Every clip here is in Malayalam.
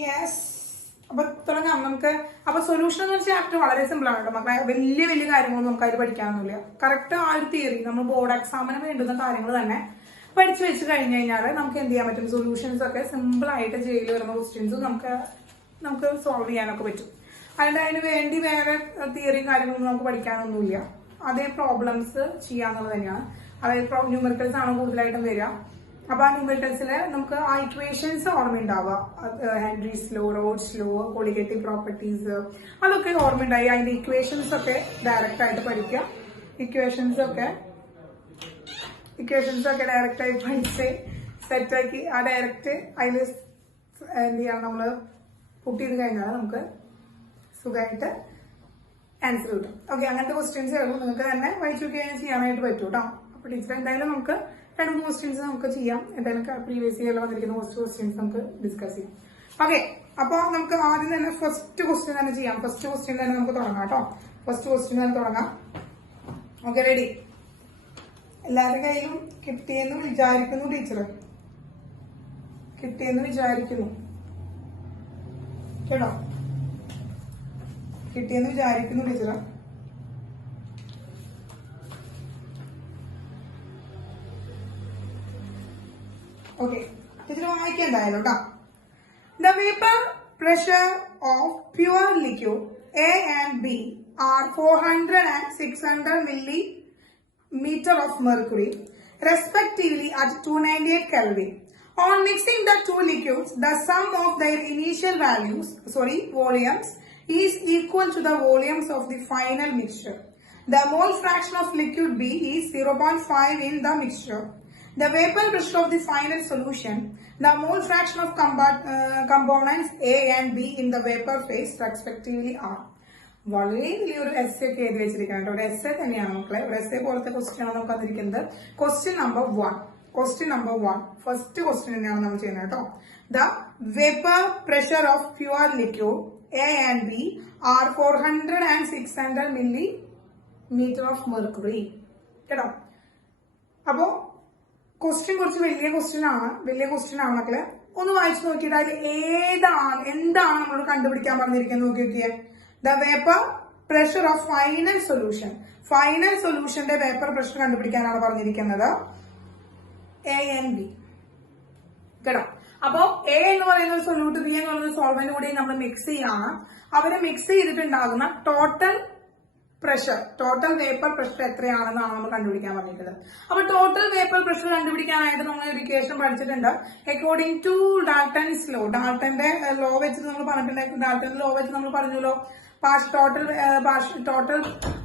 യെസ്. അപ്പൊ തുടങ്ങാം നമുക്ക്. അപ്പൊ സൊല്യൂഷൻ എന്ന് വെച്ചാൽ ചാപ്റ്റർ വളരെ സിമ്പിൾ ആണ് കേട്ടോ മക്കളെ. വലിയ വലിയ കാര്യങ്ങളൊന്നും നമുക്ക് അതിൽ പഠിക്കാനൊന്നുമില്ല. കറക്റ്റ് ആ ഒരു തിയറി നമ്മൾ ബോർഡ് എക്സാമിന് വേണ്ടുന്ന കാര്യങ്ങൾ തന്നെ പഠിച്ചു വെച്ച് കഴിഞ്ഞു കഴിഞ്ഞാൽ നമുക്ക് എന്ത് ചെയ്യാൻ പറ്റും, സൊല്യൂഷൻസ് ഒക്കെ സിമ്പിൾ ആയിട്ട് ജയിലിൽ വരുന്ന ക്വസ്റ്റ്യൻസ് നമുക്ക് സോൾവ് ചെയ്യാനൊക്കെ പറ്റും. അതിന്റെ അതിന് വേണ്ടി വേറെ തിയറിയും കാര്യങ്ങളൊന്നും നമുക്ക് പഠിക്കാനൊന്നുമില്ല. അതേ പ്രോബ്ലംസ് ചെയ്യാന്നുള്ളത് തന്നെയാണ്. അതായത് ന്യൂമറിക്കൽസ് ആണ് കൂടുതലായിട്ടും വരിക. അപ്പൊ ആ ന്യൂമറിക്കൽസില് നമുക്ക് ആ ഇക്വേഷൻസ് ഓർമ്മയുണ്ടാവുക. Henry's law, Raoult's law, colligative properties, അതൊക്കെ ഓർമ്മയുണ്ടായി. അതിന്റെ ഇക്വേഷൻസ് ഒക്കെ ഡയറക്റ്റ് ആയിട്ട് പഠിക്കുക. ഇക്വേഷൻസ് ഒക്കെ ഡയറക്റ്റ് ആയി പഠിച്ച് സെറ്റാക്കി ആ ഡയറക്റ്റ് അതിൽ എന്ത് ചെയ്യാം, നമ്മള് പുട്ട് ചെയ്ത് കഴിഞ്ഞാൽ നമുക്ക് സുഖമായിട്ട് ആൻസർ കിട്ടും. ഓക്കെ, അങ്ങനത്തെ ക്വസ്റ്റ്യൻസ് ഉള്ളൂ. നിങ്ങൾക്ക് തന്നെ വായിച്ചു കഴിഞ്ഞാൽ ചെയ്യാനായിട്ട് പറ്റും കേട്ടോ. അപ്പൊ ടീച്ചർ എന്തായാലും നമുക്ക് 2-3 ക്വസ്റ്റ്യൻസ് നമുക്ക് ചെയ്യാം. എന്തായാലും പ്രീവിയസ് ഇയറിൽ വന്നിരിക്കുന്ന ക്വസ്റ്റ്യൻസ് നമുക്ക് ഡിസ്കസ് ചെയ്യാം. ഓക്കെ, അപ്പൊ നമുക്ക് ആദ്യം തന്നെ ഫസ്റ്റ് ക്വസ്റ്റ്യൻ തന്നെ ചെയ്യാം. ഫസ്റ്റ് ക്വസ്റ്റ്യൻ തന്നെ നമുക്ക് തുടങ്ങാം കേട്ടോ. ഫസ്റ്റ് ക്വസ്റ്റ്യൻ തന്നെ തുടങ്ങാം. Okay, ready? എല്ലാവരുടെ കയ്യിലും കിട്ടിയെന്ന് വിചാരിക്കുന്നു ടീച്ചർ. കിട്ടിയെന്ന് വിചാരിക്കുന്നു കേട്ടോ. കിട്ടിയെന്ന് വിചാരിക്കുന്നു ടീച്ചർ. ഓക്കെ, ടീച്ചർ വായിക്കണ്ടായാലോ കേട്ടോ. The vapour pressure of pure liquid A and B are 400 and 600 millimeter of mercury respectively at 298 Kelvin. On mixing the two liquids, the sum of their initial volumes is equal to the volumes of the final mixture. The mole fraction of liquid B is 0.5 in the mixture. The vapor pressure of the final solution, the mole fraction of components A and B in the vapor phase respectively are. വളരെ വലിയൊരു എസ് ഒക്കെ എഴുതി വെച്ചിരിക്കുന്നത് ഒരു എസ് എ തന്നെയാണ് മക്കളെ. ഒരു എസ് എ പോലത്തെ ക്വസ്റ്റ്യൻ ആണ് നമുക്ക് വന്നിരിക്കുന്നത്. ക്വസ്റ്റ്യൻ നമ്പർ 1 ഫസ്റ്റ് ക്വസ്റ്റ്യൻ തന്നെയാണ് നമ്മൾ ചെയ്യുന്നത് കേട്ടോ. The vapour pressure of pure liquid A and B are 400 and 600 millimeter of mercury കേട്ടോ. അപ്പോ ക്വസ്റ്റ്യൻ കുറച്ച് വലിയ ക്വസ്റ്റ്യൻ ആണ് മക്കളെ. ഒന്ന് വായിച്ചു നോക്കിയിട്ട് അതിൽ എന്താണ് നമ്മൾ കണ്ടുപിടിക്കാൻ പറഞ്ഞിരിക്കുന്നത് നോക്കിയേ. The vapour pressure of final സൊല്യൂഷന്റെ വേപ്പർ പ്രഷർ കണ്ടുപിടിക്കാനാണ് പറഞ്ഞിരിക്കുന്നത്. A and B കേട്ടോ. അപ്പോ A എന്ന് പറയുന്ന ഒരു സൊല്യൂട്ട്, B എന്ന് പറയുന്ന സോൾവെന്റ് കൂടി നമ്മൾ മിക്സ് ചെയ്യാണ്. അവരെ മിക്സ് ചെയ്തിട്ടുണ്ടാകുന്ന ടോട്ടൽ വേപ്പർ പ്രഷർ എത്രയാണെന്നാണ് നമ്മൾ കണ്ടുപിടിക്കാൻ പറഞ്ഞിട്ടുള്ളത്. അപ്പൊ ടോട്ടൽ വേപ്പർ പ്രഷർ കണ്ടുപിടിക്കാനായിട്ട് നമ്മൾ ഒരു ഇക്വേഷൻ പഠിച്ചിട്ടുണ്ട്. അക്കോർഡിംഗ് ടു ഡാൽട്ടൺസ് ലോ, ഡാൽട്ടന്റെ ലോ വെച്ച് നമ്മൾ പറഞ്ഞിട്ടുണ്ട്. ഡാൽട്ടന്റെ ലോ വെച്ച് നമ്മൾ പറഞ്ഞല്ലോ total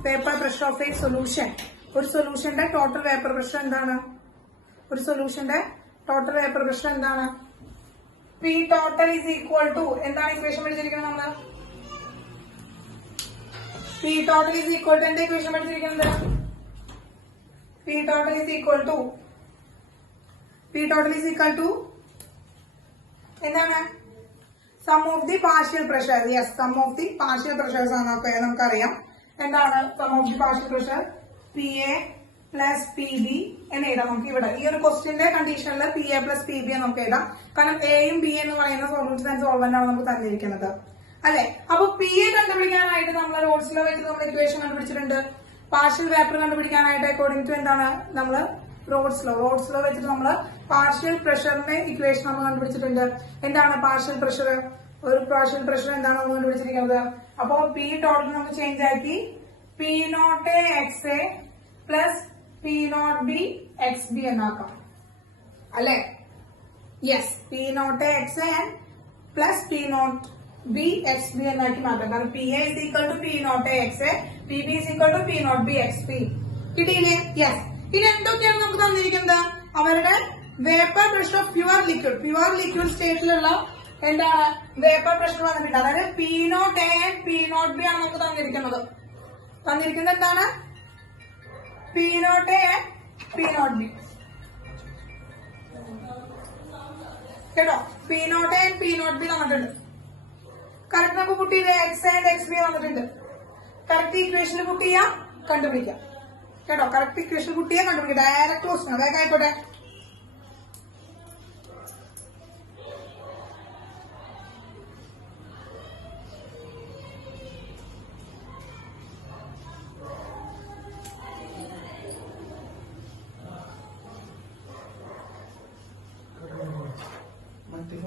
vapour pressure of a solution. ഒരു സൊല്യൂഷന്റെ ടോട്ടൽ വേപ്പർ പ്രഷർ എന്താണ്? P total is equal to എന്താണ് ഇക്വേഷൻ പഠിച്ചിരിക്കുന്നത് നമ്മൾ? P total is equal to എന്താ ഇക്വേഷൻ പഠിച്ചിരിക്കുന്നത്? P total is equal to എന്താണ്? Sum of the partial pressure. Yes, sum of the partial pressures ആണ് നമുക്കറിയാം. എന്താണ് sum of the partial pressure? PA plus PB എന്ന് എഴുതാം നമുക്ക് ഇവിടെ. ഈ ഒരു ക്വസ്റ്റ്യന്റെ കണ്ടീഷനിൽ PA പ്ലസ് PB നമുക്ക് എഴുതാം. കാരണം എയും ബി എന്ന് പറയുന്ന സൊല്യൂഷൻ ആൻഡ് സോൾവെന്റ് ആണ് നമുക്ക് തന്നിരിക്കുന്നത് അല്ലെ. അപ്പൊ PA കണ്ടുപിടിക്കാനായിട്ട് നമ്മൾ റോഡ്സ് ലോ വെച്ച് നമ്മൾ ഇക്വേഷൻ കണ്ടുപിടിച്ചിട്ടുണ്ട്. പാർഷ്യൽ വേപ്പർ കണ്ടുപിടിക്കാനായിട്ട് അക്കോർഡിംഗ് ടു എന്താണ് നമ്മൾ റോഡ്സ് ലോ വെച്ചിട്ട് നമ്മൾ പാർഷ്യൽ പ്രഷറിന്റെ ഇക്വേഷൻ നമ്മൾ കണ്ടുപിടിച്ചിട്ടുണ്ട്. എന്താണ് പാർഷ്യൽ പ്രഷർ? ഒരു പാർഷ്യൽ പ്രഷർ എന്താണ് നമ്മൾ കണ്ടുപിടിച്ചിരിക്കുന്നത്? അപ്പോ P ടോട്ടൽ നമുക്ക് ചേഞ്ച് ആക്കി P0A XA plus P0B XB എന്നാക്കാം അല്ലെ. Yes, P0A XA plus P0B XB എന്നാക്കി മാറ്റാം. കാരണം PA is equal to P0A XA, PB is equal to P0B XB. കിട്ടിയില്ലേ? യെസ്. ഇനി എന്തൊക്കെയാണ് നമുക്ക് തന്നിരിക്കുന്നത്? അവരുടെ vapour pressure of pure liquid സ്റ്റേറ്റിലുള്ള എന്താണ് വേപ്പർ പ്രഷർ വന്നിട്ടുണ്ട്. അതായത് P0A and P0B ആണ് നമുക്ക് തന്നിരിക്കുന്നത്. എന്താണ്? P0A and P0B കേട്ടോ. P0A and P0B തന്നിട്ടുണ്ട്. കറക്റ്റ് നമുക്ക് പുട്ട് ചെയ്ത് XA and XB തന്നിട്ടുണ്ട്. കറക്റ്റ് ഇക്വേഷനിൽ പുട്ട് ചെയ്യാം, കണ്ടുപിടിക്കാം കേട്ടോ. കറക്റ്റ് ഇക്വേഷൻ പുട്ട് ചെയ്യാൻ കണ്ടുപിടിക്കാം. ഡയറക്റ്റ് ക്വസ്റ്റ്യൻ വേഗം ആയിക്കോട്ടെ.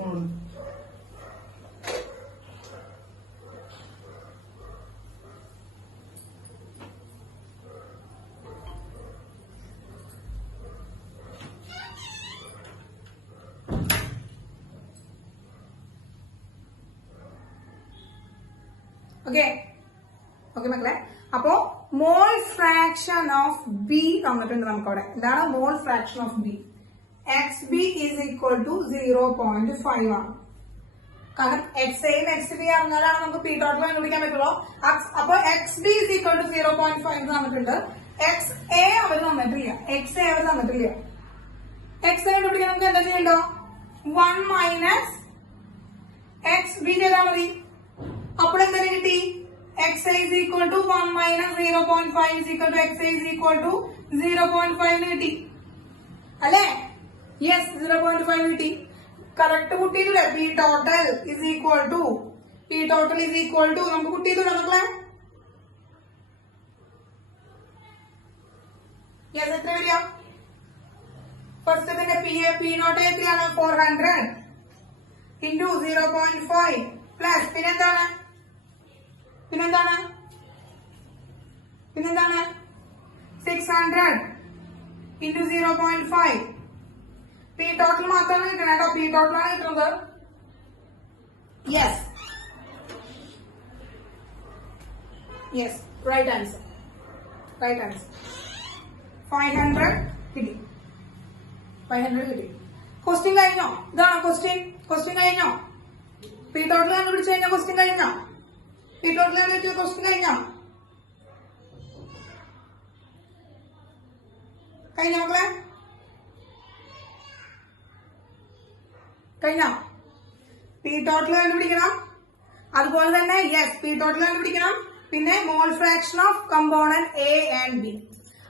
ഫോൺ. ഓക്കെ ഓക്കെ മക്കളെ. അപ്പോ മോൾ ഫ്രാക്ഷൻ ഓഫ് ബി തന്നിട്ടുണ്ട് നമുക്കവിടെ. എന്താണ് mole fraction of B? X B is equal to 0.5 ആണ്. കാരണം എക്സ് എയും എക്സ് ബി അറിഞ്ഞാലാണ് നമുക്ക് പി ടോട്ടൽ കണ്ടുപിടിക്കാൻ പറ്റുള്ളൂ. അപ്പൊ X B is equal to 0.5 തന്നിട്ടുണ്ട്. എക്സ് എ അവർ തന്നിട്ടില്ല. എക്സ് എ അവർ തന്നിട്ടില്ല. എക്സ് എ കണ്ടുപിടിക്കാൻ നമുക്ക് എന്താ ചെയ്യണ്ടോ? 1 മൈനസ് എക്സ് ബി ചെയ്താൽ മതി. അപ്പോൾ എന്തിനു കിട്ടി? X I is equal to 1 minus 0.5 is equal to x is equal to 0.5 കിട്ടി അല്ലേ? യെസ്, 0.5 കിട്ടി. കറക്റ്റ് കുട്ടിയില്ലേ? P total is equal to നമുക്ക് കുട്ടിയില്ല മക്കളെ. യെസ്, എത്ര വരിക? ഫസ്റ്റ് പി നോട്ട് എത്രയാണ്? 400 into 0.5 പ്ലസ് പിന്നെന്താണ് 600 into 0.5. പി ടോട്ടൽ മാത്രമാണ് കിട്ടണം കേട്ടോ. പി ടോട്ടലാണ് കിട്ടുന്നത്. Yes, right answer. 500 കിട്ടി. ക്വസ്റ്റ്യൻ കഴിഞ്ഞോ? ഇതാണോ ക്വസ്റ്റ്യൻ കഴിഞ്ഞോ? പി ടോട്ടൽ കണ്ടുപിടിച്ചു കഴിഞ്ഞാൽ ക്വസ്റ്റ്യൻ കഴിഞ്ഞോ? പി ടോട്ടൽ കണ്ടുപിടിച്ച ക്വസ്റ്റ്യൻ കഴിഞ്ഞോ മക്കളെ? കഴിഞ്ഞോ? പി ടോട്ടൽ കണ്ടുപിടിക്കണം. അതുപോലെ തന്നെ യെസ്, പി ടോട്ടൽ കണ്ടുപിടിക്കണം. പിന്നെ മോൾ fraction of component A and B.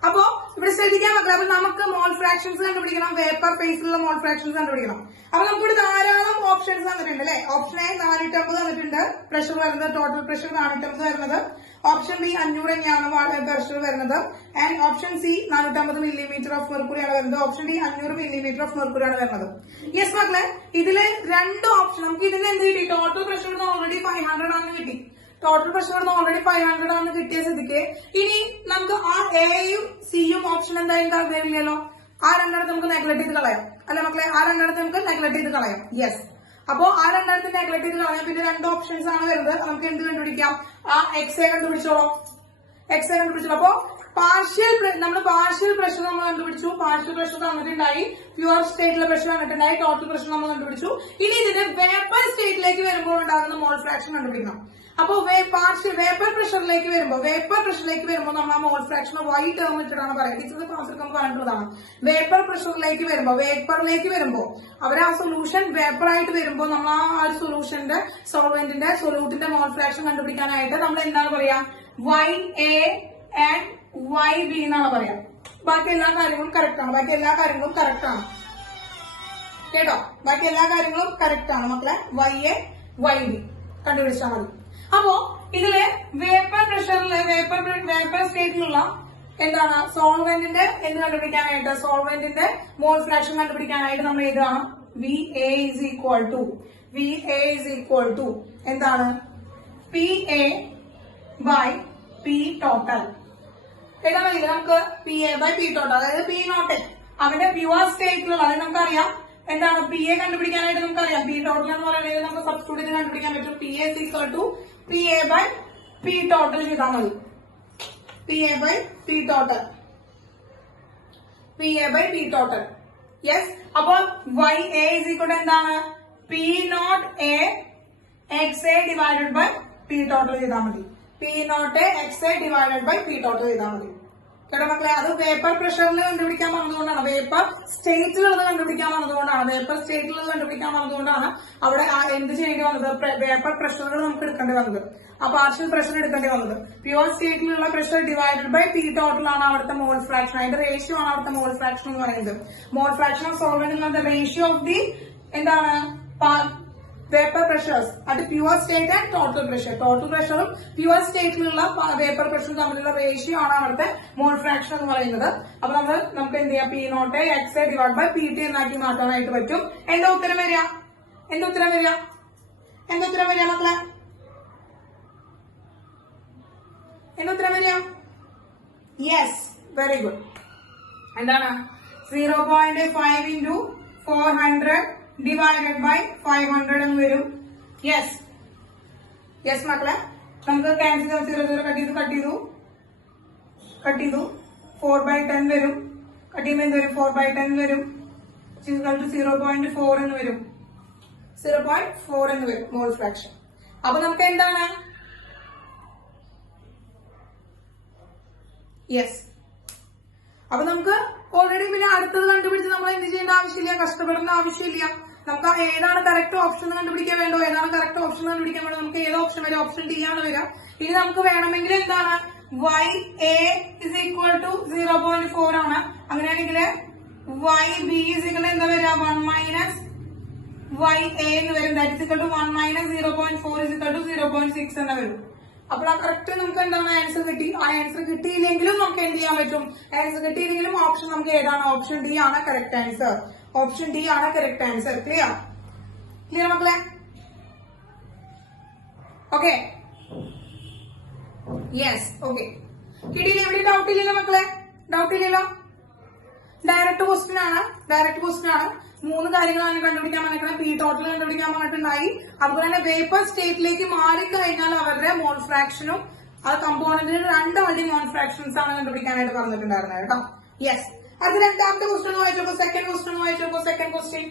അപ്പോ ഇവിടെ ശ്രദ്ധിക്കാൻ മക്കളെ. അപ്പൊ നമുക്ക് മോൾ ഫ്രാക്ഷൻസ് കണ്ടുപിടിക്കണം. വേപ്പർ ഫേസിലുള്ള മോൾ ഫ്രാക്ഷൻസ് കണ്ടുപിടിക്കണം. അപ്പൊ നമുക്കിവിടെ ധാരാളം ഓപ്ഷൻസ് തന്നിട്ടുണ്ട് അല്ലെ? ഓപ്ഷൻ എ 450 തന്നിട്ടുണ്ട് പ്രഷർ വരുന്നത്. ടോട്ടൽ പ്രഷർ 450 വരുന്നത്. ഓപ്ഷൻ ബി 500 തന്നെയാണ് പ്രഷർ വരുന്നത്. And option C 450 millimetre of mercury ആണ് വരുന്നത്. Option D 500 millimetre of mercury ആണ് വരുന്നത്. യെസ് മക്കളെ, ഇതില് 2 ഓപ്ഷൻ നമുക്ക് ഇതിന് എന്ത് കിട്ടി? ടോട്ടൽ പ്രഷർ ഓൾറെഡി 500 ആണെന്ന് കിട്ടി. ടോട്ടൽ പ്രഷർ ഓൾറെഡി 500 ആണെന്ന് കിട്ടിയ സ്ഥിതിക്ക് ഇനി നമുക്ക് ആ എയും സിയും ഓപ്ഷൻ എന്തായാലും വരില്ലല്ലോ. ആ രണ്ടെണ്ണത്തെ നമുക്ക് നെഗ്ലക്ട് ചെയ്ത് കളയാം അല്ലെ മക്കളെ? ആ രണ്ടെണ്ണത്തെ നമുക്ക് നെഗ്ലക്ട് ചെയ്ത് കളയാം. യെസ്, അപ്പോ ആ രണ്ടെണ്ണത്തെ നെഗ്ലക്ട് ചെയ്ത് കളയാം. പിന്നെ 2 ഓപ്ഷൻസ് ആണ് വരുന്നത്. നമുക്ക് എന്ത് കണ്ടുപിടിക്കാം? ആ എക്സ് എ കണ്ടുപിടിച്ചോളൂ. അപ്പോ നമ്മൾ പാർഷ്യൽ പ്രഷർ നമ്മൾ കണ്ടുപിടിച്ചു. പാർഷ്യൽ പ്രഷർ തന്നിട്ടുണ്ടായി. പ്യുവർ സ്റ്റേറ്റിലെ പ്രഷർ തന്നിട്ടുണ്ടായി. ടോട്ടൽ പ്രഷർ നമ്മൾ കണ്ടുപിടിച്ചു. ഇനി ഇതിന്റെ വേപ്പർ സ്റ്റേറ്റിലേക്ക് വരുമ്പോൾ ഉണ്ടാകുന്ന മോൾ ഫ്രാക്ഷൻ കണ്ടുപിടിക്കണം. അപ്പോ വേപ്പർ പ്രഷറിലേക്ക് വരുമ്പോൾ നമ്മൾ ആ മോൾ ഫ്രാക്ഷൻ വൈ ടേം ഇട്ടിട്ടാണ് പറയുന്നത്. ടീച്ചർ ക്ലാസ്സിൽ നമുക്ക് പറഞ്ഞിട്ടുള്ളതാണ്. വേപ്പറിലേക്ക് വരുമ്പോൾ അവർ ആ സൊല്യൂഷൻ വേപ്പർ ആയിട്ട് വരുമ്പോൾ നമ്മൾ ആ ഒരു സൊല്യൂഷന്റെ സൊല്യൂട്ടിന്റെ മോൾ ഫ്രാക്ഷൻ കണ്ടുപിടിക്കാനായിട്ട് നമ്മൾ എന്താണ് പറയാ? Y A and Y B എന്നാണ് പറയാം. ബാക്കി എല്ലാ കാര്യങ്ങളും കറക്റ്റ് ആണ്. കേട്ടോ? ബാക്കി എല്ലാ കാര്യങ്ങളും കറക്റ്റ് ആണ് മക്കളെ. വൈ എ വൈ ബി കണ്ടുപിടിച്ചാൽ മതി. അപ്പോ ഇതില് വേപ്പർ സ്റ്റേറ്റിലുള്ള എന്താണ് സോൾവെന്റിന്റെ സോൾവെന്റിന്റെ മോൾ ഫ്രാക്ഷൻ കണ്ടുപിടിക്കാനായിട്ട് നമ്മൾ എഴുതാണ് V A is equal to എന്താണ്? P A by P total. എഴുതാൻ മതി നമുക്ക്. P A by P total, അതായത് പി നോട്ട് അവന്റെ പ്യുവർ സ്റ്റേറ്റിലുള്ള, അത് നമുക്കറിയാം എന്താണ് പി എ കണ്ടുപിടിക്കാനായിട്ട് നമുക്കറിയാം. പി ടോട്ടൽ എന്ന് പറയുന്നത് നമുക്ക് സബ്സ്റ്റിറ്റ്യൂട്ട് ചെയ്ത് കണ്ടുപിടിക്കാൻ പറ്റും. P A is equal to P A by P total ചെയ്താൽ മതി. P A by P total. Yes, അപ്പോൾ Y A is equal to എന്താണ്? P naught A X A divided by P total ചെയ്താൽ മതി. P naught A X A divided by P total ചെയ്താൽ മതി. കേട്ടോ മക്കളെ? അത് വേപ്പർ പ്രഷറിൽ കണ്ടുപിടിക്കാൻ വന്നതുകൊണ്ടാണ്. വേപ്പർ സ്റ്റേറ്റിലുള്ളത് കണ്ടുപിടിക്കാൻ വന്നതുകൊണ്ടാണ് അവിടെ എന്ത് ചെയ്യേണ്ടി വന്നത്? വേപ്പർ പ്രഷറുകൾ നമുക്ക് എടുക്കേണ്ടി വന്നത്. ആ പാർഷ്യൽ പ്രഷർ എടുക്കേണ്ടി വന്നത്. പ്യുവർ സ്റ്റേറ്റിലുള്ള pressure divided by P total ആണ് അവിടുത്തെ മോൾ ഫ്രാക്ഷൻ. അതിന്റെ റേഷ്യോ ആണ് അവിടുത്തെ മോൾ ഫ്രാക്ഷൻ എന്ന് പറയുന്നത്. മോൾ ഫ്രാക്ഷൻ ഓഫ് സോൾവെന്റ് എന്ന റേഷ്യോ ഓഫ് ദി എന്താണ് വേപ്പർ പ്രഷേഴ്സ്. അത് പ്യുവർ സ്റ്റേറ്റ് ആൻഡ് ടോട്ടൽ പ്രഷറും പ്യുവർ സ്റ്റേറ്റിലുള്ള വേപ്പർ പ്രഷറും തമ്മിലുള്ള റേഷ്യോ ആണ് അവിടുത്തെ മോൾ ഫ്രാക്ഷൻ എന്ന് പറയുന്നത്. അപ്പൊ നമുക്ക് എന്ത് ചെയ്യാം? P naught X A divide by P T എന്നാക്കി മാറ്റാനായിട്ട് പറ്റും. എന്താ ഉത്തരം വരിക? എന്താ ഉത്തരം വരിക? എന്താ ഉത്തരം വരിക മക്കളെ? എന്താ ഉത്തരം വരിക? Yes, very good. എന്താണ്? 0.5 into 400 divided by 500 എന്ന് വരും. യെസ് യെസ് മക്കളെ, നമുക്ക് ക്യാൻസൽ 0 കട്ട് ചെയ്തു 4/10 വരും. കട്ട് ചെയ്യുമ്പോൾ എന്ത് വരും? 4/10 വരും. 0.4 എന്ന് വരും. 0.4 എന്ന് വരും മോൾ ഫ്രാക്ഷൻ. അപ്പൊ നമുക്ക് എന്താണ്? യെസ്. അപ്പൊ നമുക്ക് ഓൾറെഡി പിന്നെ അടുത്തത് കണ്ടുപിടിച്ച് നമ്മൾ എന്ത് ചെയ്യേണ്ട ആവശ്യമില്ല, കഷ്ടപ്പെടേണ്ട ആവശ്യമില്ല. നമുക്ക് ഏതാണ് കറക്റ്റ് ഓപ്ഷൻ കണ്ടുപിടിക്കാൻ വേണ്ടോ, ഏതാണ് കറക്റ്റ് ഓപ്ഷൻ കണ്ടുപിടിക്കാൻ വേണ്ടോ, നമുക്ക് ഏത് ഓപ്ഷൻ വരും? ഓപ്ഷൻ ഡി ആണ് വരിക. ഇനി നമുക്ക് വേണമെങ്കിൽ എന്താണ്? YA is equal to 0.4 ആണ്. അങ്ങനെയാണെങ്കിൽ YB is equal to എന്താ വരിക? 1 minus YA എന്ന് വരും. That is equal to 1 minus 0.4 is equal to 0.6 എന്ന് വരും. അപ്പോൾ ആ കറക്റ്റ് നമുക്ക് എന്താണ് ആൻസർ കിട്ടി. ആ ആൻസർ കിട്ടിയില്ലെങ്കിലും നമുക്ക് എന്ത് ചെയ്യാൻ പറ്റും? ആൻസർ കിട്ടിയില്ലെങ്കിലും ഓപ്ഷൻ നമുക്ക് ഏതാണ്? ഓപ്ഷൻ ഡി ആണ് കറക്റ്റ് ആൻസർ. ഓപ്ഷൻ ഡി ആണ് കറക്റ്റ് ആൻസർ. ക്ലിയർ? ക്ലിയർ മക്കളെ? Okay, yes, okay. കിട്ടിയില്ല? എവിടെ ഡൗട്ട് ഇല്ലല്ലോ മക്കളെ? ഡൗട്ട് ഇല്ലല്ലോ? ഡയറക്റ്റ് ക്വസ്റ്റ്യൻ ആണ്. ഡയറക്റ്റ് ക്വസ്റ്റ്യൻ ആണ്. 3 കാര്യങ്ങളാണ് കണ്ടുപിടിക്കാൻ പറഞ്ഞിരിക്കുന്നത്. പി ടോട്ടൽ കണ്ടുപിടിക്കാൻ പറഞ്ഞിട്ടുണ്ടായി. അതുപോലെ തന്നെ വേപ്പർ സ്റ്റേറ്റിലേക്ക് മാറിക്കഴിഞ്ഞാൽ അവരുടെ മോൾ ഫ്രാക്ഷനും അത് കമ്പോണന്റിന് 2 വണ്ടി മോൾ ഫ്രാക്ഷൻസ് ആണ് കണ്ടുപിടിക്കാനായിട്ട് പറഞ്ഞിട്ടുണ്ടായിരുന്നത് കേട്ടോ. യെസ്. അത് രണ്ടാമത്തെ ക്വസ്റ്റ്യൻ വായിച്ചപ്പോ സെക്കൻഡ് ക്വസ്റ്റ്യൻ വായിച്ചപ്പോ second question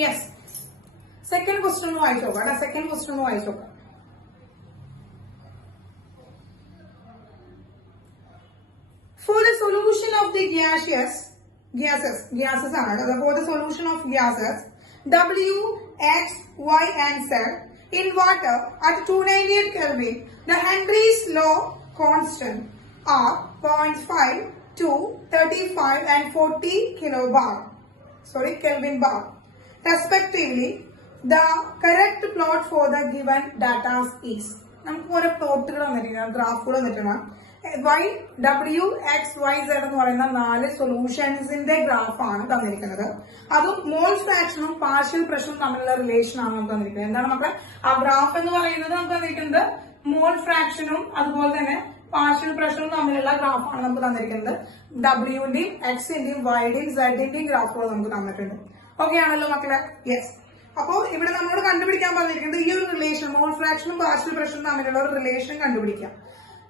yes. Second question വായിച്ചു നോക്കാം. സെക്കൻഡ് ക്വസ്റ്റ്യൻ വായിച്ചു നോക്കാം. For the solution of the gases ആണ്. For the solution of gases W, X, Y and Z in water at 298 Kelvin, the Henry's law constant are 0.5, 2, 35 and 40 Kelvin bar. Respectively, the correct plot for the given data is. നമുക്ക് ഓരോ പ്ലോട്ടുകൾ വന്നിരിക്കണം, ഗ്രാഫുകൾ വന്നിട്ടാണ്. Y, W, X, Y, Z എന്ന് പറയുന്ന 4 സൊല്യൂഷൻസിന്റെ ഗ്രാഫാണ് തന്നിരിക്കുന്നത്. അതും മോൾ ഫ്രാക്ഷനും പാർഷ്യൽ പ്രഷറും തമ്മിലുള്ള റിലേഷൻ ആണ് നമുക്ക് തന്നിരിക്കുന്നത്. എന്താണ് മക്കളെ? ആ ഗ്രാഫ് എന്ന് പറയുന്നത് നമുക്ക് തന്നിരിക്കുന്നത് മോൾ ഫ്രാക്ഷനും അതുപോലെ തന്നെ പാർഷ്യൽ പ്രഷറും തമ്മിലുള്ള ഗ്രാഫാണ് നമുക്ക് തന്നിരിക്കുന്നത്. ഡബ്ല്യുന്റെയും എക്സിന്റെയും വൈയുടെയും സെഡിന്റെയും ഗ്രാഫുകൾ നമുക്ക് തന്നിട്ടുണ്ട്. ഓക്കെ ആണല്ലോ മക്കളെ? യെസ്. അപ്പോ ഇവിടെ നമ്മളോട് കണ്ടുപിടിക്കാൻ പറഞ്ഞിരിക്കുന്നത് ഈ ഒരു റിലേഷൻ, മോൾ ഫ്രാക്ഷനും പാർഷ്യൽ പ്രഷറും തമ്മിലുള്ള ഒരു റിലേഷൻ കണ്ടുപിടിക്കാം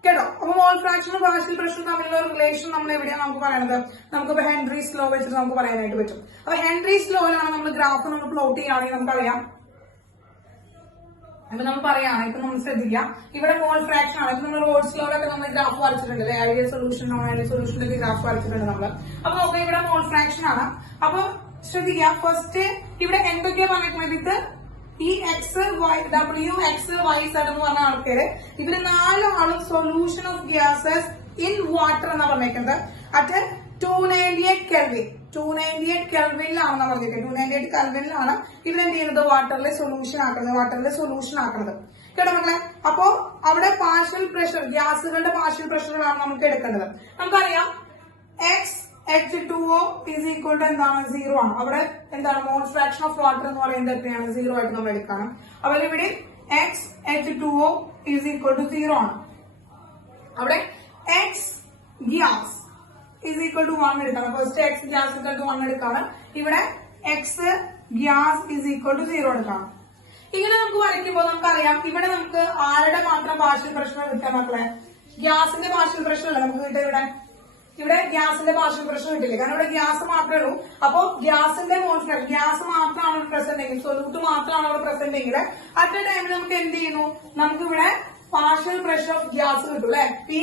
കേട്ടോ. അപ്പൊ മോൾ ഫ്രാക്ഷനും പാർഷ്യൽ പ്രഷറും തമ്മിലുള്ള ഒരു റിലേഷൻ നമ്മൾ എവിടെയാണ് നമുക്ക് പറയുന്നത്? നമുക്കിപ്പോ ഹെൻറീസ് ലോ വെച്ചിട്ട് നമുക്ക് പറയാനായിട്ട് പറ്റും. അപ്പൊ ഹെൻറീസ് ലോയിലാണ് നമ്മൾ ഗ്രാഫ് നമ്മൾ പ്ലോട്ട് ചെയ്യുകയാണെങ്കിൽ നമുക്കറിയാം. അപ്പൊ നമ്മൾ പറയാണ്, ഇപ്പൊ നമ്മൾ ശ്രദ്ധിക്കാം, ഇവിടെ മോൾ ഫ്രാക്ഷൻ ആണ്. ഇപ്പൊ നമ്മൾ റോഡ്സ് ലോയിലൊക്കെ നമ്മൾ ഗ്രാഫ് വരച്ചിട്ടുണ്ട് അല്ലെ, ഐഡിയൽ സൊല്യൂഷൻ നോൺ സൊല്യൂഷനിലേക്ക് ഗ്രാഫ് വരച്ചിട്ടുണ്ട് നമ്മള്. അപ്പൊ നോക്കാം, ഇവിടെ മോൾ ഫ്രാക്ഷൻ ആണ്. അപ്പൊ ശ്രദ്ധിക്കുക, ഫസ്റ്റ് ഇവിടെ എന്തൊക്കെയാ പറഞ്ഞിരിക്കുന്നത്? ഇത് ഈ X Y, W X Y Z എന്ന് പറഞ്ഞ ആൾക്കാര്, ഇവര് 4 ആളും solution of gases in water എന്നാ പറഞ്ഞിരിക്കുന്നത്. At 298 kelvin. 298 കെൽവിനിലാണ് പറഞ്ഞിരിക്കുന്നത്. 298 കെൽവിനിലാണ് ഇവരെന്ത് ചെയ്യുന്നത്? വാട്ടറിലെ സൊല്യൂഷൻ ആക്കുന്നത്. കേട്ടോ മക്കളെ? അപ്പോ അവിടെ പാർഷ്യൽ പ്രഷർ, ഗ്യാസുകളുടെ പാർഷ്യൽ പ്രഷറുകളാണ് നമുക്ക് എടുക്കേണ്ടത്. നമുക്കറിയാം H2O is equal to എന്താണ്? 0 ആണ്. അവിടെ എന്താണ്? മോൾ ഫ്രാക്ഷൻ ഓഫ് വാട്ടർ എന്ന് പറയുന്നത് എത്രയാണ്? 0 ആയിട്ട് നമ്മൾ എടുക്കണം. അപ്പോൾ ഇവിടെ H2O is equal to 0 ആണ്. അവിടെ X gas is equal to 1 എടുക്കണം. First X gas equal to 1 എടുക്കണം. ഇവിടെ X gas is equal to 0 എടുക്കണം. ഇങ്ങനെ നമുക്ക് വരയ്ക്കുമ്പോൾ നമുക്കറിയാം, ഇവിടെ നമുക്ക് ആരുടെ മാത്രം പാർഷ്യൽ പ്രഷർ കിട്ടാൻ മക്കളെ? ഗ്യാസിന്റെ പാർഷ്യൽ പ്രഷർ അല്ല നമുക്ക് കിട്ടുക. ഇവിടെ ഗ്യാസിന്റെ പാർഷ്യൽ പ്രഷർ കിട്ടില്ല, കാരണം ഇവിടെ ഗ്യാസ് മാത്രമേ ഉള്ളൂ. അപ്പോ ഗ്യാസിന്റെ മോൾ ഫ്രാക്ഷൻ, ഗ്യാസ് മാത്രമാണ് ഇവിടെ പ്രസന്റ് എങ്കിൽ, സൊല്യൂട്ട് മാത്രമാണ് ഇവിടെ പ്രസന്റ് എങ്കിൽ, അറ്റ് എ ടൈമിൽ നമുക്ക് എന്ത് ചെയ്യുന്നു? നമുക്ക് ഇവിടെ പാർഷ്യൽ പ്രഷർ ഓഫ് ഗ്യാസ് കിട്ടും അല്ലെ? പി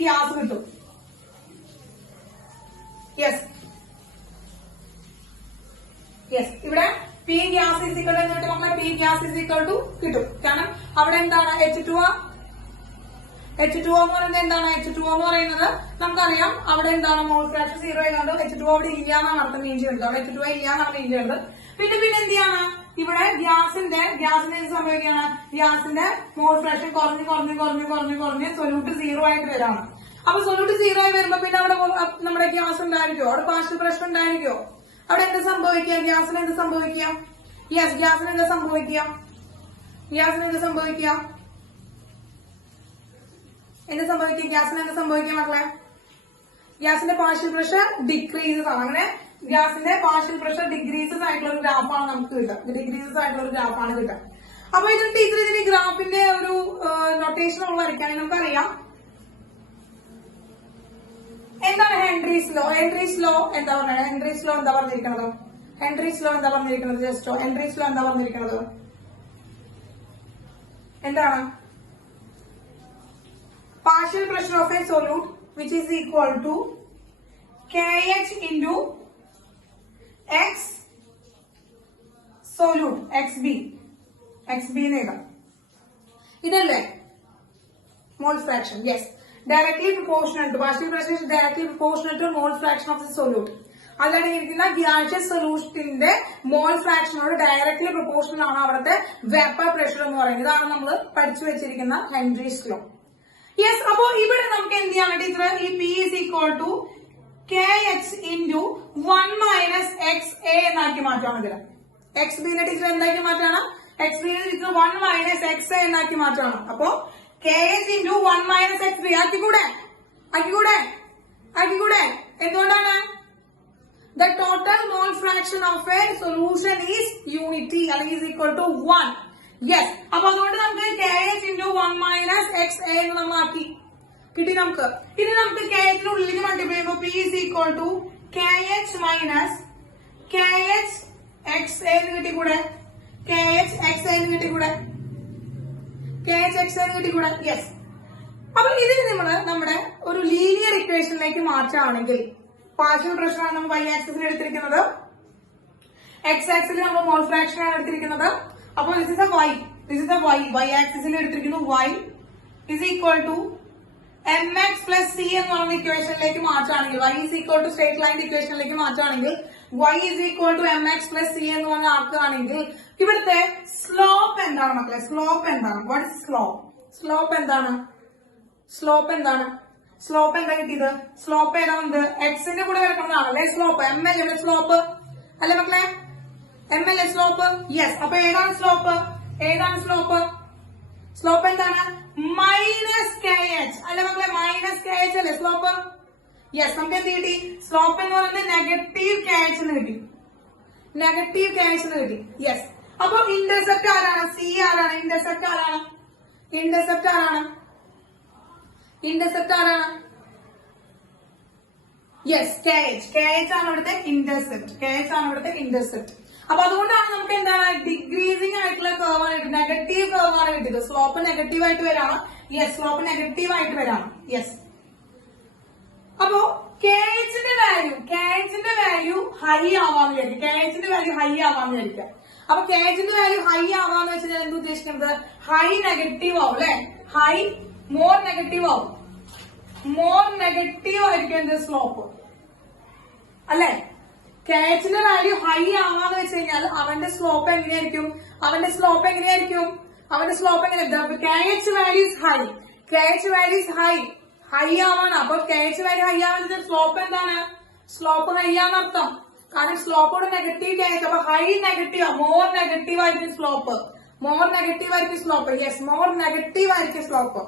ഗ്യാസ് കിട്ടും. യെസ്, ഇവിടെ പി ഗ്യാസ് ഈസ് ഈക്വൽ എന്നിട്ട് നമ്മളെ P gas is equal to കിട്ടും. കാരണം അവിടെ എന്താണ്? H2O H2O എന്ന് പറയുന്നത് എന്താണ്? H2O എന്ന് പറയുന്നത് നമുക്കറിയാം അവിടെ എന്താണ് മോൾ ഫ്രാക്ഷൻ 0 ആയതുകൊണ്ട് H2O അവിടെ ഇല്ല എന്നാണ് അർത്ഥം മീൻ ചെയ്യുന്നത്. അവിടെ H2O ഇല്ല എന്നാണ് മീൻ ചെയ്യുന്നത്. പിന്നെ എന്ത് ചെയ്യാണ്? ഇവിടെ ഗ്യാസിന്റെ എന്ത് സംഭവിക്കുകയാണ്? ഗ്യാസിന്റെ മോൾ ഫ്രാക്ഷൻ കുറഞ്ഞ് സൊല്യൂട്ട് 0 ആയിട്ട് വരാണ്. അപ്പൊ സൊല്യൂട്ട് 0 ആയി വരുമ്പോ പിന്നെ അവിടെ നമ്മുടെ ഗ്യാസ് ഉണ്ടായിരിക്കോ? അവിടെ പാർഷ്യൽ പ്രഷർ ഉണ്ടായിരിക്കോ? അവിടെ എന്ത് സംഭവിക്കുക? ഗ്യാസിന് എന്ത് സംഭവിക്കുക? യെസ്, ഗ്യാസിന് എന്താ സംഭവിക്കുക? ഗ്യാസിന് എന്ത് സംഭവിക്കുക? ഗ്യാസിന് എന്ത് സംഭവിക്കുക മക്കളെ? ഗ്യാസിന്റെ പാർഷ്യൽ പ്രഷർ ഡിക്രീസസ് ആണ്. അങ്ങനെ ഗ്യാസിന്റെ പാർഷ്യൽ പ്രഷർ ഡിക്രീസസ് ആയിട്ടുള്ള ഒരു ഗ്രാഫാണ് നമുക്ക് കിട്ടുക. അപ്പൊ ഇതിന് ടീച്ചർ ഇതിന് ഗ്രാഫിന്റെ ഒരു നൊട്ടേഷൻ നമ്മൾ വരയ്ക്കുകയാണെങ്കിൽ നമുക്കറിയാം എന്താണ് ഹെൻറീസ് ലോ. എന്താ പറയുന്നത്? ഹെൻറീസ് ലോ എന്താ പറഞ്ഞിരിക്കുന്നത്? എന്താണ്? Partial pressure of A solute which is equal to KH into X solute XB എന്ന് എഴുതാം. ഇതല്ലേ mole fraction? Yes, directly proportional to partial pressure is directly proportional to mole fraction of the solute. അല്ലാതെ ഇരിക്കുന്ന ഗ്യാഷ്യസ് സൊല്യൂഷന്റെ മോൾ ഫ്രാക്ഷനോട് ഡയറക്ട്ലി പ്രൊപ്പോർഷണൽ ആണ് അവിടുത്തെ വേപ്പർ പ്രഷർ എന്ന് പറയുന്നത്. ഇതാണ് നമ്മൾ പഠിച്ചു വെച്ചിരിക്കുന്ന ഹെൻറീസ് ലോ. യെസ്, അപ്പോ ഇവിടെ നമുക്ക് എന്ത് ചെയ്യാൻ ടീച്ചർ? ഈ P is equal to KH into 1 minus XA എന്നാക്കി മാറ്റാണ്. ഇതിൽ XB ന്റെ ടീച്ചർ എന്താക്കി മാറ്റാണ്? XB ന്റെ ടീച്ചർ 1 minus XA എന്നാക്കി മാറ്റാണ്. അപ്പോ KH into 1 minus XB ആക്കിക്കൂടെ? എന്തുകൊണ്ടാണ്? The total mole fraction of a solution is unity അല്ലെങ്കിൽ is equal to 1. യെസ്, അപ്പൊ അതുകൊണ്ട് നമുക്ക് KH into 1 minus XA എന്ന് നമ്മൾ ആക്കി കിട്ടി നമുക്ക്. ഇനി നമുക്ക് KH ഉള്ളിലേക്ക് മൾട്ടിപ്ലൈ ചെയ്യുമ്പോൾ P is equal to KH minus KH XA എന്ന് കിട്ടിക്കൂടെ? യെസ്. അപ്പൊ ഇതിന് നമ്മുടെ ഒരു ലീനിയർ ഇക്വേഷനിലേക്ക് മാറ്റുകയാണെങ്കിൽ പാർഷ്യൽ പ്രഷർ ആണ് നമ്മൾ y ആക്സിസിൽ എടുത്തിരിക്കുന്നത്, x ആക്സിസിൽ നമ്മൾ മോൾ ഫ്രാക്ഷൻ ആണ് എടുത്തിരിക്കുന്നത്. അപ്പോൾ this is a y ആക്സിസിൽ എടുത്തിരിക്കുന്നു y is equal to mx plus c എന്ന് പറയുന്ന ഇക്വേഷനിലേക്ക് മാറ്റുകയാണെങ്കിൽ y is equal to straight line ഇക്വേഷനിലേക്ക് മാറ്റുകയാണെങ്കിൽ y is equal to mx plus c എന്ന് പറഞ്ഞ ആക്കുകയാണെങ്കിൽ ഇവിടുത്തെ സ്ലോപ്പ് എന്താണ് മക്കളെ? വാട്ട് ഇസ് സ്ലോപ്പ് എന്താണ്? സ്ലോപ്പ് എന്താ കിട്ടിയത്? സ്ലോപ്പ് ഏതാ വന്നത്? എക്സിന്റെ കൂടെ കിടക്കുന്നതാണ് അല്ലെ സ്ലോപ്പ്? എം എൽ ഇവിടെ സ്ലോപ്പ് അല്ലെ മക്കളെ? ML slope. യെസ്, അപ്പൊ ഏതാണ് സ്ലോപ്പ്? സ്ലോപ്പ് എന്താണ്? മൈനസ് KH അല്ലെ മക്കളെ? മൈനസ് KH അല്ലെ സ്ലോപ്പ്? യെസ്, നമുക്ക് എന്ത് കിട്ടി? സ്ലോപ്പ് എന്ന് പറയുന്നത് നെഗറ്റീവ് KH എന്ന് കിട്ടി. യെസ്, അപ്പൊ ഇന്റർസെപ്റ്റ് ആരാണ്? C ആരാണ്? ഇന്റർസെപ്റ്റ് ആരാണ്? യെസ്, KH ആണ് ഇവിടുത്തെ ഇന്റർസെപ്റ്റ്. അപ്പൊ അതുകൊണ്ടാണ് നമുക്ക് എന്താണ് ഡിക്രീസിംഗ് ആയിട്ടുള്ള കർവ് ആണ് കിട്ടുന്നത്, നെഗറ്റീവ് കർവ് ആണ് കിട്ടിയത്. സ്ലോപ്പ് നെഗറ്റീവ് ആയിട്ട് വരാണ്. യെസ്, സ്ലോപ്പ് നെഗറ്റീവ് ആയിട്ട് വരാണ്. യെസ്, അപ്പോ KHന്റെ വാല്യൂ ഹൈ ആവാന്ന് വിചാരിക്കുക. അപ്പൊ KHന്റെ വാല്യൂ ഹൈ ആവാന്ന് വെച്ചാൽ എന്ത് ഉദ്ദേശിക്കുന്നത്? ഹൈ നെഗറ്റീവ് ആവും അല്ലെ? മോർ നെഗറ്റീവ് ആയിരിക്കും എന്ത്? സ്ലോപ്പ് അല്ലെ? KHന്റെ വാല്യൂ ഹൈ ആവാന്ന് വെച്ച് കഴിഞ്ഞാൽ അവന്റെ സ്ലോപ്പ് എങ്ങനെയായിരിക്കും? KH വാല്യൂ ഇസ് ഹൈ ആവാണ്. അപ്പൊ KH വാല്യൂ ഹൈ ആവുന്നത് സ്ലോപ്പ് എന്താണ്? സ്ലോപ്പ് ഹൈ ആണെന്നർത്ഥം. കാരണം സ്ലോപ്പോട് നെഗറ്റീവ് KH, അപ്പൊ ഹൈ നെഗറ്റീവ്, മോർ നെഗറ്റീവ് ആയിരിക്കും സ്ലോപ്പ്. യെസ്, മോർ നെഗറ്റീവ് ആയിരിക്കും സ്ലോപ്പ്.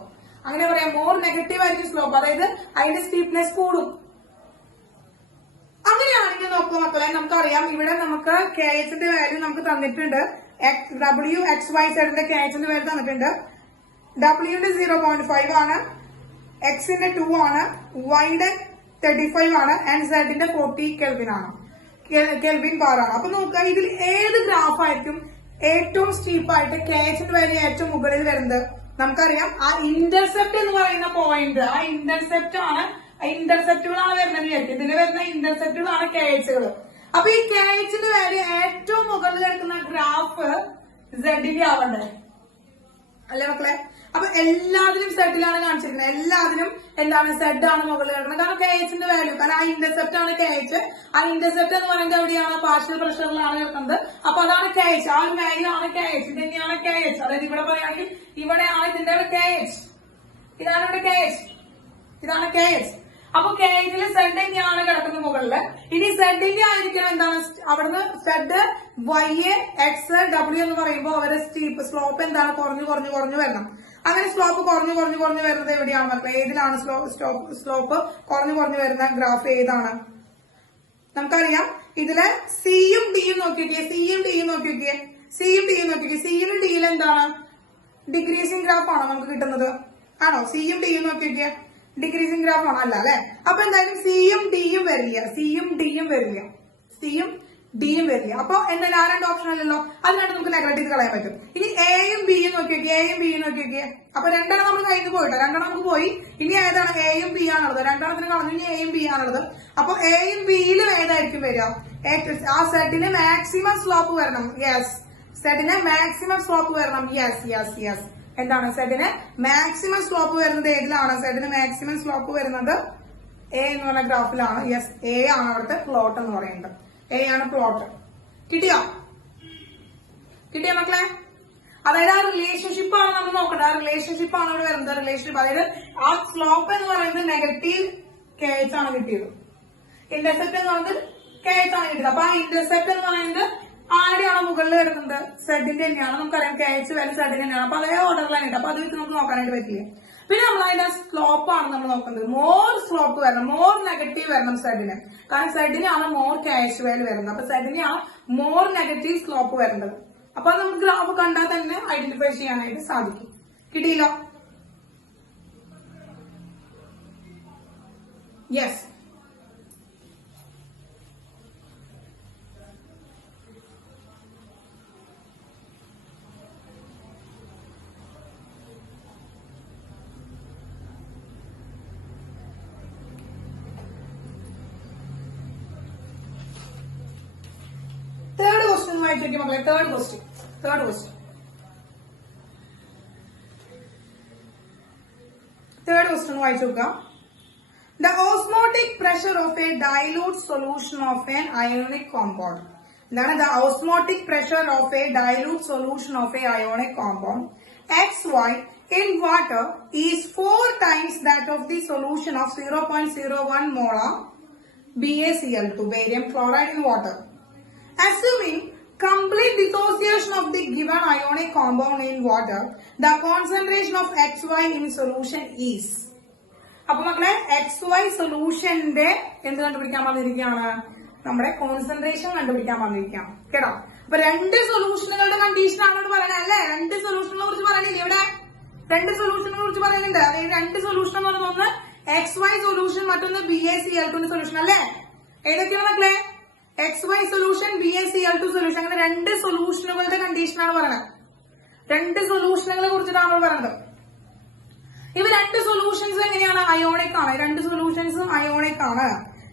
അങ്ങനെ പറയാം, മോർ നെഗറ്റീവ് ആയിരിക്കും സ്ലോപ്പ്. അതായത് അതിന്റെ സ്റ്റീപ്നെസ് കൂടും. അങ്ങനെയാണെങ്കിൽ നോക്കുക മക്കളെ, നമുക്കറിയാം ഇവിടെ നമുക്ക് KHന്റെ വാല്യൂ നമുക്ക് തന്നിട്ടുണ്ട്. WXY സെഡിന്റെ KHന്റെ വാല്യൂ തന്നിട്ടുണ്ട്. Wന്റെ 0.5 ആണ്, Xന്റെ 2 ആണ്, Yയുടെ 35 ആണ്, ആൻഡ് Zന്റെ 40 കെൽവിൻ ബാർ ആണ്. അപ്പൊ നോക്കുക ഇതിൽ ഏത് ഗ്രാഫ് ആയിരിക്കും ഏറ്റവും സ്റ്റീപ്പായിട്ട് KHന്റെ വാല്യൂ ഏറ്റവും മുകളിൽ വരുന്നത്? നമുക്കറിയാം ആ ഇന്റർസെപ്റ്റ് എന്ന് പറയുന്ന പോയിന്റ്, ആ ഇന്റർസെപ്റ്റുകളാണ് വരുന്നത് വിചാരിക്കും. ഇതിൽ വരുന്ന ഇന്റർസെപ്റ്റുകളാണ് KHകൾ. അപ്പൊ ഈ KHന്റെ വാല്യൂ ഏറ്റവും മുകളിൽ എടുക്കുന്ന ഗ്രാഫ് Zന്റെ ആവണ്ടേ അല്ലെ മക്കളെ? അപ്പൊ എല്ലാത്തിനും സെഡിലാണ് കാണിച്ചിരിക്കുന്നത്. എല്ലാത്തിനും എന്താണ് സെഡ് ആണ് മുകളിൽ കിടക്കുന്നത്. കാരണം KH ന്റെ വാല്യൂ, കാരണം ആ ഇന്റർസെപ്റ്റ് ആണ് KH. ആ ഇന്റർസെപ്റ്റ് എന്ന് പറയുന്നത് എവിടെയാണ്? പാർഷ്യൽ പ്രഷറിലാണ് കിടക്കുന്നത്. അപ്പൊ അതാണ് KH. ആ ഒരു വാല്യൂ ആണ് KH. ഇത് തന്നെയാണ് KH. അതായത് ഇവിടെ പറയുകയാണെങ്കിൽ ഇവിടെയാണ് ഇതിന്റെ KH. ഇതാണ് ഇവിടെ KH. ഇതാണ് KH. അപ്പൊ KH സെഡ് തന്നെയാണ് കിടക്കുന്നത് മുകളില്. ഇനി സെഡിന്റെ ആയിരിക്കണം എന്താണ്? അവിടുന്ന് സെഡ് YA, X, W എന്ന് പറയുമ്പോൾ അവരുടെ സ്ലോപ്പ് എന്താണ്? കുറഞ്ഞു വരണം. അങ്ങനെ സ്ലോപ്പ് കുറഞ്ഞു വരുന്നത് എവിടെയാണ് മക്കളെ? ഏതിലാണ് സ്ലോപ്പ് കുറഞ്ഞു വരുന്ന ഗ്രാഫ് ഏതാണ്? നമുക്കറിയാം ഇതില് സിയും ഡിയും നോക്കിയൊക്കെ. സിയും ഡിയും നോക്കിയൊക്കെ. സിയിലും ഡിയിലും എന്താണ്? ഡിക്രീസിംഗ് ഗ്രാഫ് ആണോ നമുക്ക് കിട്ടുന്നത്? ആണോ? സിയും ഡിയും നോക്കിയൊക്കെ ഡിക്രീസിംഗ് ഗ്രാഫ് ആണോ? അല്ല അല്ലെ? അപ്പൊ എന്തായാലും സിയും ഡിയും വരില്ല. അപ്പൊ എന്തായാലും ആ രണ്ട് ഓപ്ഷൻ അല്ലല്ലോ. അതിനായിട്ട് നമുക്ക് നെഗ്ലക്ട് ചെയ്ത് കളയാൻ പറ്റും. ഇനി എയും ബിയും നോക്കിയൊക്കെ. അപ്പൊ രണ്ടെണ്ണം നമ്മൾ കഴിഞ്ഞ് പോയിട്ടോ. രണ്ടെണ്ണം നമുക്ക് പോയി. ഇനി ഏതാണ്? എയും ബി ആണുള്ളത്. രണ്ടെണ്ണത്തിന് കളഞ്ഞു. ഇനി എയും ബി ആണുള്ളത്. അപ്പൊ എയും ബിയിലും ഏതായിരിക്കും വരിക? ആ സെറ്റിന് മാക്സിമം സ്ലോപ്പ് വരണം. യെസ്, സെറ്റിന് മാക്സിമം സ്ലോപ്പ് വരണം. യെസ്. എന്താണ്? സെറ്റിന് മാക്സിമം സ്ലോപ്പ് വരുന്നത് ഏതിലാണ്? സെറ്റിന് മാക്സിമം സ്ലോപ്പ് വരുന്നത് എ എന്ന് പറഞ്ഞ ഗ്രാഫിലാണ്. യെസ്, എ ആണ് അവിടുത്തെ പ്ലോട്ട് എന്ന് പറയുന്നത്. എ ആണ് പ്ലോട്ട്. കിട്ടിയോ മക്കളെ? അതായത് ആ റിലേഷൻഷിപ്പ് ആണ് നമ്മൾ നോക്കേണ്ടത്. ആ റിലേഷൻഷിപ്പ് ആണ് ഇവിടെ വരുന്നത്. റിലേഷൻഷിപ്പ്, അതായത് ആ സ്ലോപ്പ് എന്ന് പറയുന്നത് നെഗറ്റീവ് KH ആണ് കിട്ടിയത്. ഇന്റർസെപ്റ്റ് എന്ന് പറയുന്നത് KH ആണ് കിട്ടിയത്. അപ്പൊ ആ ഇന്റർസെപ്റ്റ് എന്ന് പറയുന്നത് ആരുടെയാണോ മുകളിൽ കിടക്കുന്നത്? സെഡിന്റെ തന്നെയാണ്. നമുക്കറിയാം KH വാല്യൂ സെഡിന്റെ തന്നെയാണ്. അപ്പൊ അതേ ഓർഡറിലാണ് കിട്ടും. അപ്പൊ അത് വെച്ച് നമുക്ക് നോക്കാനായിട്ട് പറ്റില്ല. പിന്നെ നമ്മൾ അതിന്റെ സ്ലോപ്പ് ആണ് നമ്മൾ നോക്കുന്നത്. മോർ സ്ലോപ്പ് വരണം, മോർ നെഗറ്റീവ് വരണം സെഡിന്. കാരണം സെഡിനാണ് മോർ KH വാല്യൂ വരുന്നത്. അപ്പൊ സെഡിനാണ് മോർ നെഗറ്റീവ് സ്ലോപ്പ് വരേണ്ടത്. അപ്പൊ നമുക്ക് ഗ്രാഫ് കണ്ടാൽ തന്നെ ഐഡന്റിഫൈ ചെയ്യാനായിട്ട് സാധിക്കും. കിട്ടിയില്ലോ? യെസ്. തേർഡ് ക്വസ്റ്റ്യൻ വായിച്ചു നോക്കി മക്കളെ. Third question. വായിച്ചു നോക്കാം. The osmotic pressure of a dilute solution of an ionic compound. എന്താണ്? The osmotic pressure of a dilute solution of a ionic compound XY in water is 4 times that of the solution of 0.01 molar BaCl2, barium chloride in water. Assuming complete dissociation of the given ionic compound in water, the concentration of XY in solution is. അപ്പൊ മക്കളെ XY സൊല്യൂഷന്റെ എന്ത് കണ്ടുപിടിക്കാൻ വന്നിരിക്കുകയാണ്? നമ്മുടെ കോൺസെൻട്രേഷൻ കണ്ടുപിടിക്കാൻ വന്നിരിക്കുകയാണ്. കേട്ടോ? അപ്പൊ രണ്ട് സൊല്യൂഷനുകളുടെ കണ്ടീഷൻ ആണ് പറയുന്നത് അല്ലെ? രണ്ട് സൊല്യൂഷനെ കുറിച്ച് പറയണില്ലേ ഇവിടെ? രണ്ട് സൊല്യൂഷനെ കുറിച്ച് പറയുന്നുണ്ട്. അതായത് രണ്ട് സൊല്യൂഷൻ എന്ന് പറയുന്നത് ഒന്ന് XY സൊല്യൂഷൻ, മറ്റൊന്ന് BaCl2 സൊല്യൂഷൻ അല്ലെ? ഏതൊക്കെയാണ് മക്കളെ? XY solution, BaCl2 solution. അങ്ങനെ രണ്ട് സൊല്യൂഷനുകളുടെ കണ്ടീഷനാണ് പറയുന്നത്. രണ്ട് സൊല്യൂഷനുകളെ കുറിച്ചിട്ടാണ് പറയുന്നത്. ഇവ രണ്ട് സൊല്യൂഷൻസ് എങ്ങനെയാണ്? അയോണിക് ആണ്. രണ്ട് സൊല്യൂഷൻസും അയോണിക് ആണ്.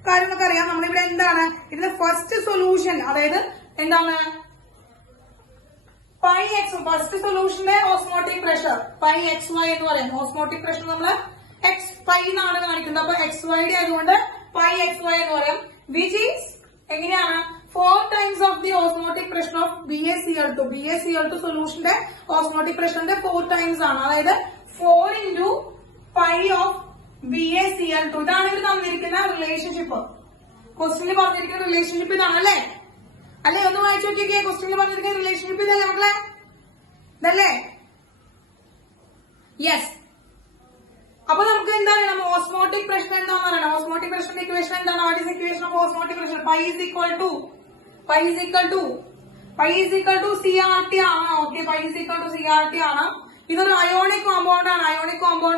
കാര്യം നമുക്ക് അറിയാം. നമ്മളിവിടെ എന്താണ് ഇതിന്റെ ഫസ്റ്റ് സൊല്യൂഷൻ, അതായത് എന്താണ്? ഫസ്റ്റ് സൊല്യൂഷന്റെ ഓസ്മോട്ടിക് പ്രഷർ XY എന്ന് പറയും. ഓസ്മോട്ടിക് പ്രഷർ നമ്മള് X5 എന്നാണ് കാണിക്കുന്നത്. അപ്പൊ XYയുടെ ആയതുകൊണ്ട് XY എന്ന് പറയും. വിച്ച് ഈസ് എങ്ങനെയാണ്? 4 times of the osmotic pressure of BaCl2. BaCl2 സൊല്യൂഷന്റെ ഓസ്മോട്ടിക് പ്രഷറിന്റെ 4 times ആണ്. അതായത് 4 into pi of BaCl2. ഇതാണ് ഇവർ തന്നിരിക്കുന്ന റിലേഷൻഷിപ്പ്. ക്വസ്റ്റ്യനിൽ പറഞ്ഞിരിക്കുന്ന റിലേഷൻഷിപ്പ് ഇതാണ് അല്ലേ? ഒന്ന് വായിച്ചു നോക്കിയൊക്കെ. ക്വസ്റ്റ്യനിൽ പറഞ്ഞിരിക്കുന്ന റിലേഷൻഷിപ്പ് ഇതല്ലേ മക്കളെ? ഇതല്ലേ? യെസ്. അപ്പൊ നമുക്ക് എന്താ അറിയണം? ഓസ്മോട്ടിക് പ്രഷർ എന്താണെന്ന് പറയണം. ഓസ്മോട്ടിക് പ്രഷറിന്റെ ഇക്വേഷൻ എന്താണ്? What is equation of osmotic pressure? Pi is equal to CRT ആണ്. Okay, Pi is equal to CRT ആണ്. ഇതൊരു അയോണിക് കോമ്പൗണ്ട്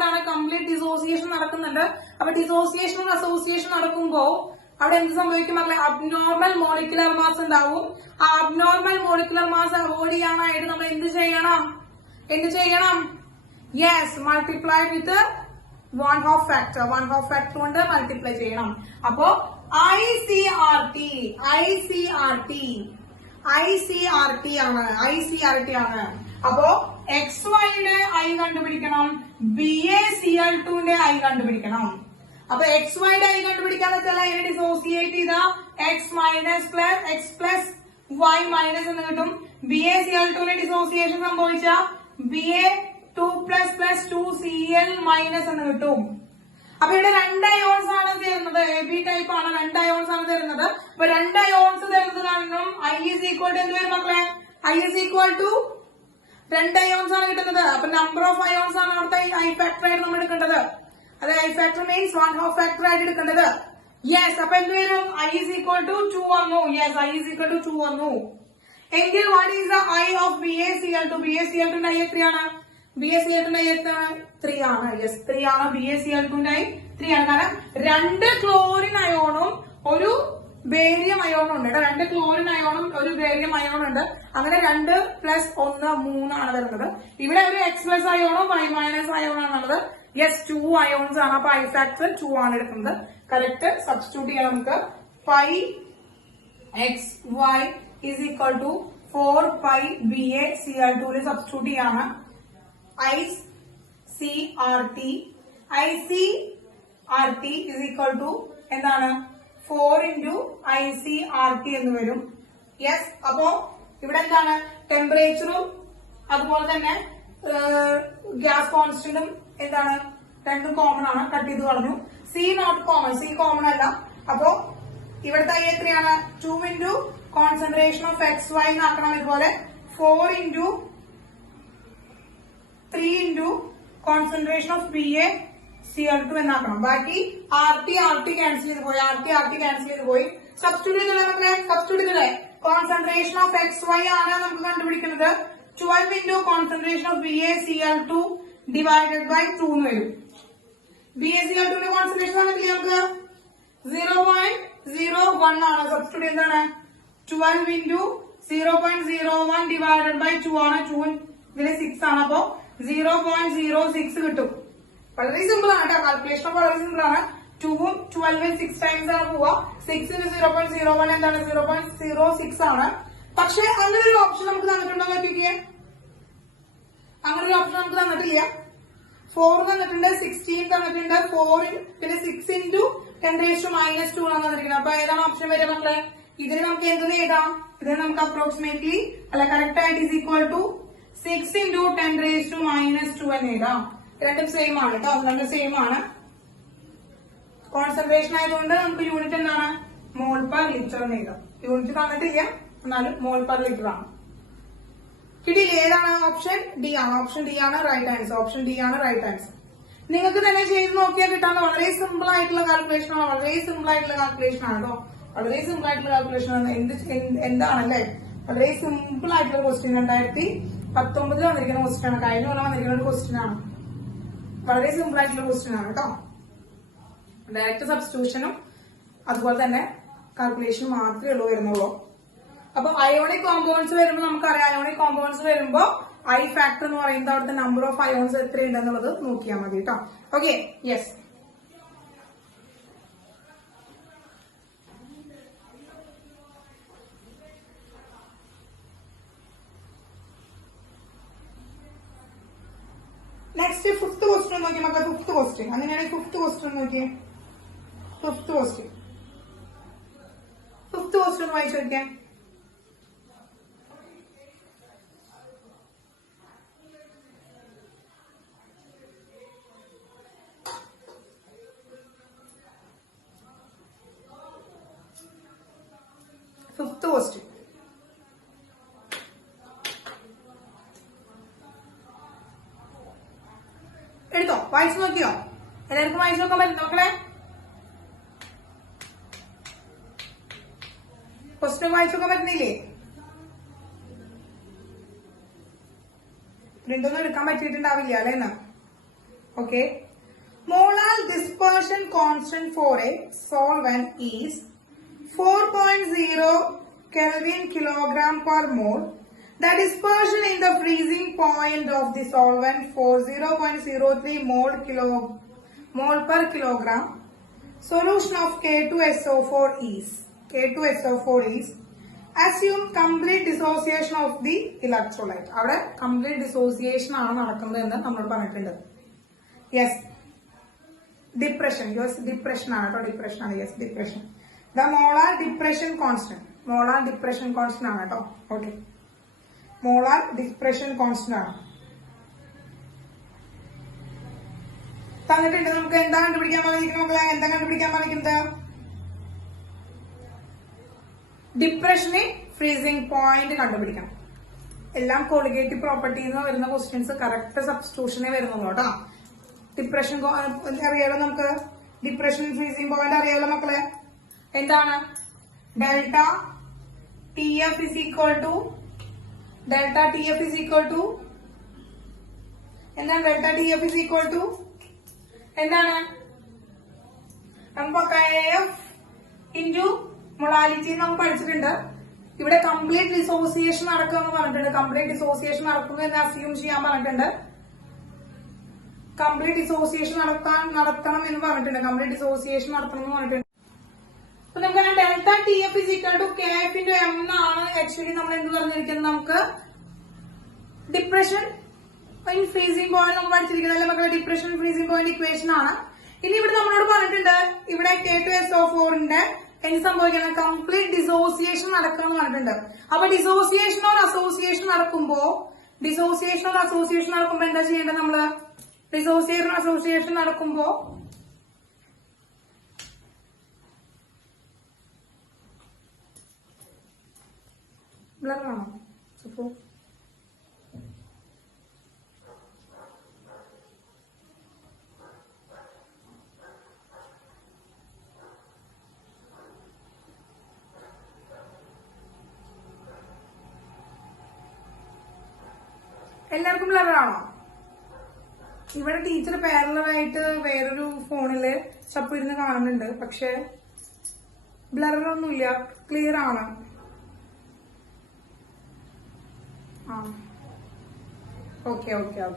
ആണ്. കംപ്ലീറ്റ് ഡിസോസിയേഷൻ നടക്കുന്നുണ്ട്. അപ്പൊ ഡിസോസിയേഷൻ അസോസിയേഷൻ നടക്കുമ്പോ അവിടെ എന്ത് സംഭവിക്കും മക്കളെ? അബ്നോർമൽ മോളിക്കുലർ മാസ് ഉണ്ടാവും. ആ അബ്നോർമൽ മോളിക്കുലർ മാസ് അവോയ്ഡ് ചെയ്യാനായിട്ട് നമ്മൾ എന്ത് ചെയ്യണം? യെസ്, മൾട്ടിപ്ലൈ വിത്ത് 1/2 ഫാക്ടർ കൊണ്ട് മൾട്ടിപ്ലൈ ചെയ്യണം. അപ്പോ ICRT ആണ്. അപ്പോ XY-യുടെ ഐ കണ്ടുപിടിക്കണം, BaCl2-ന്റെ ഐ കണ്ടുപിടിക്കണം. അപ്പൊ XY-യുടെ ഐ കണ്ടുപിടിക്കാന്ന് വെച്ചാൽ അതിനെ ഡിസോസിയേറ്റ് ചെയ്ത X plus Y മൈനസ് എന്ന് കിട്ടും. BaCl2-നെ ഡിസോസിയേഷൻ സംഭവിച്ച Ba2 plus plus 2Cl minus എന്ന് കിട്ടും. അപ്പൊ ഇവിടെ 2 അയോൺസ് ആണ് തരുന്നത്, AB ടൈപ്പ് ആണ്, 2 അയോൺസ് ആണ് തരുന്നത്. അപ്പൊ 2 അയോൺസ് തരുന്നത് കാരണം I is equal to എന്ത് വരും മക്കളെ? I is equal to 2 ions ആണ് കിട്ടുന്നത്. അപ്പൊ നമ്പർ ഓഫ് അയോൺസ് ആണ് അവിടുത്തെ ഐ ഫാക്ടർ ആയിട്ട് നമ്മൾ എടുക്കേണ്ടത്. അത് ഐ ഫാക്ടർ മീൻസ് 1/2 ഫാക്ടർ ആയിട്ട് എടുക്കേണ്ടത്. യെസ്, അപ്പൊ എന്ത് വരും? I is equal to 2 വന്നു. Yes, I is equal to 2 വന്നു. എങ്കിൽ what is the I of BaCl2? BaCl2ന്റെ ഐ എത്രയാണ്? BaCl2ന്റെ ഐ എത്രയാണ്? 3 ആണ്. യെസ്, 3 ആണ്. BaCl2ന്റെ ഐ 3 ആണ്. കാരണം 2 ക്ലോറിൻ അയോണും ഒരു ബേരിയം അയോണും ഉണ്ട്. 2 ക്ലോറിൻ അയോണും ഒരു ബേരിയം അയോണും ഉണ്ട്. അങ്ങനെ 2 plus 1 3 ആണ് വരുന്നത്. ഇവിടെ ഒരു X plus അയോണും Y മൈനസ് അയോണും ആണുള്ളത്. യെസ്, 2 അയോൺസ് ആണ്. അപ്പൊ ഐ ഫാക്ടർ 2 ആണ് എടുക്കുന്നത്. കറക്റ്റ് സബ്സ്റ്റിറ്റ്യൂട്ട് ചെയ്യാം നമുക്ക്. 5XY is equal to 4 BaCl2 substitute ചെയ്യാണ്. ICRT is equal to എന്താണ്? 4 into ICRT എന്ന് വരും. യെസ്, അപ്പോ ഇവിടെ എന്താണ്? ടെമ്പറേച്ചറും അതുപോലെ തന്നെ ഗ്യാസ് കോൺസ്റ്റന്റും എന്താണ്? രണ്ടും കോമൺ ആണ്. കട്ട് ചെയ്ത് കളഞ്ഞു. C naught common, C common അല്ല. അപ്പോ ഇവിടുത്തെ ഐ എത്രയാണ്? 2 into കോൺസെൻട്രേഷൻ ഓഫ് XY എന്നാക്കണം. ഇതുപോലെ 4 into 3 into concentration of BaCl2 എന്നാക്കണം. ബാക്കി RT ക്യാൻസൽ ചെയ്ത് പോയി. RT ക്യാൻസൽ ചെയ്ത് പോയി. സബ്സ്റ്റിറ്റ്യൂട്ട് ചെയ്തില്ലേ? സബ്സ്റ്റിറ്റ്യൂട്ട് ചെയ്തില്ലേ? കോൺസെൻട്രേഷൻ ഓഫ് XY ആണ് നമുക്ക് കണ്ടുപിടിക്കുന്നത്. 12 into concentration of BaCl2 divided by 2 എന്ന് വരും. BaCl2ന്റെ കോൺസെൻട്രേഷൻ ആണെങ്കിൽ നമുക്ക് 0.01 ആണ്. സബ്സ്റ്റിറ്റ്യൂട്ട് എന്താണ്? 12 into 0.01 ഡിവൈഡഡ് ബൈ 2 ആണ്. 2 ഇതിന് 6 ആണ്. അപ്പോ 0.06 കിട്ടും. വളരെ സിമ്പിൾ ആണ് കേട്ടോ. കാൽക്കുലേഷൻ വളരെ സിമ്പിൾ ആണ്. 2ഉം 12ഉം 6 ടൈംസ് ആണ് പോവുക. 6 ന് 0.01 എന്താണ്? 0.06 ആണ്. പക്ഷെ അങ്ങനെ ഒരു ഓപ്ഷൻ നമുക്ക് തന്നിട്ടുണ്ടോ നോക്കിക്കേ. അങ്ങനെ ഒരു ഓപ്ഷൻ നമുക്ക് തന്നിട്ടില്ല. 4 തന്നിട്ടുണ്ട്, 16 തന്നിട്ടുണ്ട്, 4 പിന്നെ 6 into 10⁻⁻² ആണ് തന്നിരിക്കുന്നത്. അപ്പൊ ഏതാണ് ഓപ്ഷൻ വരിക മക്കളെ? ഇതിന് നമുക്ക് എന്ത് എഴുതാം? ഇതിന് നമുക്ക് അപ്രോക്സിമേറ്റ്ലി അല്ല കറക്റ്റ് ആയിട്ട് ഈസ് ഈക്വൽ ടു 6 into 10⁻² എന്ന് എഴുതാം. രണ്ടും സെയിം ആണ് കേട്ടോ. രണ്ടും സെയിം ആണ്. കോൺസെൻട്രേഷൻ ആയതുകൊണ്ട് നമുക്ക് യൂണിറ്റ് എന്താണ്? മോൾ പെർ ലിറ്റർ എന്ന് എഴുതാം. യൂണിറ്റ് തന്നിട്ടില്ല, എന്നാലും മോൾ പെർ ലിറ്റർ ആണ്. കിട്ടിയില്ലേ? ഏതാണ്? ഓപ്ഷൻ ഡി ആണ്. ഓപ്ഷൻ ഡി ആണ് റൈറ്റ് ആൻസർ. ഓപ്ഷൻ ഡി ആണ് റൈറ്റ് ആൻസർ. നിങ്ങൾക്ക് തന്നെ ചെയ്ത് നോക്കിയാൽ കിട്ടാവുന്ന വളരെ സിമ്പിൾ ആയിട്ടുള്ള കാൽക്കുലേഷൻ ആണ്. വളരെ സിമ്പിൾ ആയിട്ടുള്ള കാൽക്കുലേഷൻ ആണ് കേട്ടോ. വളരെ സിമ്പിൾ ആയിട്ടുള്ള കാൽക്കുലേഷൻ ആണ്. എന്താണല്ലേ? വളരെ സിമ്പിൾ ആയിട്ടുള്ള ക്വസ്റ്റ്യൻ. 2019 വന്നിരിക്കുന്ന ക്വസ്റ്റ്യൻ ആണ്. കഴിഞ്ഞ കൊല്ലം വന്നിരിക്കുന്ന ഒരു ക്വസ്റ്റ്യൻ ആണ്. വളരെ സിമ്പിൾ ആയിട്ടുള്ള ക്വസ്റ്റ്യൻ ആണ് കേട്ടോ. ഡയറക്റ്റ് സബ്സ്റ്റിറ്റ്യൂഷനും അതുപോലെ തന്നെ കാൽക്കുലേഷനും മാത്രമേ ഉള്ളൂ വരുന്നുള്ളൂ. അപ്പൊ അയോണിക് കോമ്പൗണ്ട്സ് വരുമ്പോൾ നമുക്കറിയാം. അയോണിക് കോമ്പൗണ്ട്സ് വരുമ്പോ ഐ ഫാക്ടർ എന്ന് പറയുന്നത് അവിടുത്തെ നമ്പർ ഓഫ് അയോൺസ് എത്രയുണ്ടെന്നുള്ളത് നോക്കിയാൽ മതി കേട്ടോ. Okay, yes. Next 5th question നോക്കി മക്കളെ. 5th question. അങ്ങനെയാണെങ്കിൽ 5th ക്വസ്റ്റ്യൻ നോക്കിയേ. 5th ക്വസ്റ്റ്യൻ വായിച്ചു നോക്കിയാൽ. Fifth question. എടുത്തോ? വായിച്ചു നോക്കിയോ? എല്ലാവർക്കും വായിച്ചു നോക്കാൻ പറ്റും മക്കളെ? ക്വസ്റ്റ്യൻ വായിച്ചു നോക്കാൻ പറ്റുന്നില്ലേ? പ്രിന്റൊന്നും എടുക്കാൻ പറ്റിയിട്ടുണ്ടാവില്ല അല്ലേ എന്നാ? Okay. Molar depression constant for a solvent is 4.0 Kelvin kilogram per mole. The dispersion in the freezing point of the solvent for 0.03 mole per kilogram. Solution of K2SO4 is assume complete dissociation of the electrolyte. അവിടെ complete dissociation ആണ് നടക്കുന്നത് എന്ന് നമ്മളോട് പറഞ്ഞിട്ടുണ്ട്. Yes. Depression. Yes, depression ആണ് കേട്ടോ. Depression ആണ്. Yes, depression. The molar depression constant. Molar depression constant ആണ് കേട്ടോ. Okay. Molar depression constant ആണ്. തന്നിട്ടുണ്ട്. നമുക്ക് എന്താ കണ്ടുപിടിക്കാൻ പറഞ്ഞിരിക്കുന്നത് മക്കളെ? എന്താ കണ്ടുപിടിക്കാൻ പറഞ്ഞിരിക്കുന്നത്? ഡിപ്രഷന് ഫ്രീസിംഗ് പോയിന്റ് കണ്ടുപിടിക്കണം. എല്ലാം കോളിഗേറ്റീവ് പ്രോപ്പർട്ടീസ് വരുന്ന ക്വസ്റ്റ്യൻസ് കറക്റ്റ് സബ്സ്റ്റിറ്റ്യൂഷനെ വരുന്നുള്ളൂ കേട്ടോ. ഡിപ്രഷൻ അറിയാലോ നമുക്ക്. ഡിപ്രഷൻ ഫ്രീസിംഗ് പോയിന്റ് അറിയാലോ മക്കളെ. എന്താണ്? Delta T F is equal to എന്താണ്? Delta T F is equal to എന്താണ്? നമുക്ക് എഫ് ഇൻറ്റു മൊളാലിറ്റി നമുക്ക് പഠിച്ചിട്ടുണ്ട്. ഇവിടെ കംപ്ലീറ്റ് ഡിസോസിയേഷൻ നടക്കുമെന്ന് പറഞ്ഞിട്ടുണ്ട്. കംപ്ലീറ്റ് ഡിസോസിയേഷൻ നടക്കുന്നു എന്ന് അസ്യൂം ചെയ്യാൻ പറഞ്ഞിട്ടുണ്ട്. കംപ്ലീറ്റ് ഡിസോസിയേഷൻ നടത്തണം എന്ന് പറഞ്ഞിട്ടുണ്ട്. കംപ്ലീറ്റ് ഡിസോസിയേഷൻ നടത്തണം എന്ന് പറഞ്ഞിട്ടുണ്ട്. അപ്പൊ നമുക്ക് delta T F is equal to K F into M എന്നാണ് ആക്ച്വലി നമ്മൾ എന്ത് പറഞ്ഞിരിക്കുന്നത്? നമുക്ക് ഡിപ്രഷൻ ഇൻ ഫ്രീസിംഗ് പോയിന്റ് നമ്മൾ പഠിച്ചിരിക്കുന്നത് അല്ലെ മക്കളെ? ഡിപ്രഷൻ ഫ്രീസിംഗ് പോയിന്റ് ഇക്വേഷൻ ആണ്. ഇനി ഇവിടെ നമ്മളോട് പറഞ്ഞിട്ടുണ്ട് ഇവിടെ K2SO4ന്റെ എന്ത് സംഭവിക്കണം? കംപ്ലീറ്റ് ഡിസോസിയേഷൻ നടക്കണം പറഞ്ഞിട്ടുണ്ട്. അപ്പൊ ഡിസോസിയേഷൻ ഓർ അസോസിയേഷൻ നടക്കുമ്പോ എന്താ ചെയ്യേണ്ടത് നമ്മള്? അസോസിയേഷൻ നടക്കുമ്പോ ബ്ലറാണോ? എല്ലാവർക്കും ബ്ലറാണോ? ഇവിടെ ടീച്ചർ പാരലറായിട്ട് വേറൊരു ഫോണില് ചപ്പ് ഇരുന്ന് കാണുന്നുണ്ട്. പക്ഷെ ബ്ലറൊന്നുമില്ല. ക്ലിയർ ആണ്. ഓക്കെ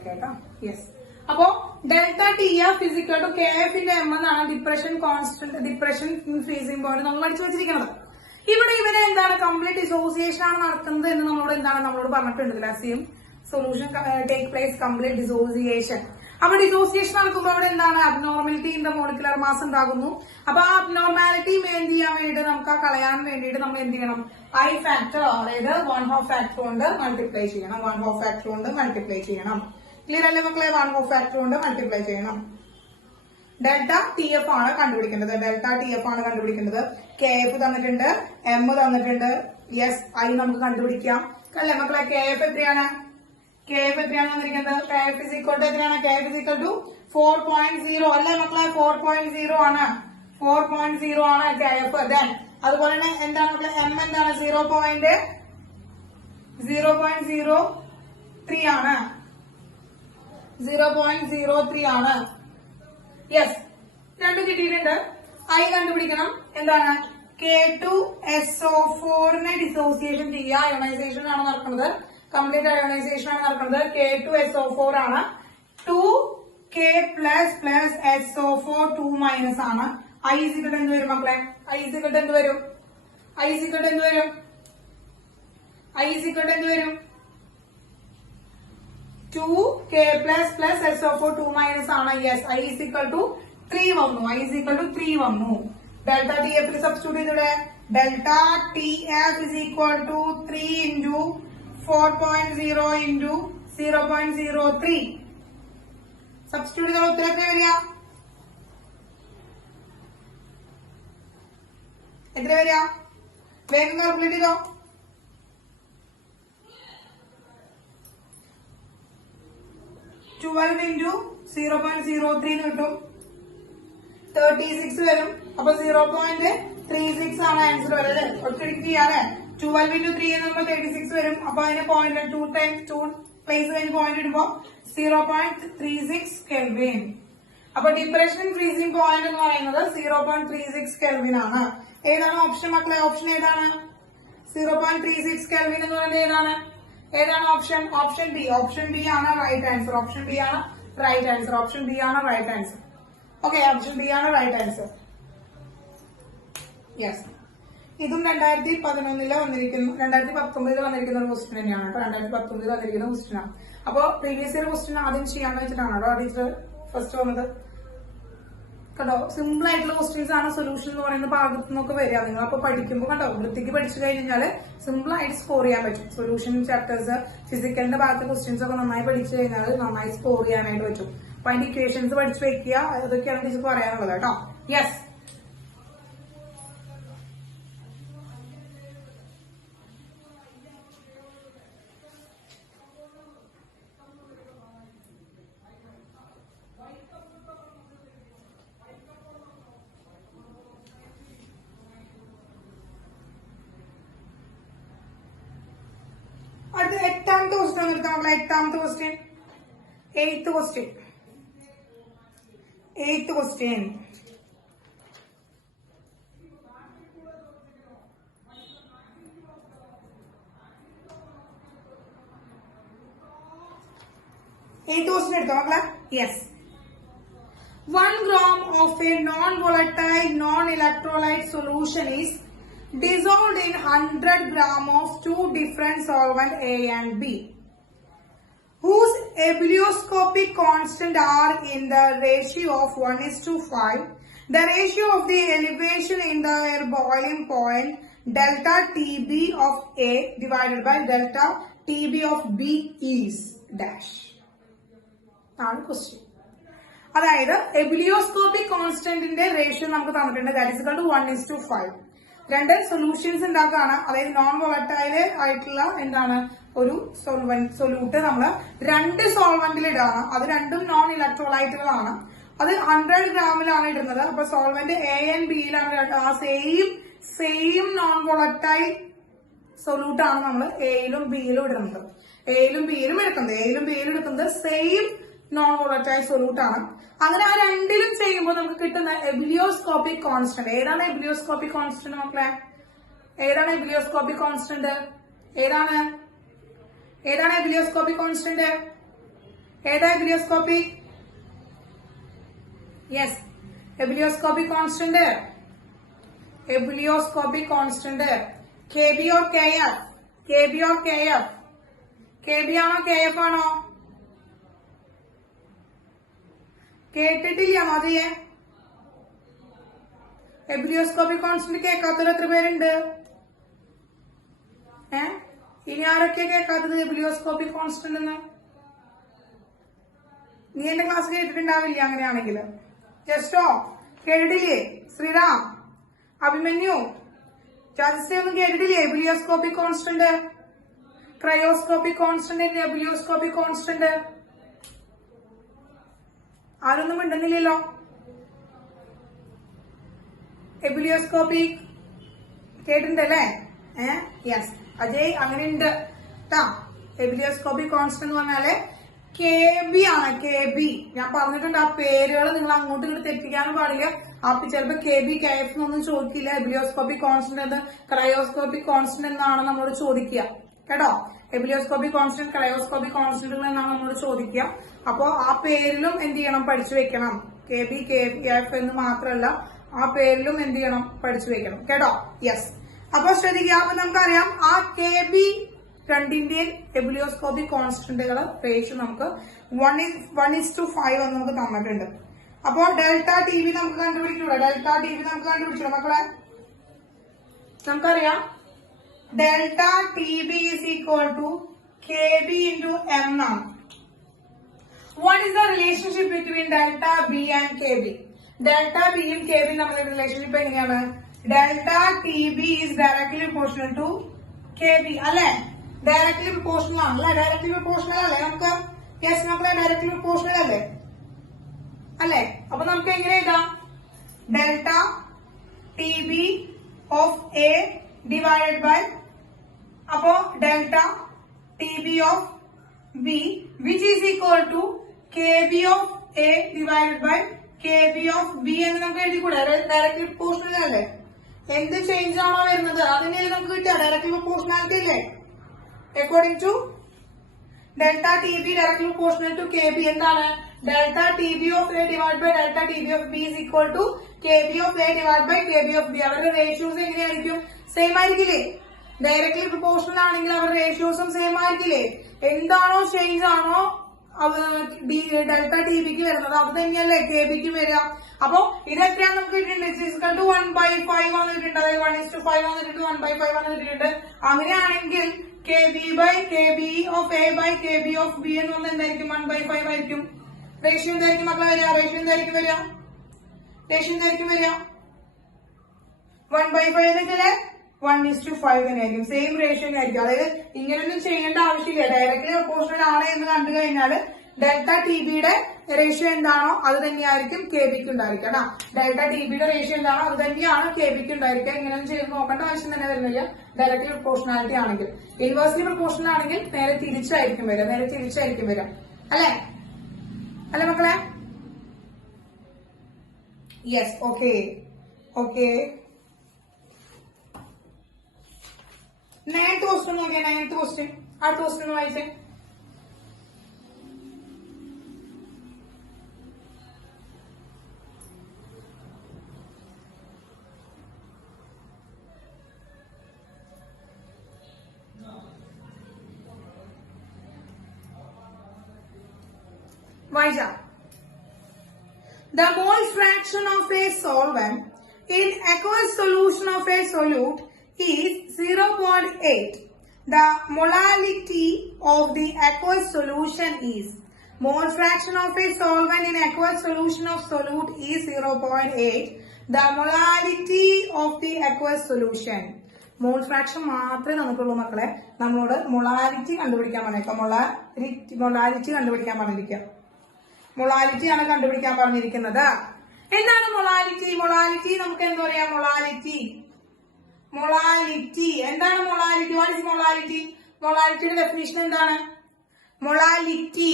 കേട്ടോ. യെസ്. അപ്പോ delta T F is equal to K F into M എന്നാണ് ഡിപ്രഷൻ ഫ്രീസിംഗ് പോയിന്റ് നമ്മൾ പഠിച്ചു വെച്ചിരിക്കുന്നത്. ഇവിടെ ഇവരെ എന്താണ്? കംപ്ലീറ്റ് ഡിസോസിയേഷൻ ആണ് നടത്തുന്നത് എന്ന് നമ്മളോട് പറഞ്ഞിട്ടുണ്ട്. Assume solution take place complete dissociation. അപ്പൊ ഡിസോസിയേഷൻ നടക്കുമ്പോൾ അവിടെ എന്താണ്? Abnormality in the molecular mass ഉണ്ടാകുന്നു. അപ്പൊ ആ അബ്നോർമാലിറ്റി എന്ത് ചെയ്യാൻ വേണ്ടിയിട്ട് നമുക്ക് കളയാൻ വേണ്ടിയിട്ട് നമ്മൾ എന്ത് ചെയ്യണം? ഐ ഫാക്ടർ അതായത് 1/2 ഫാക്ടർ കൊണ്ട് മൾട്ടിപ്ലൈ ചെയ്യണം. 1/2 ഫാക്ടർ കൊണ്ട് മൾട്ടിപ്ലൈ ചെയ്യണം. ക്ലിയർ അല്ലേ മക്കളെ? 1/2 ഫാക്ടർ കൊണ്ട് മൾട്ടിപ്ലൈ ചെയ്യണം. ഡെൽറ്റ ടി എഫ് ആണ് കണ്ടുപിടിക്കേണ്ടത്. കെ എഫ് തന്നിട്ടുണ്ട്, എം തന്നിട്ടുണ്ട്. യെസ്, ഐ നമുക്ക് കണ്ടുപിടിക്കാം അല്ലെ മക്കളെ? കെ എഫ് എത്രയാണ് തന്നിരിക്കുന്നത്? K F is equal to എത്രയാണ്? K F is equal to 4.0 അല്ലേ മക്കളെ? 4.0 ആണ്. 4.0 ആണ് കെ എഫ്. ദെൻ അതുപോലെ തന്നെ എന്താണ് മക്കളെ? എം എന്താണ്? 0.03 ആണ്. 0.03 ആണ്. യെസ്, രണ്ടും കിട്ടിയിട്ടുണ്ട്. ഐ കണ്ടുപിടിക്കണം. എന്താണ്? K2SO4നെ ഡിസോസിയേഷൻ ചെയ്യുക. അയോണൈസേഷൻ ആണ് നടക്കുന്നത്. കംപ്ലീറ്റ് അയോണൈസേഷൻ ആണ് നടക്കുന്നത്. K2SO4 ആണ്. 2K പ്ലസ് SO4 2 മൈനസ് ആണ്. ഐ ഇസിക്കട്ട് എന്ത് വരും മക്കളെ? ഐ ഇസിക്കട്ട് എന്ത് വരും? 2K പ്ലസ് SO4 2 മൈനസ് ആണ്. യെസ്, ഐ ഇസിക്കൽ ടു 3 വന്നു. ഡെൽറ്റ ടി എഫ് സബ്സ്റ്റിറ്റ്യൂട്ട് ചെയ്തൂടെ? Delta T F is equal to 3 into 4.0 into 0.03. Substitute ചെയ്താൽ ഉത്തരം എത്ര വരിക? വേഗം കാൽക്കുലേറ്റ് ചെയ്തോ. 12 ഇൻറ്റു 0.03 കിട്ടും. 36 വരും. അപ്പൊ 0.36 ആണ് ആൻസർ വരും. ഒറ്റടിക്ക് ചെയ്യാതെ 12 ഇൻറ്റു 3 എന്ന് പറയുമ്പോൾ 36 വരും. അപ്പൊ അതിന് പോയിന്റ് 2 പ്ലേസ് കഴിഞ്ഞ് പോയിന്റ് ഇടുമ്പോ 0.36 കെൽവിൻ. അപ്പൊ ഡിപ്രഷൻ ഫ്രീസിംഗ് പോയിന്റ് എന്ന് പറയുന്നത് 0.36 കെൽവിൻ ആണ്. ഏതാണ് ഓപ്ഷൻ മക്കളെ? ഓപ്ഷൻ ഏതാണ്? 0.36 കെൽവിൻ എന്ന് പറയുന്നത് ഏതാണ് option? Option B. Option B ആണ് റൈറ്റ് ആൻസർ. ഓപ്ഷൻ ബി ആണ് right answer. Okay, option B ആണ് റൈറ്റ് ആൻസർ. യെസ്. ഇതും 2011 വന്നിരിക്കുന്നു, 2019 വന്നിരിക്കുന്ന ഒരു ക്വസ്റ്റ്യൻ തന്നെയാണ് കേട്ടോ. 2019 വന്നിരിക്കുന്ന ക്വസ്റ്റ്യൻ ആണ്. അപ്പൊ പ്രീവിയസ് ഇയർ ക്വസ്റ്റ്യൻ ആദ്യം ചെയ്യാൻ വെച്ചിട്ടാണ് കേട്ടോ ടീച്ചർ ഫസ്റ്റ് വന്നത് കേട്ടോ. സിമ്പിൾ ആയിട്ടുള്ള ക്വസ്റ്റ്യൻസ് ആണ് സൊല്യൂഷൻ എന്ന് പറയുന്ന ഭാഗത്തു നിന്നൊക്കെ വരിക. നിങ്ങൾ അപ്പൊ പഠിക്കുമ്പോൾ കണ്ടോ വൃത്തിക്ക് പഠിച്ചു കഴിഞ്ഞാൽ സിമ്പിൾ ആയിട്ട് സ്കോർ ചെയ്യാൻ പറ്റും. സൊല്യൂഷൻ ചാപ്റ്റേഴ്സ് ഫിസിക്കലിന്റെ ഭാഗത്തെ ക്വസ്റ്റ്യൻസ് ഒക്കെ നന്നായി പഠിച്ചു കഴിഞ്ഞാൽ നന്നായി സ്കോർ ചെയ്യാനായിട്ട് പറ്റും. അപ്പൊ അതിന്റെ ഇക്വേഷൻസ് പഠിച്ചു വെക്കുക, അതൊക്കെയാണ് ടീച്ചർ പറയാനുള്ളത് കേട്ടോ. യെസ്, അടുത്ത 8ാമത്തെ ക്വസ്റ്റ്യൻ എടുക്കാം. നമ്മളെ 8ാമത്തെ question, 8th question. 8th question എടുക്കാം മക്കളെ. Yes, 1 gram of a non-volatile non-electrolyte solution is dissolved in 100 gram of two different solvent A and B, whose ebullioscopic constant are in the ratio of 1:5. The ratio of the elevation in the air boiling point delta TB of A divided by delta TB of B is dash. ആണ് ക്വസ്റ്റ്യൻ. അതായത് എബിലിയോസ്കോപ്പിക് കോൺസ്റ്റന്റിന്റെ റേഷ്യോ നമുക്ക് തന്നിട്ടുണ്ട്. That is equal to 1:5. രണ്ട് സൊല്യൂഷൻസ് ഉണ്ടാക്കുകയാണ്. അതായത് നോൺ വോളറ്റൈല് ആയിട്ടുള്ള എന്താണ് ഒരു സൊല്യൂട്ട് നമ്മൾ 2 സോൾവെന്റിൽ ഇടാണ്. അത് രണ്ടും നോൺ ഇലക്ട്രോലൈറ്റുകളാണ്. അത് 100 ഗ്രാമിലാണ് ഇടുന്നത്. അപ്പൊ സോൾവെന്റ് എ ആൻഡ് ബിയിലാണ് ആ സെയിം നോൺ വോളറ്റൈൽ സൊല്യൂട്ടാണ് നമ്മൾ എയിലും ബിയിലും ഇടുന്നത്. എയിലും ബിയിലും എടുക്കുന്നത് സെയിം നോൺ വോളറ്റൈൽ സൊല്യൂട്ട് ആണ്. അങ്ങനെ ആ രണ്ടിലും ചെയ്യുമ്പോൾ നമുക്ക് കിട്ടുന്ന എബിലിയോസ്കോപ്പിക് കോൺസ്റ്റന്റ് ഏതാണ്? എബിലിയോസ്കോപ്പിക് കോൺസ്റ്റന്റ് മക്കളെ ഏതാണ്? എബിലിയോസ്കോപ്പിക് കോൺസ്റ്റന്റ് ഏതാണ്? എബിലിയോസ്കോപ്പിക് കോൺസ്റ്റന്റ് ഏതാ? Ebullioscopic yes, ebullioscopic constant KB or KF? KB ആണോ KF ആണോ? കേട്ടിട്ടില്ല മതിയെ. എബിലിയോസ്കോപ്പിക് കോൺസ്റ്റന്റ് കേൾക്കാത്തവർ എത്ര പേരുണ്ട്? ഇനി ആരൊക്കെ കേൾക്കാത്തത് എബിലിയോസ്കോപ്പിക് കോൺസ്റ്റന്റ് എന്ന്? നീ എന്റെ ക്ലാസ് കേട്ടിട്ടുണ്ടാവില്ല അങ്ങനെയാണെങ്കിൽ. ജസ്റ്റോ കേട്ടിട്ടില്ലേ? ശ്രീറാം, അഭിമന്യു, ചാൻസേ ഒന്നും കേട്ടിട്ടില്ലേ? Ebullioscopic constant, cryoscopic constant, ebullioscopic constant ആരൊന്നും മിണ്ടുന്നില്ലല്ലോ. എബിലിയോസ്കോപ്പിക് കേട്ടിട്ടുണ്ടല്ലേ? യെസ് അജയ്, അങ്ങനെ ഉണ്ട് ട്ടാ. എബിലിയോസ്കോപ്പിക് കോൺസ്റ്റന്റ് എന്ന് പറഞ്ഞാല് KB ആണ്. KB ഞാൻ പറഞ്ഞിട്ടുണ്ട്. ആ പേരുകൾ നിങ്ങൾ അങ്ങോട്ടും ഇങ്ങോട്ട് തെറ്റിക്കാനും പാടില്ല. അപ്പൊ ചിലപ്പോ KB KF എന്നൊന്നും ചോദിക്കില്ല. എബിലിയോസ്കോപ്പിക് കോൺസ്റ്റന്റ് എന്ന് ക്രയോസ്കോപ്പിക് കോൺസ്റ്റന്റ് എന്നാണ് നമ്മളോട് ചോദിക്കുക കേട്ടോ. എബിലിയോസ്കോപ്പിക് കോൺസ്റ്റന്റ്, ക്രയോസ്കോപ്പിക് കോൺസ്റ്റന്റുകൾ എന്നാണ് നമ്മളോട് ചോദിക്കുക. അപ്പോ ആ പേരിലും എന്ത് ചെയ്യണം? പഠിച്ചു വെക്കണം. KB KF എന്ന് മാത്രമല്ല ആ പേരിലും എന്ത് ചെയ്യണം? പഠിച്ചു വെക്കണം കേട്ടോ. യെസ്, അപ്പൊ ശ്രദ്ധിക്കുക. അപ്പൊ നമുക്കറിയാം ആ KB രണ്ടിന്റെയും എബിലിയോസ്കോപ്പിക് കോൺസ്റ്റന്റുകൾ റേഷ്യോ നമുക്ക് 1:5 എന്ന് നമുക്ക് തന്നിട്ടുണ്ട്. അപ്പോ ഡെൽറ്റ TB നമുക്ക് കണ്ടുപിടിക്കൂടാ? ഡെൽറ്റ TB നമുക്ക് കണ്ടുപിടിച്ചോ മക്കളെ? നമുക്കറിയാം delta TB is equal to KB into M ആണ്. What is the relationship between delta B and KB? Delta B യും KB യും തമ്മിലുള്ള റിലേഷൻഷിപ്പ് എങ്ങനെയാണ്? Delta TB is directly proportional to KB അല്ലെ? ഡയറക്ട്ലി പ്രൊപ്പോർഷണൽ ആണല്ലേ? ഡയറക്ട്ലി പ്രൊപ്പോർഷണൽ അല്ലേ നമുക്ക്? യെസ് മക്കളെ, ഡയറക്ട്ലി പ്രൊപ്പോർഷണൽ അല്ലേ? അപ്പൊ നമുക്ക് എങ്ങനെ എഴുതാം? Delta TB of A divided by അപ്പോ delta TB of B which is equal to KB of A divided by KB of B എന്ന് നമുക്ക് എഴുതിക്കൂടെ? ഡയറക്ട്ലി പ്രൊപ്പോർഷണൽ അല്ലേ? എന്ത് ചേഞ്ച് ആണോ വരുന്നത് അതിനെ നമുക്ക് കിട്ടുക ഡയറക്ട്ലി പ്രൊപ്പോർഷണാലിറ്റി അല്ലേ? According to delta TB directly proportional to KB എന്താണ്? Delta TB of A divided by delta TB of B is equal to KB of A divided by KB of B. അവരുടെ റേഷ്യോസ് എങ്ങനെയായിരിക്കും? സെയിം ആയിരിക്കില്ലേ? ഡയറക്ട്ലി പ്രൊപ്പോർഷണൽ ആണെങ്കിൽ അവരുടെ റേഷ്യോസും സെയിം ആയിരിക്കില്ലേ? എന്താണോ ചേഞ്ച് ആണോ ഡെൽറ്റ ടി ബിക്ക് വരുന്നത് അത് തന്നെയല്ലേ കെ ബിക്ക് വരിക. അപ്പൊ ഇതെത്രയാണ് നമുക്ക് കിട്ടിയിട്ടുണ്ട്? 1/5 വന്നിട്ടുണ്ട്, അതായത് 1:5 വന്നിട്ടുണ്ട്, 1/5 വന്നിട്ടുണ്ട്. അങ്ങനെയാണെങ്കിൽ K B by K B of A by K B of B എന്ന് പറഞ്ഞാൽ എന്തായിരിക്കും? 1/5 ആയിരിക്കും. റേഷ്യോ എന്തായിരിക്കും മക്കളെ വരിക? റേഷ്യോ എന്തായിരിക്കും വരിക? 1/5 1:5 തന്നെയായിരിക്കും. സെയിം റേഷ്യോ ആയിരിക്കും. അതായത് ഇങ്ങനെയൊന്നും ചെയ്യേണ്ട ആവശ്യമില്ല. ഡയറക്ട്ലി പ്രൊപ്പോർഷണൽ ആണ് എന്ന് കണ്ടു കഴിഞ്ഞാൽ ഡെൽറ്റ ടി ബിയുടെ റേഷ്യോ എന്താണോ അത് തന്നെയായിരിക്കും കെ ബിക്ക് ഉണ്ടായിരിക്കുക കേട്ടോ. ഡെൽറ്റ ടി ബിയുടെ റേഷ്യോ എന്താണോ അത് തന്നെയാണ് കെ ബിക്ക് ഉണ്ടായിരിക്കുക. ഇങ്ങനെയൊന്നും ചെയ്ത് നോക്കേണ്ട ആവശ്യം തന്നെ വരുന്നില്ല ഡയറക്ട്ലി പ്രൊപ്പോർഷണാലിറ്റി ആണെങ്കിൽ. ഇൻവേഴ്സ്ലി പ്രൊപ്പോർഷണൽ ആണെങ്കിൽ നേരെ തിരിച്ചായിരിക്കും വരിക. അല്ലെ മക്കളെ? യെസ്. ഓക്കെ. നയൻത് ക്വസ്റ്റ്യൻ നോക്കിയാ. അടുത്ത ക്വസ്റ്റ്യൻ വായിച്ചേ. വായിച്ച The mole fraction of a solvent in aqueous solution of a solute is 0.8. The molality of the aqueous solution is. Mole fraction of a solvent in aqueous solution of solute is 0.8. The molality of the aqueous solution. Mole fraction മാത്രമേ നമുക്കുള്ളൂ മക്കളെ. നമ്മളോട് മൊളാലിറ്റി കണ്ടുപിടിക്കാൻ പറഞ്ഞേക്കാം. മൊളാലിറ്റി കണ്ടുപിടിക്കാൻ പറഞ്ഞിരിക്കുക. മൊളാലിറ്റി ആണ് കണ്ടുപിടിക്കാൻ പറഞ്ഞിരിക്കുന്നത്. എന്താണ് മൊളാലിറ്റി? നമുക്ക് എന്താ പറയാ? മൊളാലിറ്റി എന്താണ്? What is molality? മൊളാലിറ്റിയുടെ ഡെഫിനിഷൻ എന്താണ്? മൊളാലിറ്റി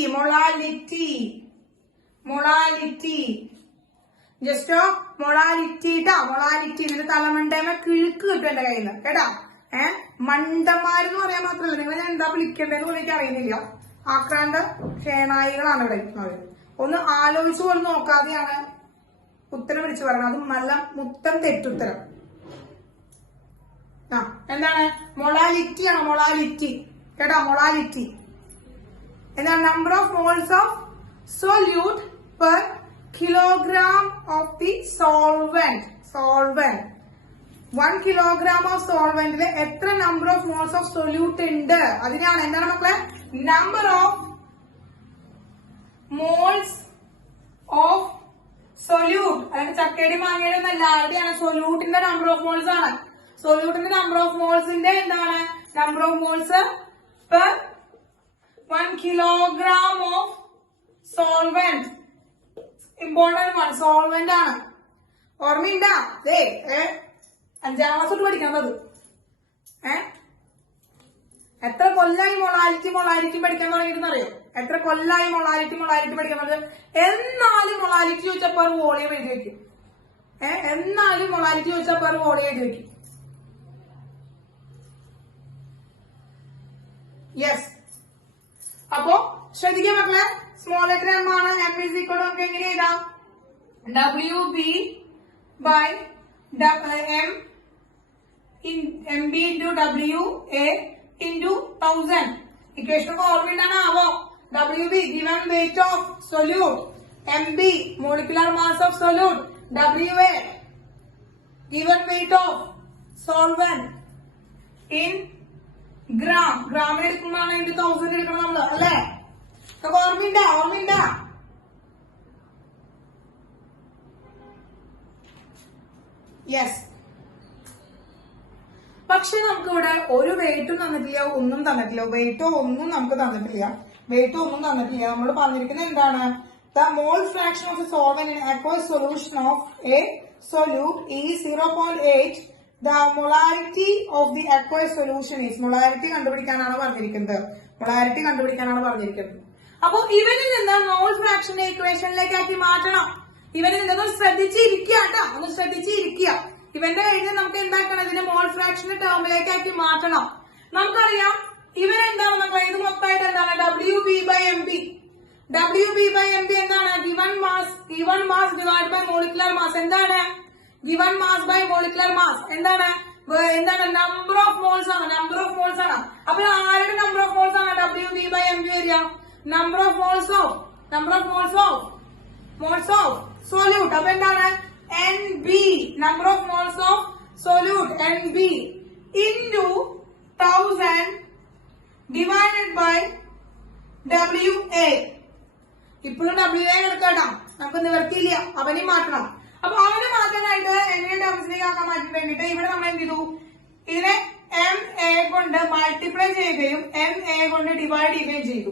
ജസ്റ്റോ മൊളാലിറ്റി ട്ടാ. മൊളാലിറ്റി ഇതിന്റെ തലമണ്ടേമ കിഴുക്ക് കിട്ടും എന്റെ കയ്യിൽ നിന്ന് കേട്ടാ. മണ്ടന്മാരെന്ന് പറയാൻ മാത്രമല്ല, നിങ്ങൾ ഞാൻ എന്താ വിളിക്കേണ്ടതെന്ന് എനിക്ക് അറിയുന്നില്ല. ആക്രാന്ത ക്ഷേനായികളാണ് ഇവിടെ ഇരിക്കുന്നത്. ഒന്ന് ആലോചിച്ചു പോലും നോക്കാതെയാണ് ഉത്തരം വിളിച്ചു പറയുന്നത്. അതും നല്ല മുത്തം തെറ്റുത്തരം. എന്താണ്? മൊളാലിറ്റി ആണ്. കേട്ടോ. മൊളാലിറ്റി എന്താണ്? Number of moles of solute per kilogram of the solvent. 1 kilogram of സോൾവെന്റിന് എത്ര number of moles of solute ഉണ്ട് അതിനാണ് എന്താണ് മക്കളെ? Number of moles of solute. അതായത് ചക്കയുടെ മാങ്ങയുടെ ഒന്നും എല്ലാവരുടെയാണ്. സൊല്യൂട്ടിന്റെ നമ്പർ ഓഫ് മോൾസ് ആണ്. സൊല്യൂട്ടിന്റെ നമ്പർ ഓഫ് മോൾസിന്റെ എന്താണ്? Number of moles per 1 kilogram of solvent. Important ആണ്. സോൾവെന്റ് ആണ്. ഓർമ്മയുണ്ടാ? 5ാം ക്ലാസ് തൊട്ട് പഠിക്കുന്നത്. എത്ര കൊല്ലായി മൊളാലിറ്റി പഠിക്കാൻ തുടങ്ങിയിട്ടെന്നറിയോ? എത്ര കൊല്ലായി മൊളാലിറ്റി പഠിക്കുന്നത്? എന്നാലും മൊളാലിറ്റി ചോദിച്ചപ്പോ ഒരു വോളിയം എഴുതി വെക്കും. യെസ്. അപ്പോ ശ്രദ്ധിക്കുക മക്കളെ. സ്മോൾ ലെറ്റർ എം ആണ്. എം ഇസ് ഈക്വൽ നമുക്ക് എങ്ങനെ എഴുതാം? WB by MB into WA into 1000. Equation ഓർമ്മ ആവോ? WB given weight of solute, MB molecular mass of solute, WA given weight of solvent in gram. ഗ്രാമിന് എടുക്കുമ്പോഴാണ് into 1000 എടുക്കണം നമ്മള് അല്ലേ? ഓർമ്മയുണ്ട? യെസ്. പക്ഷെ നമുക്ക് ഇവിടെ ഒരു വെയിറ്റും തന്നിട്ടില്ല, ഒന്നും തന്നിട്ടില്ല. വെയിറ്റോ ഒന്നും തന്നിട്ടില്ല. നമ്മൾ പറഞ്ഞിരിക്കുന്നത് എന്താണ്? The mole fraction of a solvent in aqueous solution of a solute is 0.8. The molarity of the aqueous solution is. Molarity കണ്ടുപിടിക്കാനാണ് പറഞ്ഞിരിക്കുന്നത്. അപ്പൊ ഇവനിൽ നിന്ന് മോൾ ഫ്രാക്ഷന്റെ ഇക്വേഷനിലേക്ക് ആക്കി മാറ്റണം. ഇവനിൽ നിന്ന് ശ്രദ്ധിച്ചിരിക്കുക. ഇവന്റെ എഴുതി നമുക്ക് എന്താക്കണം? ഇതിന്റെ മോൾ ഫ്രാക്ഷന്റെ ടേമിലേക്ക് ആക്കി മാറ്റണം. നമുക്കറിയാം ഇവൻ എന്താണ് മക്കളെ? ഇത് മൊത്തമായിട്ട് എന്താണ്? WB by MB. എന്താണ്? Given mass divide by molecular mass. എന്താണ്? Given mass by molecular mass. എന്താണ്? എന്താണ് നമ്പർ ഓഫ് മോൾസ് ആണ്, നമ്പർ ഓഫ് മോൾസ് ആണ്. അപ്പൊ ആരുടെ നമ്പർ ഓഫ് മോൾസ് ആണ് WB/MB വരിക? Number of moles of solute. അപ്പൊ എന്താണ് NB, number of moles of solute NB into 1000 divided by WA. ഇപ്പോഴും WA എടുക്കട്ടോ, നമുക്ക് നിവർത്തിയില്ല, അവനെ മാറ്റണം. അപ്പൊ അവനെ മാറ്റാനായിട്ട് എങ്ങനെ ടേംസിലേക്ക് ആക്കാൻ മാറ്റാൻ വേണ്ടിട്ട് ഇവിടെ നമ്മൾ എന്ത് ചെയ്തു? ഇതിനെ MA കൊണ്ട് മൾട്ടിപ്ലൈ ചെയ്യുകയും MA കൊണ്ട് ഡിവൈഡ് ചെയ്യുകയും ചെയ്തു.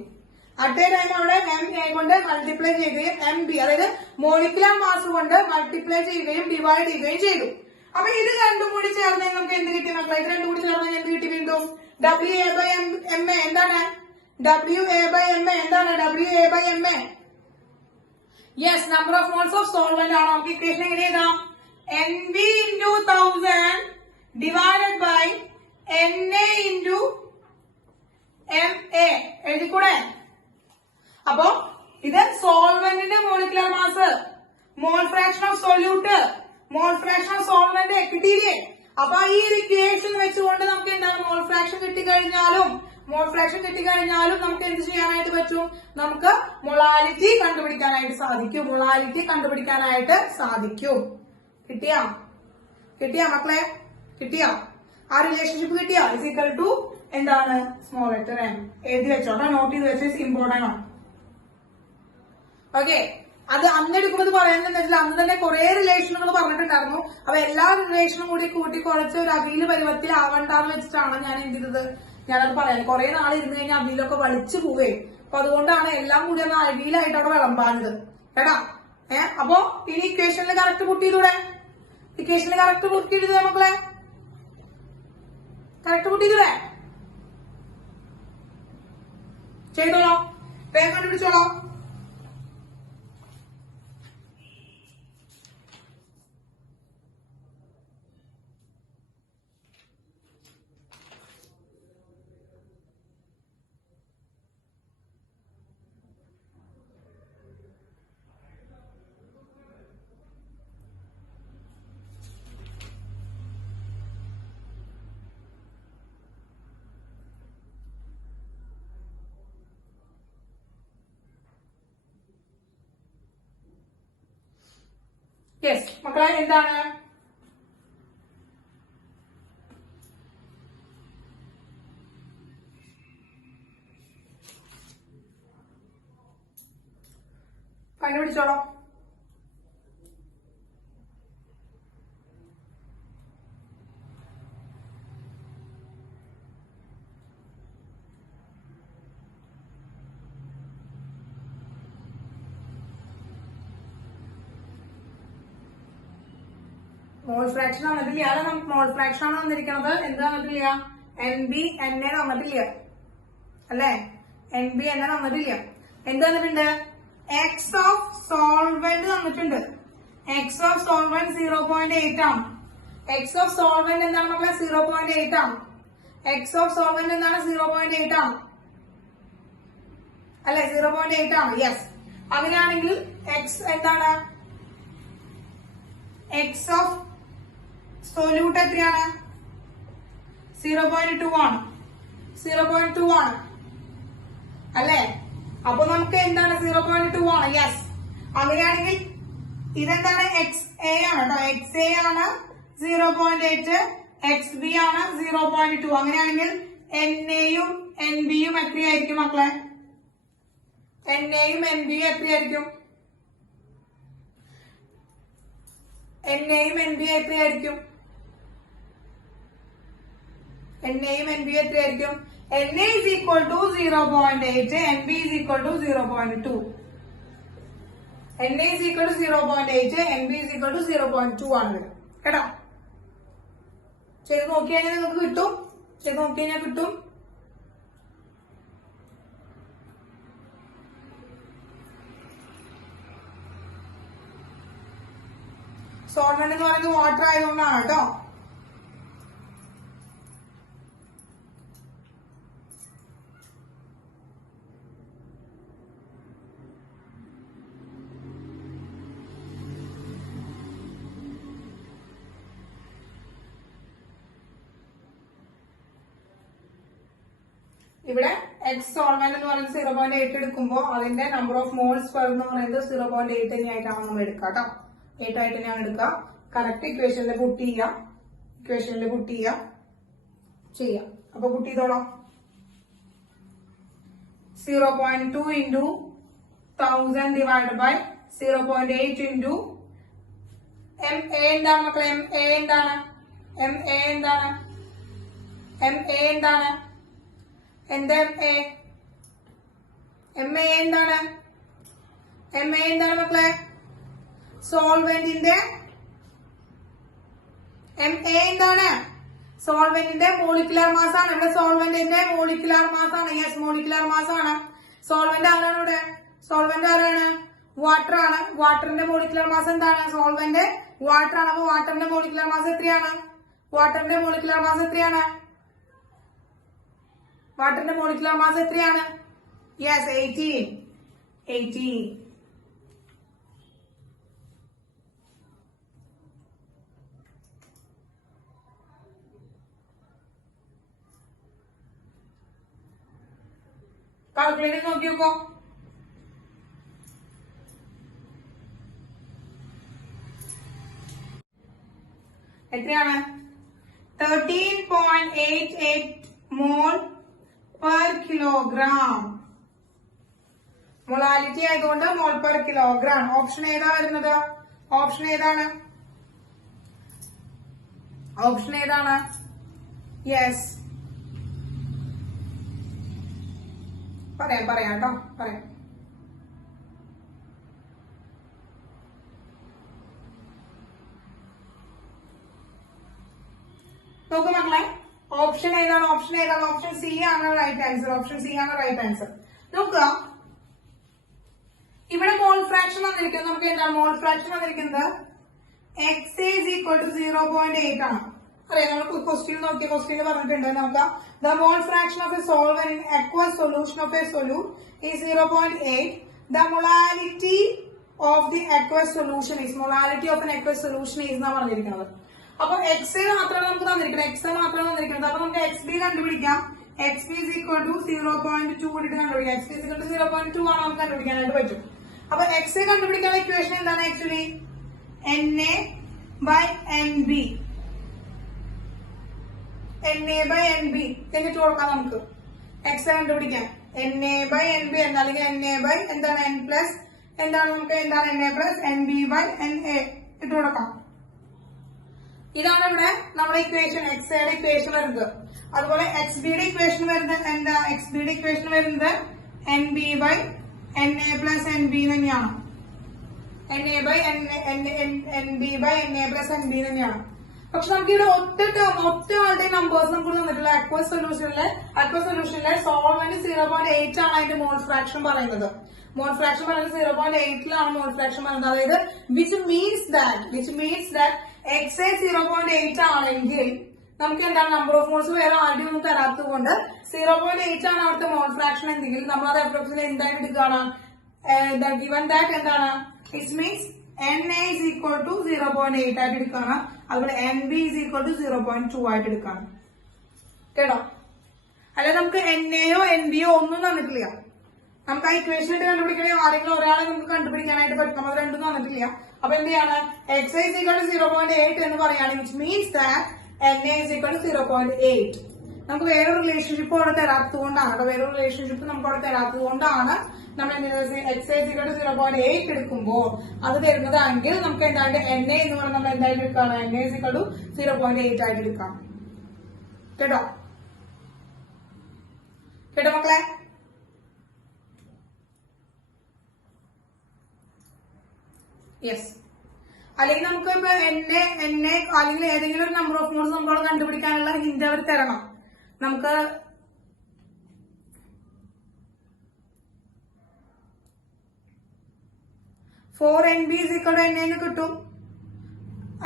അറ്റ് എ ടൈം അവിടെ MA കൊണ്ട് മൾട്ടിപ്ലൈ ചെയ്യുകയും MB അതായത് മോളിക്കുലർ മാസ് കൊണ്ട് മൾട്ടിപ്ലൈ ചെയ്യുകയും ഡിവൈഡ് ചെയ്യുകയും ചെയ്തു. അപ്പൊ ഇത് രണ്ടും കൂടി ചേർന്ന് നമുക്ക് എന്ത് കിട്ടി മക്കളെ? ഇത് രണ്ടും കൂടി ചേർന്ന് എന്ത് കിട്ടി? വീണ്ടും WA/MA എന്താണ്? WA/MA എന്താണ്? WA/MA yes, number of moles of solvent ആണ്. നമുക്ക് ഇക്വേഷൻ എങ്ങനെ എഴുതാം? NB into 1000 divided by NA into MA എഴുതിക്കൂടെ? അപ്പൊ ഇത് സോൾവെന്റിന്റെ molecular mass, mole fraction of solute, mole fraction of solvent കിട്ടിയില്ലേ? അപ്പൊ ഈ ഒരു ഇക്വേഷൻ വെച്ചുകൊണ്ട് നമുക്ക് എന്താണ് മോൾ ഫ്രാക്ഷൻ കിട്ടിക്കഴിഞ്ഞാലും നമുക്ക് എന്ത് ചെയ്യാനായിട്ട് പറ്റും? നമുക്ക് മൊളാലിറ്റി കണ്ടുപിടിക്കാനായിട്ട് സാധിക്കും. കിട്ടിയാ മക്കളെ? കിട്ടിയാ? ആ റിലേഷൻഷിപ്പ് കിട്ടിയാ? ഇസ് ഈക്വൽ ടു എന്താണ്? Small letter M. എഴുതി വെച്ചോട്ടോ, നോട്ട് ചെയ്ത് വെച്ചാൽ ഇമ്പോർട്ടന്റ് ആണ്. ഓക്കെ, അത് അന്ന് എടുക്കുമ്പോൾ പറയുന്നത് വെച്ചാൽ അന്ന് തന്നെ കുറെ റിലേഷനുകൾ പറഞ്ഞിട്ടുണ്ടായിരുന്നു. അപ്പൊ എല്ലാ റിലേഷനും കൂടി കൂട്ടി കുറച്ച് ഒരു അവിയൽ പരുവത്തിൽ ആവണ്ടാന്ന് വെച്ചിട്ടാണ് ഞാൻ എന്ത് ചെയ്തത്? ഞാനത് പറയാം. കുറെ നാൾ ഇരുന്ന് കഴിഞ്ഞാൽ അവിയിലൊക്കെ വലിച്ചു പോവേ. അപ്പൊ അതുകൊണ്ടാണ് എല്ലാം കൂടി ഒന്ന് അവിയിലായിട്ട് അവിടെ വിളമ്പാനത് കേട്ടാ. അപ്പൊ ഇനി ഇക്വേഷനിൽ കറക്റ്റ് കൂട്ടിയതൂടെ? ഇക്വേഷനിൽ കറക്റ്റ് കൂട്ടിയിടുക മക്കളെ, കറക്റ്റ് കൂട്ടിയതൂടെ? ചെയ്തോളോ, വേഗം കണ്ടുപിടിച്ചോളോ. യെസ് മക്കളെ, എന്താണ്? കണ്ടുപിടിച്ചോളോ. മോൾ ഫ്രാക്ഷൻ വന്നിട്ടില്ല. അല്ല, നമുക്ക് മോൾ ഫ്രാക്ഷൻ ആണ് വന്നിരിക്കുന്നത്. എന്ത് വന്നിട്ടില്ല? NB NA വന്നിട്ടില്ല അല്ലെ? NB NA വന്നിട്ടില്ല. എന്ത് വന്നിട്ടുണ്ട്? എക്സ് ഓഫ് സോൾവെന്റ് തന്നിട്ടുണ്ട്. എക്സ് ഓഫ് സോൾവെന്റ് 0.8 ആണ്. എക്സ് ഓഫ് സോൾവെന്റ് എന്താണ് മക്കളെ? 0.8 ആണ്. എക്സ് ഓഫ് സോൾവെന്റ് എന്താണ്? 0.8 ആണ് അല്ലെ? 0.8 ആണ്. യെസ്, അങ്ങനെയാണെങ്കിൽ എക്സ് എന്താണ്? എക്സ് ഓഫ് സൊല്യൂട്ട് എത്രയാണ്? 0.2 ആണ്. 0.2 ആണ് അല്ലെ? അപ്പൊ നമുക്ക് എന്താണ്? 0.2 ആണ്. യെസ്, അങ്ങനെയാണെങ്കിൽ ഇതെന്താണ്? XA ആണ് കേട്ടോ. XA ആണ് 0.8, XB ആണ് 0.2. അങ്ങനെയാണെങ്കിൽ NAയും NBയും എത്രയായിരിക്കും മക്കളെ? NAയും NBയും എത്രയായിരിക്കും? NAയും NBയും എത്രയായിരിക്കും? NAയും NBയും എത്രയായിരിക്കും? NA is equal to 0.8, NB is equal to 0.2. NA is equal to 0.8, NB is equal to 0.2 ആണ് കേട്ടോ. ചെയ്ത് നോക്കിയാൽ നിങ്ങൾക്ക് കിട്ടും. ചെയ്ത് നോക്കിയാൽ കിട്ടും. സോൾവെന്റ് എന്ന് പറയുന്നത് വാട്ടർ ആയതുകൊണ്ടാണ് കേട്ടോ. ഇവിടെ എക്സ് സോൾവെന്റ് എന്ന് പറയുന്നത് 0.8 എടുക്കുമ്പോൾ അതിന്റെ നമ്പർ ഓഫ് മോൾസ് പെർ എന്ന് പറയുന്നത് 0.8 തന്നെയായിട്ടാണ് നമ്മൾ എടുക്കുക കേട്ടോ. 8 ആയിട്ട് തന്നെയാണ് എടുക്കുക. കറക്റ്റ് ഇക്വേഷനിൽ പുട്ട് ചെയ്യാം. അപ്പൊ പുട്ട് ചെയ്തോളാം. 0.2 into 1000 divided by 0.8 into MA എന്താണ് മക്കളെ? MA എന്താണ്? എന്താ MA എന്താണ് മക്കളെ? സോൾവെന്റിന്റെ MA എന്താണ്? സോൾവെന്റിന്റെ മോളിക്കുലർ മാസ് ആണ്. ഇവിടെ സോൾവെന്റിന്റെ മോളിക്കുലർ മാസ് ആണ്. യെസ്, മോളിക്കുലർ മാസ് ആണ്. സോൾവെന്റ് ആരാണ് ഇവിടെ? സോൾവെന്റ് ആരാണ്? വാട്ടർ ആണ്. വാട്ടറിന്റെ മോളിക്കുലർ മാസ് എന്താണ്? സോൾവെന്റ് വാട്ടർ ആണ്. അപ്പൊ വാട്ടറിന്റെ മോളിക്കുലർ മാസ് എത്രയാണ്? വാട്ടറിന്റെ മോളിക്കുലർ മാസ് എത്രയാണ്? യെസ്, 18. കാൽക്കുലേറ്റർ നോക്കി നോക്കോ. എത്രയാണ്? 13.88 മോൾ പെർ കിലോഗ്രാം. മൊളാലിറ്റി ആയതുകൊണ്ട് മോൾ പെർ കിലോഗ്രാം. ഓപ്ഷൻ ഏതാ വരുന്നത്? ഓപ്ഷൻ ഏതാണ്? യെസ്, പറയാം കേട്ടോ. നോക്കൂ മക്കളെ, ഓപ്ഷൻ ഏതാണ്? ഓപ്ഷൻ സി ആണ് റൈറ്റ് ആൻസർ. നോക്കുക, ഇവിടെ മോൾ ഫ്രാക്ഷൻ വന്നിരിക്കുന്നത് നമുക്ക് എന്താണ്? മോൾ ഫ്രാക്ഷൻ വന്നിരിക്കുന്നത് എക്സ് ഈസ് ഈക്വൽ ടു 0.8 ആണ്. അറിയാം, നമുക്ക് ക്വസ്റ്റ്യൻ പറഞ്ഞിട്ടുണ്ട്. നമുക്ക് the mole fraction of a solvent in aqueous solution of a solute is 0.8. The molality of the aqueous solution is എന്നാ പറഞ്ഞിരിക്കുന്നത്. അപ്പൊ എക്സ് മാത്രമാണ് നമുക്ക് തന്നിരിക്കുന്നത്. അപ്പൊ നമുക്ക് എക്സ് ബി കണ്ടുപിടിക്കാം. X B is equal to 0.2 ഇട്ട് കണ്ടുപിടിക്കാം. X B is equal to 0.2 ആണ് നമുക്ക് കണ്ടുപിടിക്കാനായിട്ട് പറ്റും. അപ്പൊ എക്സ് കണ്ടുപിടിക്കാനുള്ള ഇക്വേഷൻ എന്താണ്? ആക്ച്വലി NA/NB എന്നിട്ട് കൊടുക്കാം. നമുക്ക് എക്സ് കണ്ടുപിടിക്കാം. NA/NB അല്ലെങ്കിൽ എന്താണ് N പ്ലസ് എന്താണ് നമുക്ക് എന്താണ് NA പ്ലസ് NB/NA ഇട്ട് കൊടുക്കാം. ഇതാണ് ഇവിടെ നമ്മുടെ ഇക്വേഷൻ, എക്സയുടെ ഇക്വേഷൻ വരുന്നത്. അതുപോലെ എക്സ് ബിയുടെ ഇക്വേഷൻ വരുന്നത് എന്താ? എക്സ് ബിയുടെ ഇക്വേഷൻ വരുന്നത് NB/NA പ്ലസ് NB തന്നെയാണ്. NB/NA പ്ലസ് NB തന്നെയാണ്. പക്ഷെ നമുക്ക് ഇവിടെ ഒറ്റ ആളുടെ നമ്പേഴ്സ് നമുക്ക് തന്നിട്ടുള്ള aqueous സൊല്യൂഷനിലെ സോൾവെന്റ് 0.8 ആണ് അതിന്റെ മോൾ ഫ്രാക്ഷൻ പറയുന്നത്. 0.8 മോൾ ഫ്രാക്ഷൻ പറയുന്നത്. അതായത് വിച്ച് മീൻസ് ദാറ്റ് എക്സ് 0.8 ആണെങ്കിൽ നമുക്ക് എന്താണ് നമ്പർ ഓഫ് മോൾസ് വേറെ ആദ്യം ഒന്നും തരാത്തത് കൊണ്ട് 0.8 ആണ് അവിടുത്തെ മോൾ ഫ്രാക്ഷൻ എങ്കിൽ നമ്മൾ അത് അപ്രോക്സിമേറ്റ് എന്തായിട്ട് എടുക്കുകയാണ്? ഗിവൻ ദാറ്റ് എന്താണ്? It means NA is equal to 0.8 ആയിട്ട് എടുക്കുകയാണ്. അതുപോലെ NB is equal to 0.2 ആയിട്ട് എടുക്കുകയാണ്. കേട്ടോ? അല്ലെ നമുക്ക് NAയോ NBയോ ഒന്നും തന്നിട്ടില്ല. നമുക്ക് ആ ഇക്വേഷൻ ഇട്ട് കണ്ടുപിടിക്കണമെങ്കിൽ ആരെങ്കിലും ഒരാളെ നമുക്ക് കണ്ടുപിടിക്കാനായിട്ട് പറ്റും. അത് രണ്ടും തന്നിട്ടില്ല. അപ്പൊ എന്ത് ചെയ്യാണ്? X is equal to 0.8 എന്ന് പറയുകയാണെങ്കിൽ which means that NA is equal to 0.8. നമുക്ക് വേറെ റിലേഷൻഷിപ്പ് അവിടെ തരാത്തത് കൊണ്ടാണ് നമ്മൾ X is equal to 0.8 എടുക്കുമ്പോൾ അത് തരുന്നതാണെങ്കിൽ നമുക്ക് എന്താണ്ട് NA എന്ന് പറഞ്ഞാൽ നമ്മൾ എന്തായാലും എടുക്കാം? NA is equal to 0.8 ആയിട്ട് എടുക്കാം. കേട്ടോ മക്കളെ? യെസ്. അല്ലെങ്കിൽ നമുക്ക് ഇപ്പൊ NA അല്ലെങ്കിൽ ഏതെങ്കിലും ഒരു നമ്പർ ഓഫ് മോൾസ് നമ്മളോട് കണ്ടുപിടിക്കാനുള്ള ഹിന്റ് അവർ തരണം. നമുക്ക് NB is equal to NA എന്ന് കിട്ടും.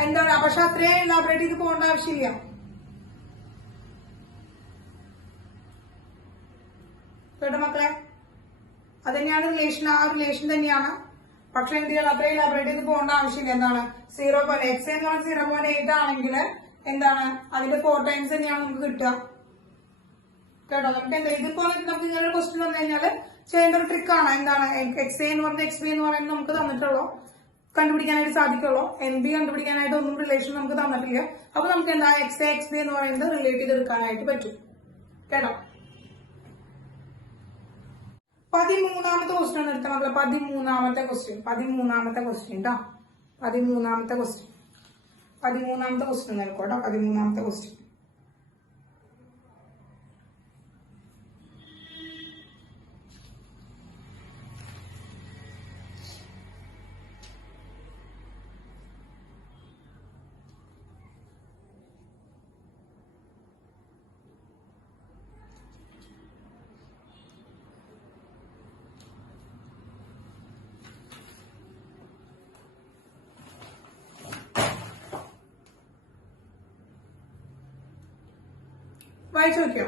എന്താണ്? പക്ഷെ അത്രയും എലാബറേറ്റ് ചെയ്ത് പോകേണ്ട ആവശ്യമില്ല. കേട്ടോ മക്കളെ? അത് തന്നെയാണ് റിലേഷൻ. ആ റിലേഷൻ തന്നെയാണ്. പക്ഷെ എന്ത് ചെയ്യണം? അത്രയും എലാബറേറ്റ് ചെയ്ത് പോകേണ്ട ആവശ്യമില്ല. എന്താണ്? X എന്ന് പറഞ്ഞാൽ 0.8 ആണെങ്കിൽ എന്താണ് അതിന്റെ 4 ടൈംസ് തന്നെയാണ് നമുക്ക് കിട്ടുക. കേട്ടോ. നമുക്ക് എന്താ ഇതിപ്പോ നമുക്ക് ഇങ്ങനെ ഒരു ക്വസ്റ്റ്യൻ വന്നു കഴിഞ്ഞാൽ ചെയ്യേണ്ട ഒരു ട്രിക്കാണ്. എന്താണ് എക്സ് എ എന്ന് പറഞ്ഞ എക്സ് ബി എന്ന് പറയുന്നത് നമുക്ക് തന്നിട്ടുള്ളൂ, കണ്ടുപിടിക്കാനായിട്ട് സാധിക്കുള്ളൂ. എൻ ബി കണ്ടുപിടിക്കാനായിട്ട് ഒന്നും റിലേഷൻ നമുക്ക് തന്നിട്ടില്ല. അപ്പൊ നമുക്ക് എന്താ എക്സ് എ എക്സ് ബി എന്ന് പറയുന്നത് റിലേറ്റ് ചെയ്തെടുക്കാനായിട്ട് പറ്റും കേട്ടോ. 13ാമത്തെ ക്വസ്റ്റ്യൻ എടുത്ത മക്കളെ. 13ാമത്തെ ക്വസ്റ്റ്യൻ കേട്ടോ. 13ാമത്തെ ക്വസ്റ്റ്യൻ നോക്കോട്ടോ. 13ാമത്തെ ക്വസ്റ്റ്യൻ. വായിച്ചു നോക്കിയോ?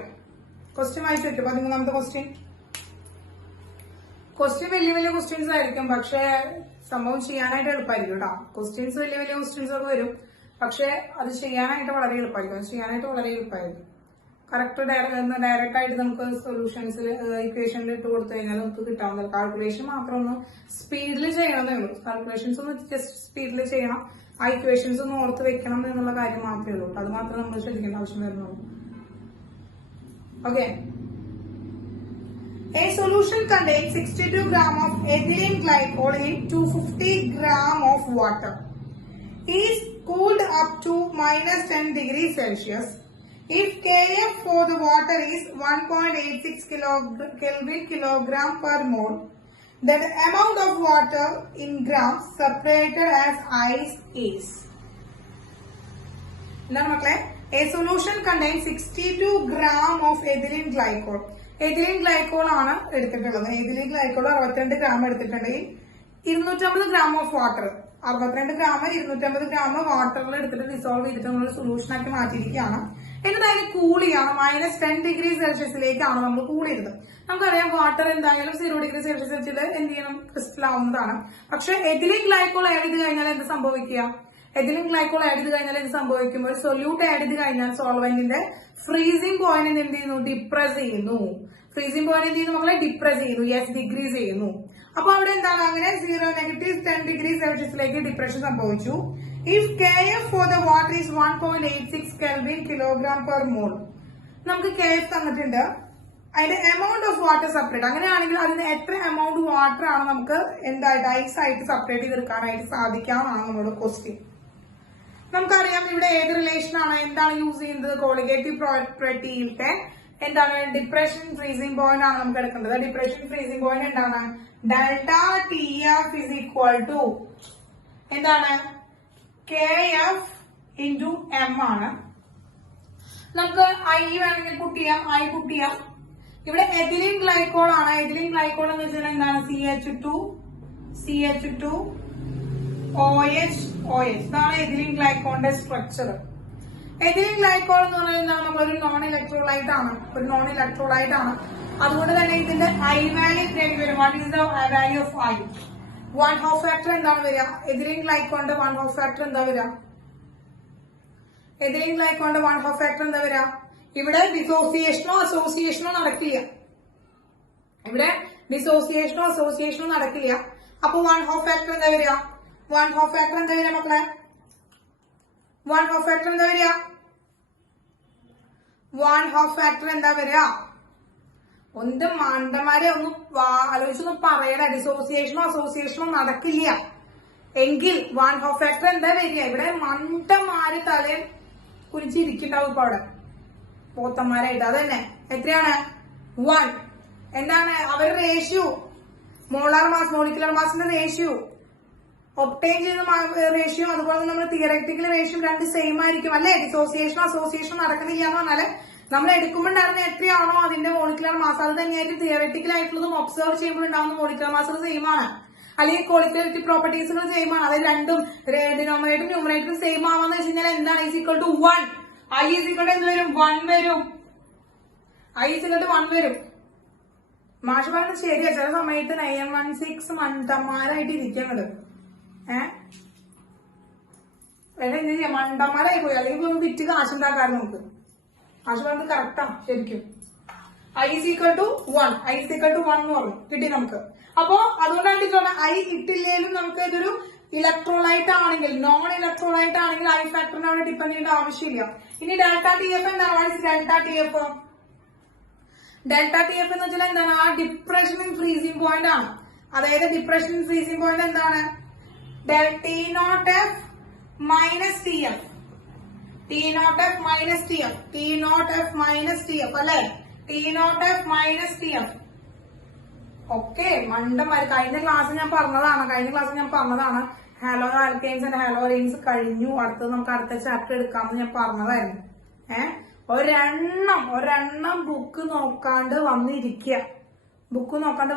ക്വസ്റ്റ്യൻ വായിച്ചു നോക്കിയോ? 13ാമത്തെ ക്വസ്റ്റ്യൻ. ക്വസ്റ്റ്യൻ വലിയ ക്വസ്റ്റ്യൻസ് ആയിരിക്കും, പക്ഷെ സംഭവം ചെയ്യാനായിട്ട് എളുപ്പമായിരിക്കും കേട്ടോ. ക്വസ്റ്റ്യൻസ് വലിയ ക്വസ്റ്റ്യൻസ് ഒക്കെ വരും, പക്ഷെ അത് ചെയ്യാനായിട്ട് വളരെ എളുപ്പമായിരിക്കും. കറക്റ്റ് ഡയറക്റ്റ് ആയിട്ട് നമുക്ക് സൊല്യൂഷൻസിൽ ഇക്വേഷനിൽ ഇട്ട് കൊടുത്തു കഴിഞ്ഞാൽ നമുക്ക് കിട്ടാവുന്ന കാൽക്കുലേഷൻ മാത്രം ഒന്ന് സ്പീഡിൽ ചെയ്യണമെന്നേ ഉള്ളൂ. കാൽക്കുലേഷൻസ് ഒന്ന് ജസ്റ്റ് സ്പീഡിൽ ചെയ്യണം, ആ ഇക്വേഷൻസ് ഒന്ന് ഓർത്ത് വെക്കണം എന്നുള്ള കാര്യം മാത്രമേ ഉള്ളൂ. അത് മാത്രം നമ്മൾ ശ്രദ്ധിക്കേണ്ട ആവശ്യം വരുന്നുള്ളൂ. Okay. A solution contains 62 gram of ethylene glycol in 250 gram of water. Is cooled up to minus 10 degrees Celsius. If Kf for the water is 1.86 Kelvin kilogram per mole, then the amount of water in grams separated as ice is. എന്താണ് മക്കളെ? A solution contains 62 gram of ethylene glycol. Ethylene glycol ആണ് എടുത്തിട്ടുള്ളത്. ethylene glycol 62 gram എടുത്തിട്ടുണ്ടെങ്കിൽ 250 gram of water. 62 gram 250 gram വാട്ടറിൽ എടുത്തിട്ട് ഡിസോൾവ് ചെയ്തിട്ട് നമ്മൾ സൊല്യൂഷൻ ആക്കി മാറ്റിയിരിക്കുകയാണ്. എന്നിട്ട് അതിന് കൂൾ ചെയ്യാണ്. -10 ഡിഗ്രി സെൽഷ്യസിലേക്കാണ് നമ്മൾ കൂൾ ചെയ്തത്. നമുക്കറിയാം വാട്ടർ എന്തായാലും 0 ഡിഗ്രി സെൽഷ്യസിൽ എന്ത് ചെയ്യണം? ക്രിസ്റ്റൽ ആവുന്നതാണ്. പക്ഷെ ethylene glycol ആഡ് ചെയ്ത് കഴിഞ്ഞാൽ എന്ത് സംഭവിക്കുക? ethylene glycol ആഡ് ചെയ്ത് കഴിഞ്ഞാൽ ഇത് സംഭവിക്കുമ്പോൾ സൊല്യൂട്ട് ആഡ് ചെയ്ത് കഴിഞ്ഞാൽ സോൾവെന്റിന്റെ ഫ്രീസിംഗ് പോയിന്റ് എന്ത് ചെയ്യുന്നു? ഡിപ്രസ് ചെയ്യുന്നു. ഫ്രീസിംഗ് പോയിന്റ് എന്ത് ചെയ്യുന്നു മക്കളെ? ഡിപ്രസ് ചെയ്യുന്നു. യെസ്, ഡിക്രീസ് ചെയ്യുന്നു. അപ്പൊ അവിടെ എന്താണ്? അങ്ങനെ -10 ഡിഗ്രി സെൽഷ്യസിലേക്ക് ഡിപ്രഷൻ സംഭവിച്ചു. If Kf for the water is 1.86 kelvin kilogram per mole. നമുക്ക് Kf തന്നിട്ടുണ്ട്, അതിന്റെ എമൗണ്ട് ഓഫ് വാട്ടർ സെപ്പറേറ്റ്. അങ്ങനെയാണെങ്കിൽ അതിന് എത്ര എമൗണ്ട് വാട്ടർ ആണ് നമുക്ക് എന്തായിട്ട് ഐസ് ആയിട്ട് സെപ്പറേറ്റ് ചെയ്തെടുക്കാനായിട്ട് സാധിക്കാമെന്നാണ് നമ്മുടെ ക്വസ്റ്റ്യൻ. നമുക്കറിയാം ഇവിടെ ഏത് റിലേഷൻ ആണ്, എന്താണ് യൂസ് ചെയ്യുന്നത്? കോളിഗേറ്റീവ് പ്രോപ്പർട്ടിയിലത്തെ എന്താണ്? ഡിപ്രഷൻ ഫ്രീസിംഗ് പോയിന്റ് ആണ് നമുക്ക് എടുക്കേണ്ടത്. ഡിപ്രഷൻ ഫ്രീസിംഗ് പോയിന്റ് എന്താണ്? Delta TF is equal to എന്താണ്? KF into M ആണ്. നമുക്ക് I വേണമെങ്കിൽ പുട്ട് ചെയ്യാം. ഇവിടെ എഥിലീൻ ഗ്ലൈക്കോൾ ആണ്. എഥിലീൻ ഗ്ലൈക്കോൾ എന്ന് വെച്ചാൽ എന്താണ്? CH2 OH. ഇതാണ് എഥിലീൻ ഗ്ലൈക്കോളിന്റെ സ്ട്രക്ചർ. എഥിലീൻ ഗ്ലൈക്കോൾ എന്ന് പറഞ്ഞാൽ എന്താണ്? നമ്മളൊരു നോൺ ഇലക്ട്രോലൈറ്റ് ആണ്. അതുകൊണ്ട് തന്നെ ഇതിന്റെ I വാല്യൂ വരും. What is the value of I? 1/2 factor എന്താണ് വരിക? എഥിലീൻ ഗ്ലൈക്കോളിന്റെ 1/2 ഫാക്ടർ എന്താ വരിക? ഇവിടെ ഡിസോസിയേഷനോ അസോസിയേഷനോ നടക്കില്ല. അപ്പൊ 1/2 ഫാക്ടർ എന്താ വരിക? 1/2 ഫാക്ടർ എന്താ വരിക മക്കളെ? 1/2 ഫാക്ടർ എന്താ വരിക? ഒന്ന് മണ്ടന്മാരെ ഒന്ന് ആലോചിച്ചൊന്ന് പറയണ. ഡിസോസിയേഷനോ അസോസിയേഷനോ നടക്കില്ല എങ്കിൽ 1/2 ഫാക്ടർ എന്താ വരിക? ഇവിടെ മണ്ടന്മാര് തലയിൽ കുരിച്ചിരിക്കുന്നുണ്ടാവും ഇപ്പൊ അവിടെ പോത്തന്മാരായിട്ട്. അതന്നെ എത്രയാണ്? 1. എന്താണ് അവരുടെ റേഷ്യോ? മോളാർ മാസ്, മോളിക്കുലർ മാസിന്റെ റേഷ്യോ, ഒപ്റ്റൈൻ ചെയ്യുന്ന റേഷ്യോ, അതുപോലെ നമ്മൾ തിയററ്റിക്കൽ റേഷ്യോ രണ്ട് സെയിം ആയിരിക്കും അല്ലെ? ഡിസോസിയേഷനോ അസോസിയേഷനോ നടക്കുന്നില്ല എന്ന് പറഞ്ഞാല് നമ്മൾ എടുക്കുമ്പോണ്ടായിരുന്ന എത്രയാണോ അതിന്റെ മോളിക്കുലർ മാസ് അത് തന്നെയായിട്ട് തിയററ്റിക്കൽ ആയിട്ടുള്ളതും ഒബ്സർവ് ചെയ്യുമ്പോൾ ഉണ്ടാകുന്ന മോളിക്കുലർ മാസുകൾ സെയിം ആണ്. അല്ലെങ്കിൽ ക്വാളിറ്റേറ്റീവ് പ്രോപ്പർട്ടീസുകൾ സെയിം ആണ്. അത് രണ്ടും ഡിനോമിനേറ്ററും ന്യൂമറേറ്ററും സെയിം ആവാന്ന് വെച്ച് കഴിഞ്ഞാൽ എന്താണ്? Is equal to 1. I is equal to എന്ത് വരും? 1 വരും. മാഷ് പറഞ്ഞത് ശരിയാ. ചില സമയത്ത് 916 മണ്ടന്മാരായിട്ട് ഇരിക്കുന്നത്. എന്ത് ചെയ്യാം? മണ്ടന്മാരായി പോയി. അല്ലെങ്കിൽ വിറ്റ് കാശുണ്ടാക്കാറ് നമുക്ക്. മാഷ് പറഞ്ഞത് കറക്റ്റാ ശരിക്കും. I is equal to 1, I is equal to 1 എന്ന് പറഞ്ഞു കിട്ടി നമുക്ക്. അപ്പോ അതുകൊണ്ടാണ് ടീച്ചർ ഐ ഇട്ടില്ലേലും നമുക്ക് ഇതൊരു ഇലക്ട്രോലൈറ്റ് ആണെങ്കിൽ, നോൺ ഇലക്ട്രോലൈറ്റ് ആണെങ്കിൽ ഐ ഫാക്ടറിനെ അവിടെ ഡിപ്പെൻഡ് ചെയ്യേണ്ട ആവശ്യമില്ല. ഇനി ഡെൽറ്റ ടി എഫ് എന്താണ്? Delta T F, delta T F എന്ന് വെച്ചാൽ എന്താണ്? ആ ഡിപ്രഷൻ ഇൻ ഫ്രീസിംഗ് പോയിന്റ് ആണ്. അതായത് ഡിപ്രഷൻ ഇൻ ഫ്രീസിംഗ് പോയിന്റ് എന്താണ്? T naught F minus T F, T naught F minus T F, T naught F minus T F അല്ലെ, T naught F minus T F. Okay, മണ്ടന്മാര് കഴിഞ്ഞ ക്ലാസ് ഞാൻ പറഞ്ഞതാണ്, halo alkanes and halo arenes കഴിഞ്ഞു. അടുത്തത് നമുക്ക് അടുത്ത ചാപ്റ്റർ എടുക്കാമെന്ന് ഞാൻ പറഞ്ഞതായിരുന്നു. ഒരെണ്ണം ബുക്ക് നോക്കാണ്ട്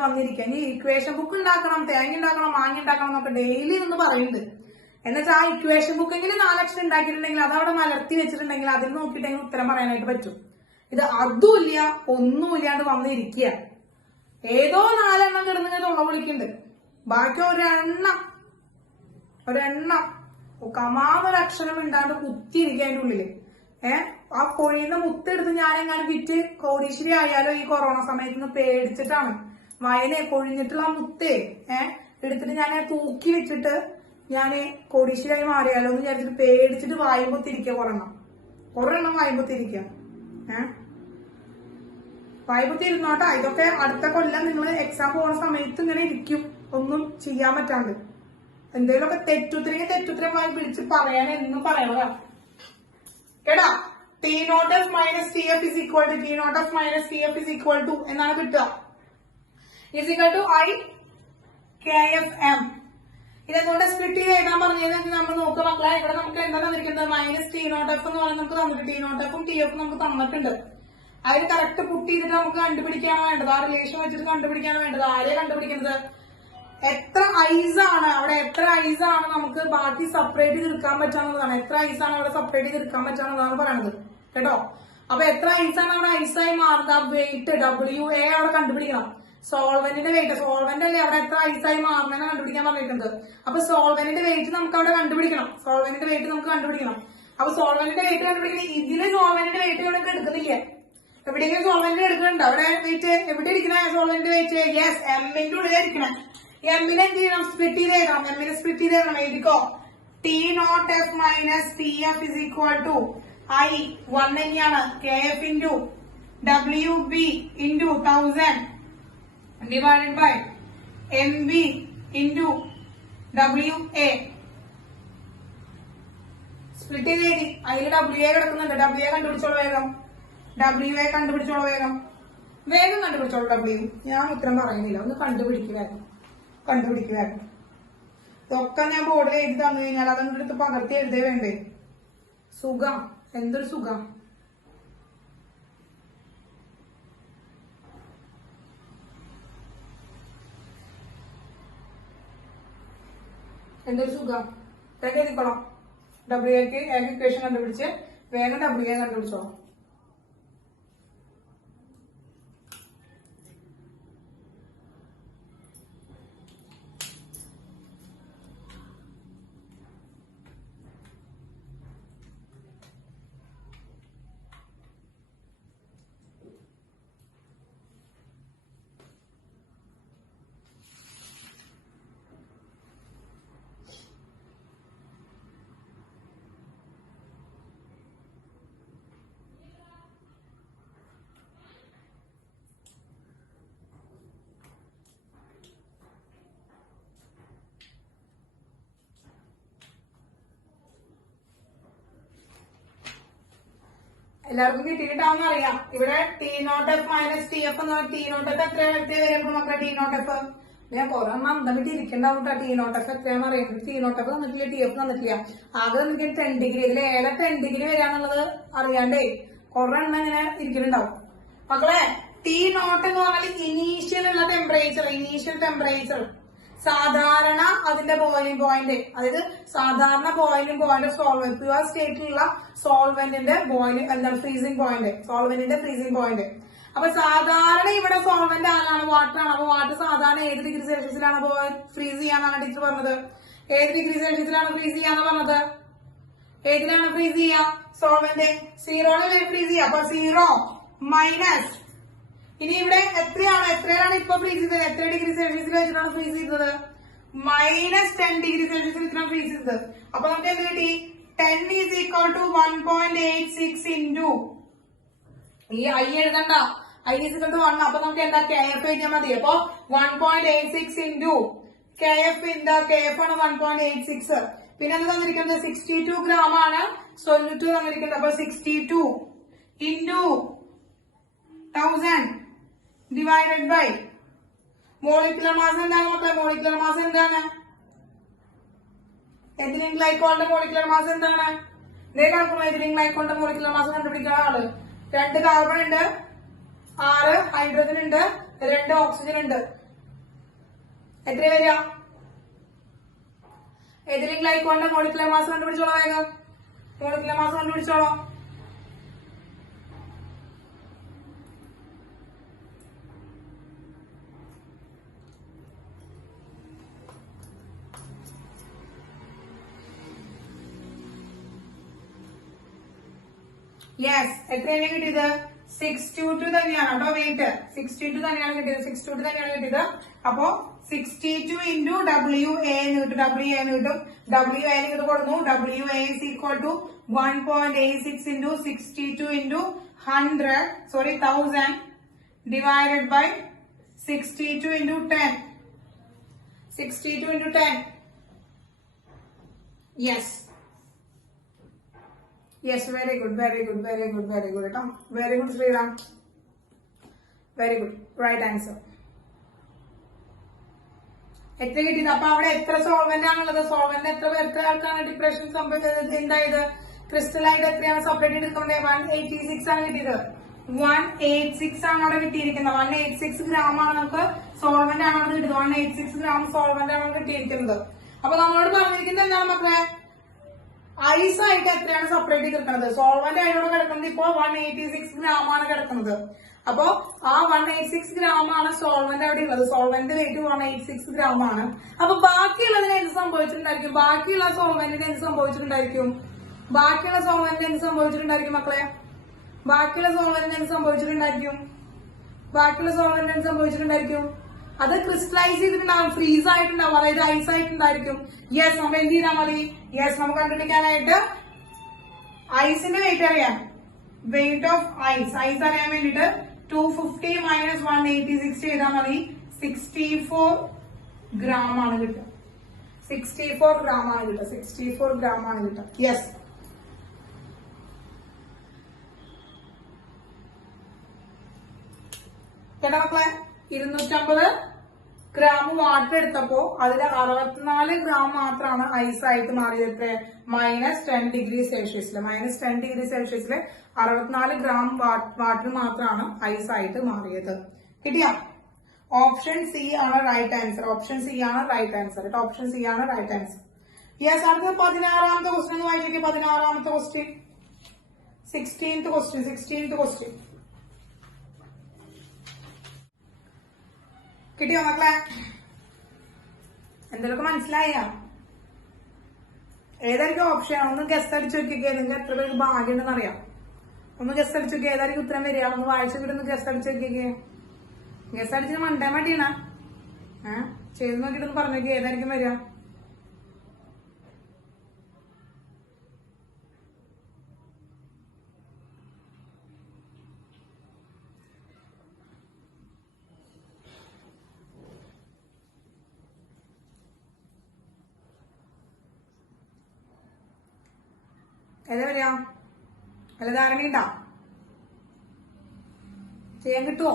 വന്നിരിക്കുക, ഇനി ഇക്വേഷൻ ബുക്ക് ഉണ്ടാക്കണം, തേങ്ങ ഉണ്ടാക്കണം, മാങ്ങ ഉണ്ടാക്കണം എന്നൊക്കെ ഡെയിലി എന്ന് പറയുന്നുണ്ട്. എന്നുവെച്ചാൽ ആ ഇക്വേഷൻ ബുക്കെങ്കിലും 4 അക്ഷരം ഉണ്ടാക്കിയിട്ടുണ്ടെങ്കിൽ അതവിടെ മലർത്തി വെച്ചിട്ടുണ്ടെങ്കിൽ അതിൽ നോക്കിയിട്ടെങ്കിൽ ഉത്തരം പറയാനായിട്ട് പറ്റും. ഇത് അതുമില്ല, ഒന്നുമില്ലാണ്ട് വന്നിരിക്കുക. ഏതോ 4 എണ്ണം കിടന്നിങ്ങനെ തൊള്ള വിളിക്കുന്നുണ്ട്, ബാക്കി ഒരെണ്ണം കമാന്നൊരു അക്ഷരം ഇണ്ടാണ്ട് കുത്തിയിരിക്കുക അതിന്റെ ഉള്ളില്. ആ കൊഴിയുന്ന മുത്തെടുത്ത് ഞാനെങ്ങാനും വിറ്റ് കോടീശ്വരി ആയാലോ ഈ കൊറോണ സമയത്ത് പേടിച്ചിട്ടാണ്. വയലെ കൊഴിഞ്ഞിട്ടുള്ള ആ മുത്തേ എടുത്തിട്ട് ഞാൻ തൂക്കി വെച്ചിട്ട് ഞാന് കോടീശ്വരിയായി മാറിയാലോ എന്ന് വിചാരിച്ചിട്ട് പേടിച്ചിട്ട് വായുമ്പത്തിരിക്കുക. ഒരെണ്ണം വായുമ്പത്തിരിക്കുക. വായുമ്പത്തിരുന്നോട്ടാ. ഇതൊക്കെ അടുത്ത കൊല്ലം നിങ്ങൾ എക്സാം പോണ സമയത്ത് ഇങ്ങനെ ഇരിക്കും, ഒന്നും ചെയ്യാൻ പറ്റാണ്ട്. എന്തെങ്കിലുമൊക്കെ തെറ്റുത്തരം വായി പിടിച്ച് പറയാൻ എന്നും പറയണതാ കേടാ. T naught F minus T F is equal to, T naught F minus T F is equal to എന്നാണ് കിട്ടുക. Is equal to I K F M. ഇതെന്തുകൊണ്ട് സ്പ്ലിറ്റ് ചെയ്ത് എഴുതാൻ പറഞ്ഞത് നമ്മൾ നോക്കുക മക്കളെ. ഇവിടെ നമുക്ക് എന്താ തന്നിരിക്കുന്നത്? മൈനസ് ടി നോട്ട് എഫ് എന്ന് പറഞ്ഞാൽ നമുക്ക് തന്നിട്ടുണ്ട്. ടി നോട്ട് എഫും ടി എഫും നമുക്ക് തന്നിട്ടുണ്ട്. അതിൽ കറക്റ്റ് പുട്ട് ചെയ്തിട്ട് നമുക്ക് കണ്ടുപിടിക്കാണ് വേണ്ടത്. ആ റിലേഷൻ വെച്ചിട്ട് കണ്ടുപിടിക്കാണ് വേണ്ടത്. ആരെയാ കണ്ടുപിടിക്കുന്നത്? എത്ര ഐസ് ആണ് അവിടെ, എത്ര ഐസ് ആണ് നമുക്ക് ബാക്കി സെപ്പറേറ്റ് ചെയ്തെടുക്കാൻ പറ്റാവുന്നതാണ്. എത്ര ഐസ് ആണ് അവിടെ സെപ്പറേറ്റ് ചെയ്തെടുക്കാൻ പറ്റാവുന്നതാണ് പറയുന്നത് കേട്ടോ. അപ്പൊ എത്ര ഐസ് ആണ് അവിടെ ഐസായി മാറുന്നത്? വെയിറ്റ് WA അവിടെ കണ്ടുപിടിക്കണം. സോൾവെന്റിന്റെ വെയിറ്റ്, സോൾവെന്റ് അല്ലേ അവിടെ എത്ര ഐസായി മാറുന്നതെന്ന് കണ്ടുപിടിക്കാൻ പറഞ്ഞിട്ടുണ്ട്. അപ്പൊ സോൾവെന്റിന്റെ വെയിറ്റ് നമുക്ക് അവിടെ കണ്ടുപിടിക്കണം. അപ്പൊ സോൾവെന്റിന്റെ വെയിറ്റ് കണ്ടുപിടിക്കണം. ഇതില് സോൾവെന്റിന്റെ വെയിറ്റ് ഇവിടെ എടുക്കുന്നില്ല. എവിടെയെങ്കിലും സോൾവെന്റ് എടുക്കുന്നുണ്ട്? അവിടെ വെയിറ്റ് എവിടെ ഇരിക്കണ സോൾവെന്റ് വെയിറ്റ്? യെസ്, എമ്മിന്റെ ഉള്ളിൽ ഇരിക്കണം. എമ്മിനെ എന്ത് ചെയ്യണം? സ്പ്ലിറ്റ് ചെയ്ത് എഴുതാം. എഴുതിക്കോ. T naught F minus T F is equal to I 1 തന്നെയാണ് K F into WB into 1000 divided by MB into WA. Split ചെയ്ത് എഴുതി. അതിൽ WA കിടക്കുന്നുണ്ട്. WA കണ്ടുപിടിച്ചോളൂ വേഗം. വേഗം കണ്ടുപിടിച്ചോളൂ. W ഞാൻ ഉത്തരം പറയുന്നില്ല, ഒന്ന് കണ്ടുപിടിക്കുക. ഇതൊക്കെ ഞാൻ ബോർഡിൽ എഴുതി തന്നു കഴിഞ്ഞാൽ അതങ്ങോട്ട് എടുത്ത് പകർത്തി എഴുതേ വേണ്ടേ? സുഖം, എന്തൊരു സുഖം. വേഗം എഴുതിക്കോളാം. WAക്ക് ഇക്വേഷൻ കണ്ടുപിടിച്ച് വേഗം WA കണ്ടുപിടിച്ചോളാം. എല്ലാവർക്കും കിട്ടിയിട്ടാവുന്ന അറിയാം. ഇവിടെ T naught F minus T F എന്ന് പറഞ്ഞാൽ ടി നോട്ട് എഫ് എത്രയാണ് വരുമ്പോൾ മക്കളെ? ടി നോട്ട് എഫ് ഞാൻ കുറെ അന്തം വിട്ട് ഇരിക്കണ്ടാവും കേട്ടോ. ടി നോട്ട് എഫ് എത്രയാണെന്ന് അറിയുന്നത്? ടി നോട്ട് എഫ് തന്നിട്ടില്ല, ടി എഫ് തന്നിട്ടില്ല. ആകെ നമുക്ക് 10 ഡിഗ്രി, ഇതിൽ ഏറെ 10 ഡിഗ്രി വരാന്നുള്ളത് അറിയാണ്ടേ കുറെ എണ്ണം ഇങ്ങനെ ഇരിക്കുന്നുണ്ടാവും മക്കളെ. ടി നോട്ട് എന്ന് പറഞ്ഞാൽ ഇനീഷ്യൽ ഉള്ള ടെമ്പറേച്ചർ, സാധാരണ അതിന്റെ ബോയിലിംഗ് പോയിന്റ്, അതായത് സാധാരണ ബോയിലിംഗ് പോയിന്റ് സോൾവെന്റ്, പ്യുവർ സ്റ്റേറ്റിലുള്ള സോൾവെന്റിന്റെ എന്താണ് ഫ്രീസിംഗ് പോയിന്റ്. അപ്പൊ സാധാരണ ഇവിടെ സോൾവെന്റ് ആരാണ്? വാട്ടർ ആണ്. അപ്പൊ വാട്ടർ സാധാരണ 7 ഡിഗ്രി സെൽഷ്യസിലാണ് ഫ്രീസ് ചെയ്യാന്നാണ് ടീച്ചർ പറഞ്ഞത്. 7 ഡിഗ്രി സെൽഷ്യസിലാണ് ഫ്രീസ് ചെയ്യാന്ന് പറഞ്ഞത്. ഏതിലാണ് ഫ്രീസ് ചെയ്യുക? സോൾവെന്റ് 0 ഫ്രീസ് ചെയ്യുക. അപ്പൊ 0 മൈനസ് എത്രയാണ് ഇപ്പൊ ഫ്രീസ് ചെയ്തത്? എത്ര ഡിഗ്രി സെൽഷ്യസിൽ വെച്ചിട്ടാണ് ഫ്രീസ് ചെയ്തത്? -10 ഡിഗ്രി സെൽഷ്യസിൽ വെച്ചിട്ടാണ് ഫ്രീസ് ചെയ്തത്. അപ്പൊ നമുക്ക് എന്ത് കിട്ടി? 10 is equal to 1.86 into ഈ ഐ എഴുതണ്ട, ഐ is equal to 1. അപ്പൊ നമുക്ക് എന്താ KF എഴുതിയാൽ മതി. അപ്പൊ 1.86 into KF എന്താ? KF ആണ് 1.86. പിന്നെ എന്താ തന്നിരിക്കുന്നത്? 62 gram ആണ് സൊല്യൂട്ട് തന്നിരിക്കുന്നത്. അപ്പൊ 62 into 1000 divided by molecular mass എന്താണ് മക്കളെ? മോളിക്കുലർ മാസ് എന്താണ്? എഥിലീൻ ഗ്ലൈക്കോളിന്റെ മോളിക്കുലർ മാസ് എന്താണ്? ഇതേ കണക്കുള്ള എഥിലീൻ ഗ്ലൈക്കോളിന്റെ മോളിക്കുലർ മാസ് കണ്ടുപിടിക്കുന്ന ആള് 2 കാർബൺ ഉണ്ട്, 6 ഹൈഡ്രജൻ ഉണ്ട്, 2 ഓക്സിജൻ ഉണ്ട്. എത്ര വരിക? എഥിലീൻ ഗ്ലൈക്കോളിന്റെ മോളിക്കുലർ മാസ് കണ്ടുപിടിച്ചോളോ വേഗം. Molecular mass കണ്ടുപിടിച്ചോളോ. യെസ്, എത്രയാണ് കിട്ടിയത്? 62 തന്നെയാണ് കേട്ടോ. വെയിറ്റ് 62 തന്നെയാണ് കിട്ടിയത്. 62 തന്നെയാണ് കിട്ടിയത്. അപ്പോ 62 into WA എന്ന് കിട്ടും. WA എന്ന് കിട്ടും. WA ഇത് കൊടുന്നു. WA is equal to 1.86 into 62 into 1000 divided by 62 into 10. 62 into 10. Yes. Yes, very good, very good, very good, very good. Very good, Sriram. Very good. Right answer. എത്ര കിട്ടിയത്? അപ്പൊ അവിടെ എത്ര സോൾവെന്റ് ആണുള്ളത്? സോൾവെന്റ് എത്ര ആൾക്കാണ് ഡിപ്രഷൻ സംഭവിച്ചത്? എന്തായത്? ക്രിസ്റ്റലായിട്ട് എത്രയാണ് സെപ്പറേറ്റ് എടുക്കുന്നത്? 186 ആണ് കിട്ടിയത്. 186 ആണ് അവിടെ കിട്ടിയിരിക്കുന്നത്. 186 gram ആണ് നമുക്ക് സോൾവെന്റ് ആണ് അവിടെ കിട്ടിയത്. 186 gram സോൾവെന്റ് ആണ് കിട്ടിയിരിക്കുന്നത്. അപ്പൊ നമ്മളോട് പറഞ്ഞിരിക്കുന്നത് എന്താണ് മക്കളെ? ഐസ് ആയിട്ട് എത്രയാണ് സെപ്പറേറ്റ് ചെയ്തെടുക്കുന്നത്? സോൾവെന്റ് ആയിട്ടോട് കിടക്കുന്നത് ഇപ്പോൾ 186 gram ആണ് കിടക്കുന്നത്. അപ്പോ ആ 186 gram ആണ് സോൾവെന്റ് അവിടെ ഉള്ളത്. സോൾവെന്റ് വെയിറ്റ് 186 gram ആണ്. അപ്പൊ ബാക്കിയുള്ളതിന് എന്ത് സംഭവിച്ചിട്ടുണ്ടായിരിക്കും? ബാക്കിയുള്ള സോൾവെന്റിന് എന്ത് സംഭവിച്ചിട്ടുണ്ടായിരിക്കും? ബാക്കിയുള്ള സോൾവെന്റിന് എന്ത് സംഭവിച്ചിട്ടുണ്ടായിരിക്കും മക്കളെ? ബാക്കിയുള്ള സോൾവെന്റിന് എന്ത് സംഭവിച്ചിട്ടുണ്ടായിരിക്കും? ബാക്കിയുള്ള സോൾവെന്റിന് എന്ത് സംഭവിച്ചിട്ടുണ്ടായിരിക്കും? അത് ക്രിസ്റ്റലൈസ് ചെയ്തിട്ടുണ്ടാവും, ഫ്രീസ് ആയിട്ടുണ്ടാവും, അതായത് ഐസ് ആയിട്ടുണ്ടായിരിക്കും. യെസ്, നമുക്ക് എന്ത് ചെയ്താൽ മതി? യെസ്, നമുക്ക് കണ്ടുപിടിക്കാനായിട്ട് ഐസിന്റെ വെയിറ്റ് അറിയാം. വെയിറ്റ് ഓഫ് ഐസ് അറിയാൻ വേണ്ടിട്ട് 250 minus 186 ചെയ്താൽ മതി. 64 gram ആണ് കിട്ടുക. 64 gram ആണ് കിട്ടുക. 64 gram ആണ് കിട്ടുക. യെസ്, കേട്ടോ മക്കളെ? 250 gram വാട്ടർ എടുത്തപ്പോ അതിൽ 64 gram മാത്രമാണ് ഐസ് ആയിട്ട് മാറിയത്. -10 ഡിഗ്രി സെൽഷ്യസില് -10 ഡിഗ്രി സെൽഷ്യസില് 64 gram വാട്ടർ മാത്രമാണ് ഐസ് ആയിട്ട് മാറിയത്. കിട്ടിയോ? ഓപ്ഷൻ സി ആണ് റൈറ്റ് ആൻസർ. ഓപ്ഷൻ സി ആണ് റൈറ്റ് ആൻസർ. ഓപ്ഷൻ സി ആണ് റൈറ്റ് ആൻസർ. യെസ്, അടുത്ത 16ാമത്തെ ക്വസ്റ്റ്യൻ ഒന്ന് വായിച്ചേക്ക്. 16ാമത്തെ ക്വസ്റ്റ്യൻ, 16th ക്വസ്റ്റ്യൻ. കിട്ടിയോ മക്കളെ? എന്തെങ്കിലുമൊക്കെ മനസ്സിലായ? ഏതായിരിക്കും ഓപ്ഷൻ? ഒന്ന് ഗസ്റ്റ് അടിച്ചു നോക്കിക്കേ. നിങ്ങൾക്ക് എത്ര പേർക്ക് ഭാഗ്യം ഉണ്ടെന്ന് അറിയാം. ഒന്ന് ഗസ്റ്റ് അടിച്ചു നോക്കിയാൽ ഏതായിരിക്കും ഉത്തരം വരിക? ഒന്ന് വായിച്ചു ഒന്ന് ഗസ്റ്റ് അടിച്ചു നോക്കിക്കേ. ഗസ്റ്റ് അടിച്ച് മണ്ടേ മടിയാണ്. ചെയ്ത് നോക്കിട്ടൊന്ന് പറഞ്ഞു നോക്കി ഏതായിരിക്കും വരിക? ഏതാ വരിക? വല്ല ധാരണയുണ്ടോ? ചെയ്യാൻ കിട്ടുമോ?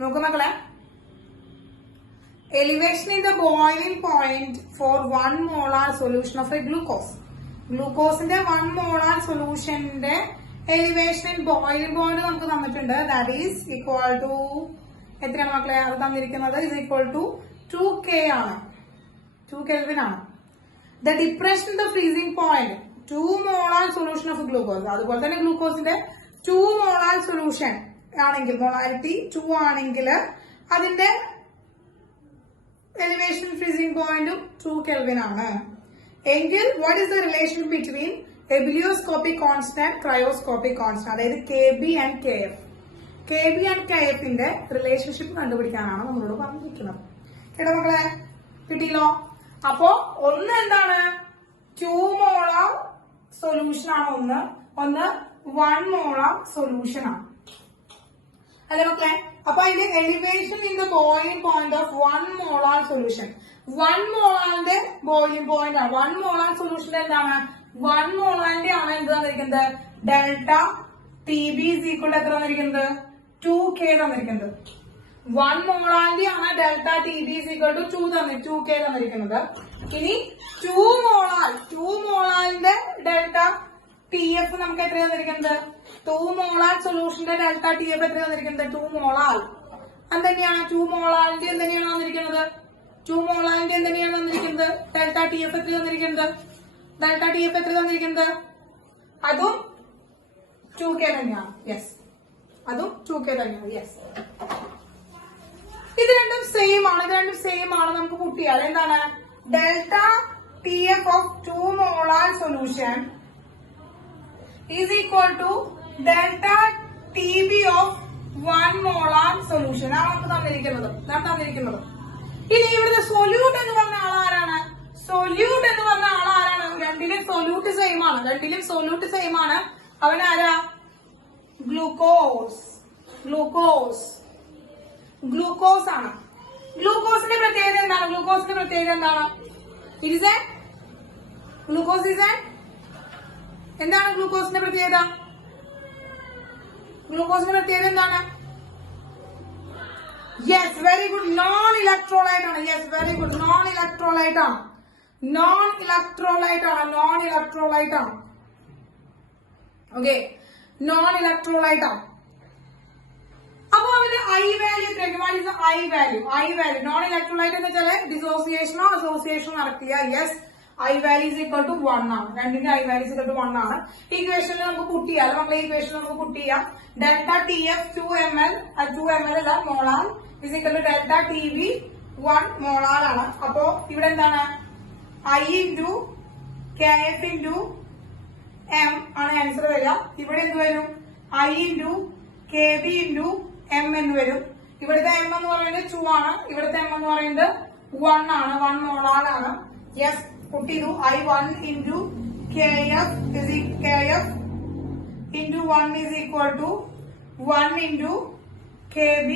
നോക്കൂ മക്കളെ. Elevation in the boiling point for 1 molar solution of a glucose. ഗ്ലൂക്കോസിന്റെ 1 molar സൊല്യൂഷന്റെ എലിവേഷൻ ഇൻ ബോയിലിംഗ് പോയിന്റ് നമുക്ക് തന്നിട്ടുണ്ട്. ദാറ്റ് ഈസ് ഈക്വൽ ടു എത്രയാണ് മക്കളെ? അത് തന്നിരിക്കുന്നത് ഇസ് ഈക്വൽ ടു 2K ആണ്. 2 Kelvin ആണ്. The depression in the freezing point 2 molar solution of glucose. അതുപോലെ തന്നെ ഗ്ലൂക്കോസിന്റെ 2 molar സൊല്യൂഷൻ ആണെങ്കിൽ, മൊളാരിറ്റി 2 ആണെങ്കിൽ അതിന്റെ എലിവേഷൻ ഫ്രീസിംഗ് പോയിന്റും 2 Kelvin ആണ്. എങ്കിൽ what is the relation between ebullioscopic constant, cryoscopic constant, അതായത് KB and KF. KB and KFന്റെ റിലേഷൻഷിപ്പ് കണ്ടുപിടിക്കാനാണ് നമ്മളോട് പറഞ്ഞിരിക്കുന്നത്. കേട്ടോ മക്കളെ, കിട്ടിയല്ലോ. അപ്പോ ഒന്ന് എന്താണ്, 2 മോളാർ സൊല്യൂഷൻ ആണ്, ഒന്ന് 1 മോളാർ സൊല്യൂഷൻ ആണ് അല്ലെ മക്കളെ. അപ്പൊ അതിന്റെ elevation in the boiling point of 1 molar solution, 1 മോളാറിന്റെ ബോയിലിംഗ് പോയിന്റ് ആണ്. 1 മോളാർ സൊല്യൂഷന്റെ എന്താണ്, 1 മോളാറിന്റെ ആണ് എന്ത് തന്നിരിക്കുന്നത്, delta TB is equal to എത്ര തന്നിരിക്കുന്നത്, 2K തന്നിരിക്കുന്നത്. 1 മോളാറിന്റെ ആണ് delta TB is equal to 2K തന്നിരിക്കുന്നത്. ഇനി 2 മോളാറിന്റെ ഡെൽറ്റ TF നമുക്ക് എത്ര തന്നിരിക്കുന്നത്, 2 മോളാർ സൊല്യൂഷന്റെ ഡെൽറ്റ TF എത്ര തന്നിരിക്കുന്നത്, 2 മോളാർ. എന്തെന്നെയാണ് 2 മോളാറിന്റെ എന്തെന്നെയാണ് തന്നിരിക്കുന്നത്, 2 മോളാറിന്റെ എന്തെന്നെയാണ് തന്നിരിക്കുന്നത്, ഡെൽറ്റ TF എത്ര തന്നിരിക്കുന്നത്, ഡെൽറ്റ TF എത്ര തന്നിരിക്കുന്നത്, അതും 2K തന്നെയാണ്. യെസ്, അതും 2K തന്നെയാണ്. യെസ്, ഇത് രണ്ടും സെയിം ആണ്. നമുക്ക് കൂട്ടിയാൽ എന്താണ്, delta TF of 2 molar solution is equal to delta TB of 1 molar solution ആണ് നമുക്ക് തന്നിരിക്കുന്നത്. ഇനി ഇവിടുത്തെ സൊല്യൂട്ട് എന്ന് പറഞ്ഞ ആളാരാണ്, രണ്ടിലും സൊല്യൂട്ട് സെയിം ആണ്. അവൻ ആരാ, ഗ്ലൂക്കോസ് ആണ്. ഗ്ലൂക്കോസിന്റെ പ്രത്യേകത എന്താണ്, എന്താണ് ഗ്ലൂക്കോസിന്റെ പ്രത്യേകത എന്താണ്, yes very good, non electrolyte ആണ്. Yes very good, non electrolyte ആണ്. ഓക്കെ, നോൺ ഇലക്ട്രോലൈറ്റ് ആണ്. അപ്പൊ അവന്റെ ഐ വാല്യൂ നോൺ ഇലക്ട്രോലൈറ്റ് എന്ന് വെച്ചാൽ ഡിസോസിയേഷനോ അസോസിയേഷനോ നടത്തിയ yes I value is equal to 1 ആണ്. രണ്ടിന്റെ I value is equal to 1 ആണ്. ഇക്വേഷനിൽ നമുക്ക് കൂട്ടിയാൽ ഡെൽറ്റ TF 2 ml അല്ല molar is equal to delta TB 1 molar ആണ്. അപ്പോ ഇവിടെ എന്താണ്, I into KF into M ആണ് ആൻസർ വരിക. ഇവിടെ എന്ത് വരും, I into KB into M എന്ന് വരും. ഇവിടുത്തെ M എന്ന് പറയുന്നത് 2 ആണ്, ഇവിടുത്തെ M എന്ന് പറയുന്നത് 1 ആണ്, 1 മോളാർ ആണ്. Yes, കൂട്ടിയതു. I1 into KF into 1 is equal to 1 into KB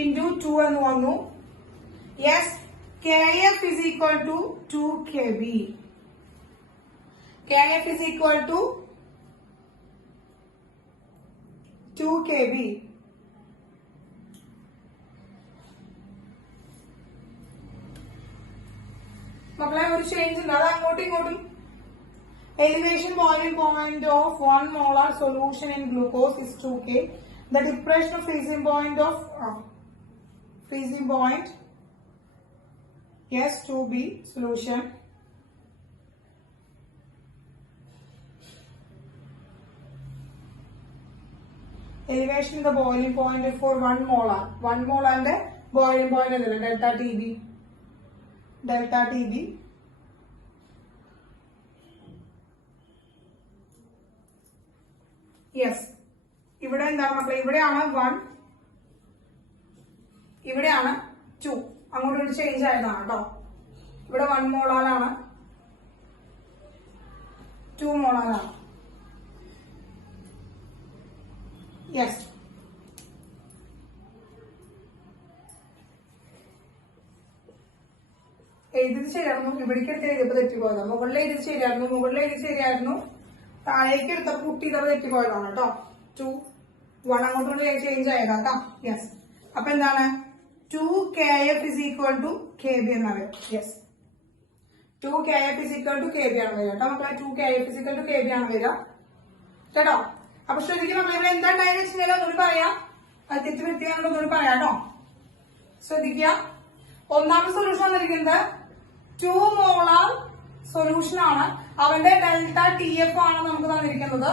into 2 എന്ന് വന്നു. Yes, KF is equal to 2 KB. KF is equal to 2 KB. മക്കളെ ഒരു ചേഞ്ച് ഉണ്ട്, അത് അങ്ങോട്ടും ഇങ്ങോട്ടും. Elevation boiling point of 1 molar solution in glucose is 2K. The depression of freezing point yes 2B solution. Elevation in the boiling point for 1 molar. 1 molar and boiling point is delta TB. Yes, ഇവിടെ എന്താണ് മക്കളെ, ഇവിടെയാണ് 1, ഇവിടെയാണ് 2, അങ്ങോട്ട് ചേഞ്ച് ആയതാണ് കേട്ടോ. ഇവിടെ 1 മോളാറാണ്, 2 മോളാറാണ്. യെസ്, എഴുതിയത് ശരിയായിരുന്നു, ഇവിടേക്ക് എടുത്ത് എഴുതിയപ്പോ തെറ്റിപ്പോയതാണ്. മുകളിൽ എഴുതി ശരിയായിരുന്നു, താഴേക്ക് എടുത്തപ്പോ കുട്ടി ഇതത് തെറ്റിപ്പോയതാണ് കേട്ടോ. 2 1 അങ്ങോട്ടും ചേഞ്ച് ആയതാ കേട്ടോ. യെസ്, അപ്പൊ എന്താണ് 2KF is equal to KB എന്നാണ് വരിക. Yes, 2KF is equal to KB ആണ് വരിക കേട്ടോ മക്കളെ. 2KF is equal to KB ആണ് വരിക കേട്ടോ. അപ്പൊ ശ്രദ്ധിക്കും മക്കളെ, ഇവിടെ എന്താ ഡയറക്ഷൻ ഒന്നുകൂടി പറയാം, അത് തെറ്റുപറ്റി ഒന്നുകൂടി പറയാം കേട്ടോ. ശ്രദ്ധിക്കുക, ഒന്നാമത്തെ സൊല്യൂഷൻ വന്നിരിക്കുന്നത് 2 മോളാർ സൊല്യൂഷൻ ആണ്, അവന്റെ ഡെൽറ്റ TF ആണ് നമുക്ക് തന്നിരിക്കുന്നത്.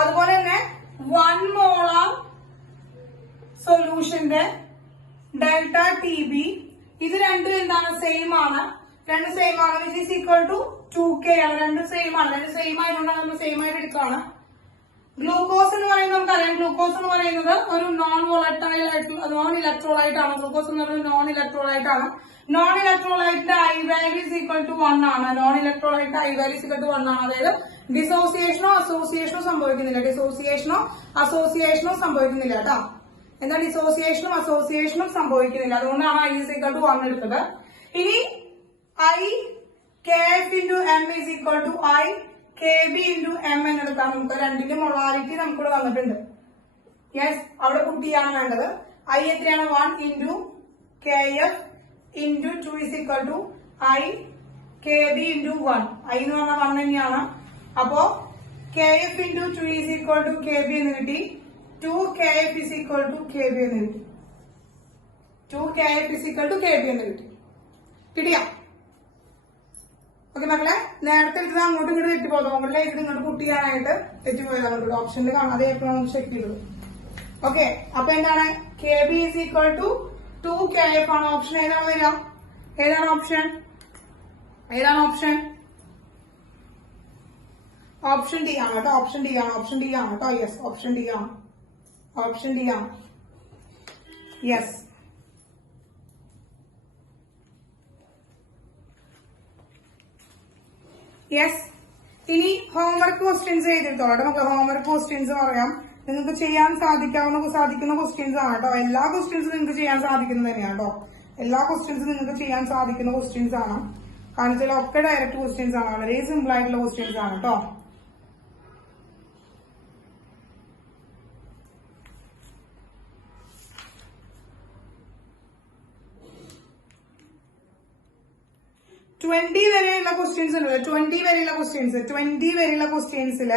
അതുപോലെ തന്നെ 1 മോളാർ സൊല്യൂഷന്റെ ഡെൽറ്റ TB, ഇത് രണ്ടും എന്താണ്, സെയിം ആണ്. Which is equal to 2K ആണ്. രണ്ടും സെയിം ആണ്. രണ്ട് സെയിം ആയതുകൊണ്ടാണ് നമ്മൾ സെയിം ആയിട്ട് എടുക്കുകയാണ്. ഗ്ലൂക്കോസ് എന്ന് പറയുന്നത് നമുക്കറിയാം. ഗ്ലൂക്കോസ് എന്ന് പറയുന്നത് ഒരു നോൺ വോളറ്റൈൽ ആയിട്ടുള്ള നോൺ ഇലക്ട്രോലൈറ്റ് ആണ്. ഗ്ലൂക്കോസ് എന്ന് പറയുന്നത് നോൺ ഇലക്ട്രോലൈറ്റ് ആണ്. നോൺ ഇലക്ട്രോലൈറ്റിന്റെ I value is equal to 1 ആണ്. നോൺ ഇലക്ട്രോലൈറ്റിന്റെ I value is equal to 1 ആണ്. അതായത് ഡിസോസിയേഷനോ അസോസിയേഷനോ സംഭവിക്കുന്നില്ല. ഡിസോസിയേഷനോ അസോസിയേഷനോ സംഭവിക്കുന്നില്ല കേട്ടോ. എന്താ ഡിസോസിയേഷനും അസോസിയേഷനും സംഭവിക്കുന്നില്ല. അതുകൊണ്ടാണ് ഐ ഈസ് ഈക്വൽ ടു 1 എടുത്തത്. ഇനി I kf into m is equal to I kb into m എന്നെടുക്കാം. നമുക്ക് രണ്ടിന്റെ മൊളാരിറ്റി നമുക്കിവിടെ വന്നിട്ടുണ്ട്. യെസ്, അവിടെ പുട്ട് ചെയ്യാണ് വേണ്ടത്. I എത്രയാണ്? 1 into kf into 2 is equal to I kb into 1. I എന്ന് പറഞ്ഞാൽ 1 തന്നെയാണ്. അപ്പോ kf into 2 is equal to kb എന്ന് കിട്ടി. 2 kf is equal to kb എന്ന് കിട്ടി. 2 kf is equal to kb എന്ന് കിട്ടി. കിട്ടിയാ? ഓക്കെ മക്കളെ, നേരത്തെ എടുത്തത് അങ്ങോട്ടും ഇങ്ങോട്ട് തെറ്റിപ്പോകും. മുകളിലേക്ക് ഇങ്ങോട്ട് പുട്ട് ചെയ്യാനായിട്ട് തെറ്റിപ്പോയത് അങ്ങോട്ട് ഓപ്ഷനിൽ കാണാതെ എപ്പോഴും ചെക്ക് ചെയ്തത്. ഓക്കെ, അപ്പൊ എന്താണ്? K B is equal to 2 kf ആണ്. ഓപ്ഷൻ ഏതാണ് വരിക? ഏതാണ് ഓപ്ഷൻ? ഏതാണ് ഓപ്ഷൻ? ഓപ്ഷൻ ഡി ആണ് കേട്ടോ. ഓപ്ഷൻ ഡി ആണ്. ഓപ്ഷൻ ഡി ആണ് കേട്ടോ. യെസ്, ഓപ്ഷൻ ഡി ആണ്. ഓപ്ഷൻ ഡി ആണ്. യെസ്. യെസ്. ഇനി ഹോംവർക്ക് ക്വസ്റ്റ്യൻസ് ചെയ്തിട്ടോ. നമുക്ക് ഹോംവർക്ക് ക്വസ്റ്റ്യൻസ് പറയാം. നിങ്ങൾക്ക് ചെയ്യാൻ സാധിക്കുന്ന ക്വസ്റ്റ്യൻസ് ആണ് കേട്ടോ. എല്ലാ ക്വസ്റ്റ്യൻസും നിങ്ങൾക്ക് ചെയ്യാൻ സാധിക്കുന്നത് തന്നെയാണ് കേട്ടോ. എല്ലാ ക്വസ്റ്റ്യൻസും നിങ്ങൾക്ക് ചെയ്യാൻ സാധിക്കുന്ന ക്വസ്റ്റ്യൻസ് ആണ്. കാരണം വെച്ചാൽ ഒക്കെ ഡയറക്റ്റ് ക്വസ്റ്റ്യൻസ് ആണ്. വളരെ സിമ്പിൾ ആയിട്ടുള്ള ക്വസ്റ്റ്യൻസ് ആണ് കേട്ടോ. വരെയുള്ള ക്വസ്റ്റ്യൻസ് ഉണ്ട്. 20 വരെയുള്ള ക്വസ്റ്റ്യൻസിൽ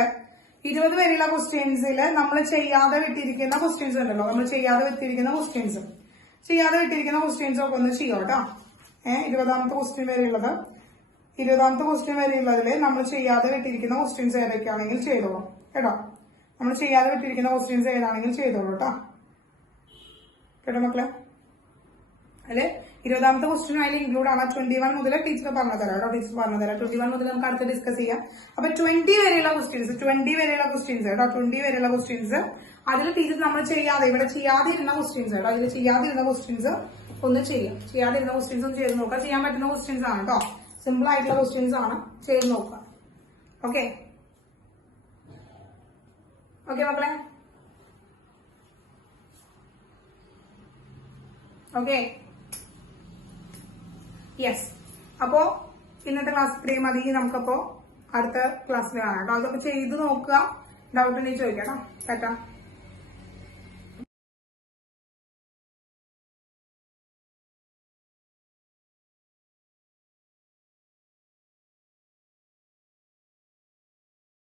20 വരെയുള്ള ക്വസ്റ്റ്യൻസിൽ നമ്മൾ ചെയ്യാതെ വിട്ടിരിക്കുന്ന ക്വസ്റ്റ്യൻസ് ഉണ്ടല്ലോ. നമ്മൾ ചെയ്യാതെ വിട്ടിരിക്കുന്ന ക്വസ്റ്റ്യൻസ് ഒക്കെ ഒന്ന് ചെയ്യാം കേട്ടോ. 20ാമത്തെ ക്വസ്റ്റ്യൻ വരെയുള്ളത് 20ാമത്തെ ക്വസ്റ്റ്യൻ വരെയുള്ളതിൽ നമ്മൾ ചെയ്യാതെ വിട്ടിരിക്കുന്ന ക്വസ്റ്റ്യൻസ് ഏതൊക്കെയാണെങ്കിൽ ചെയ്തോളൂ കേട്ടോ. നമ്മൾ ചെയ്യാതെ വിട്ടിരിക്കുന്ന ക്വസ്റ്റ്യൻസ് ഏതാണെങ്കിൽ ചെയ്തോളൂ കേട്ടോ. കേട്ടോ മക്കളെ? അല്ലെ 20ാമത്തെ ക്വസ്റ്റ്യൻ അതിൽ ഇൻക്ലൂഡ് ആണ്. 21 മുതൽ ടീച്ചർ പറഞ്ഞു തരാം കേട്ടോ. ടീച്ചർ പറഞ്ഞു തരാം. 21 മുതൽ നമുക്ക് അടുത്ത് ഡിസ്കസ് ചെയ്യാം. അപ്പൊ 20 വരെയുള്ള ക്വസ്റ്റ്യൻസ് കേട്ടോ. 20 വരെയുള്ള ക്വസ്റ്റ്യൻസ് അതിൽ ടീച്ചർ നമ്മൾ ചെയ്യാതെ ഇവിടെ ചെയ്യാതിരുന്ന ക്വസ്റ്റ്യൻസ് കേട്ടോ. അതിൽ ചെയ്യാതിരുന്ന ക്വസ്റ്റ്യൻസ് ഒന്ന് ചെയ്യാം. ചെയ്യാതിരുന്ന ക്വസ്റ്റ്യൻസ് ഒന്ന് ചെയ്ത് നോക്കാം. ചെയ്യാൻ പറ്റുന്ന ക്വസ്റ്റ്യൻസ് ആണ് കേട്ടോ. സിമ്പിൾ ആയിട്ടുള്ള ക്വസ്റ്റ്യൻസ് ആണ്. ചെയ്ത് നോക്കാം. ഓക്കെ മക്കളെ? Okay, yes. അപ്പോ ഇന്നത്തെ ക്ലാസ് ഇത്രയും മതി. നമുക്കപ്പോ അടുത്ത ക്ലാസ്സിൽ കാണാം കേട്ടോ. അതൊക്കെ ചെയ്ത് നോക്കുക. ഡൗട്ട് ഉണ്ടെങ്കിൽ ചോദിക്കാം കേട്ടോ.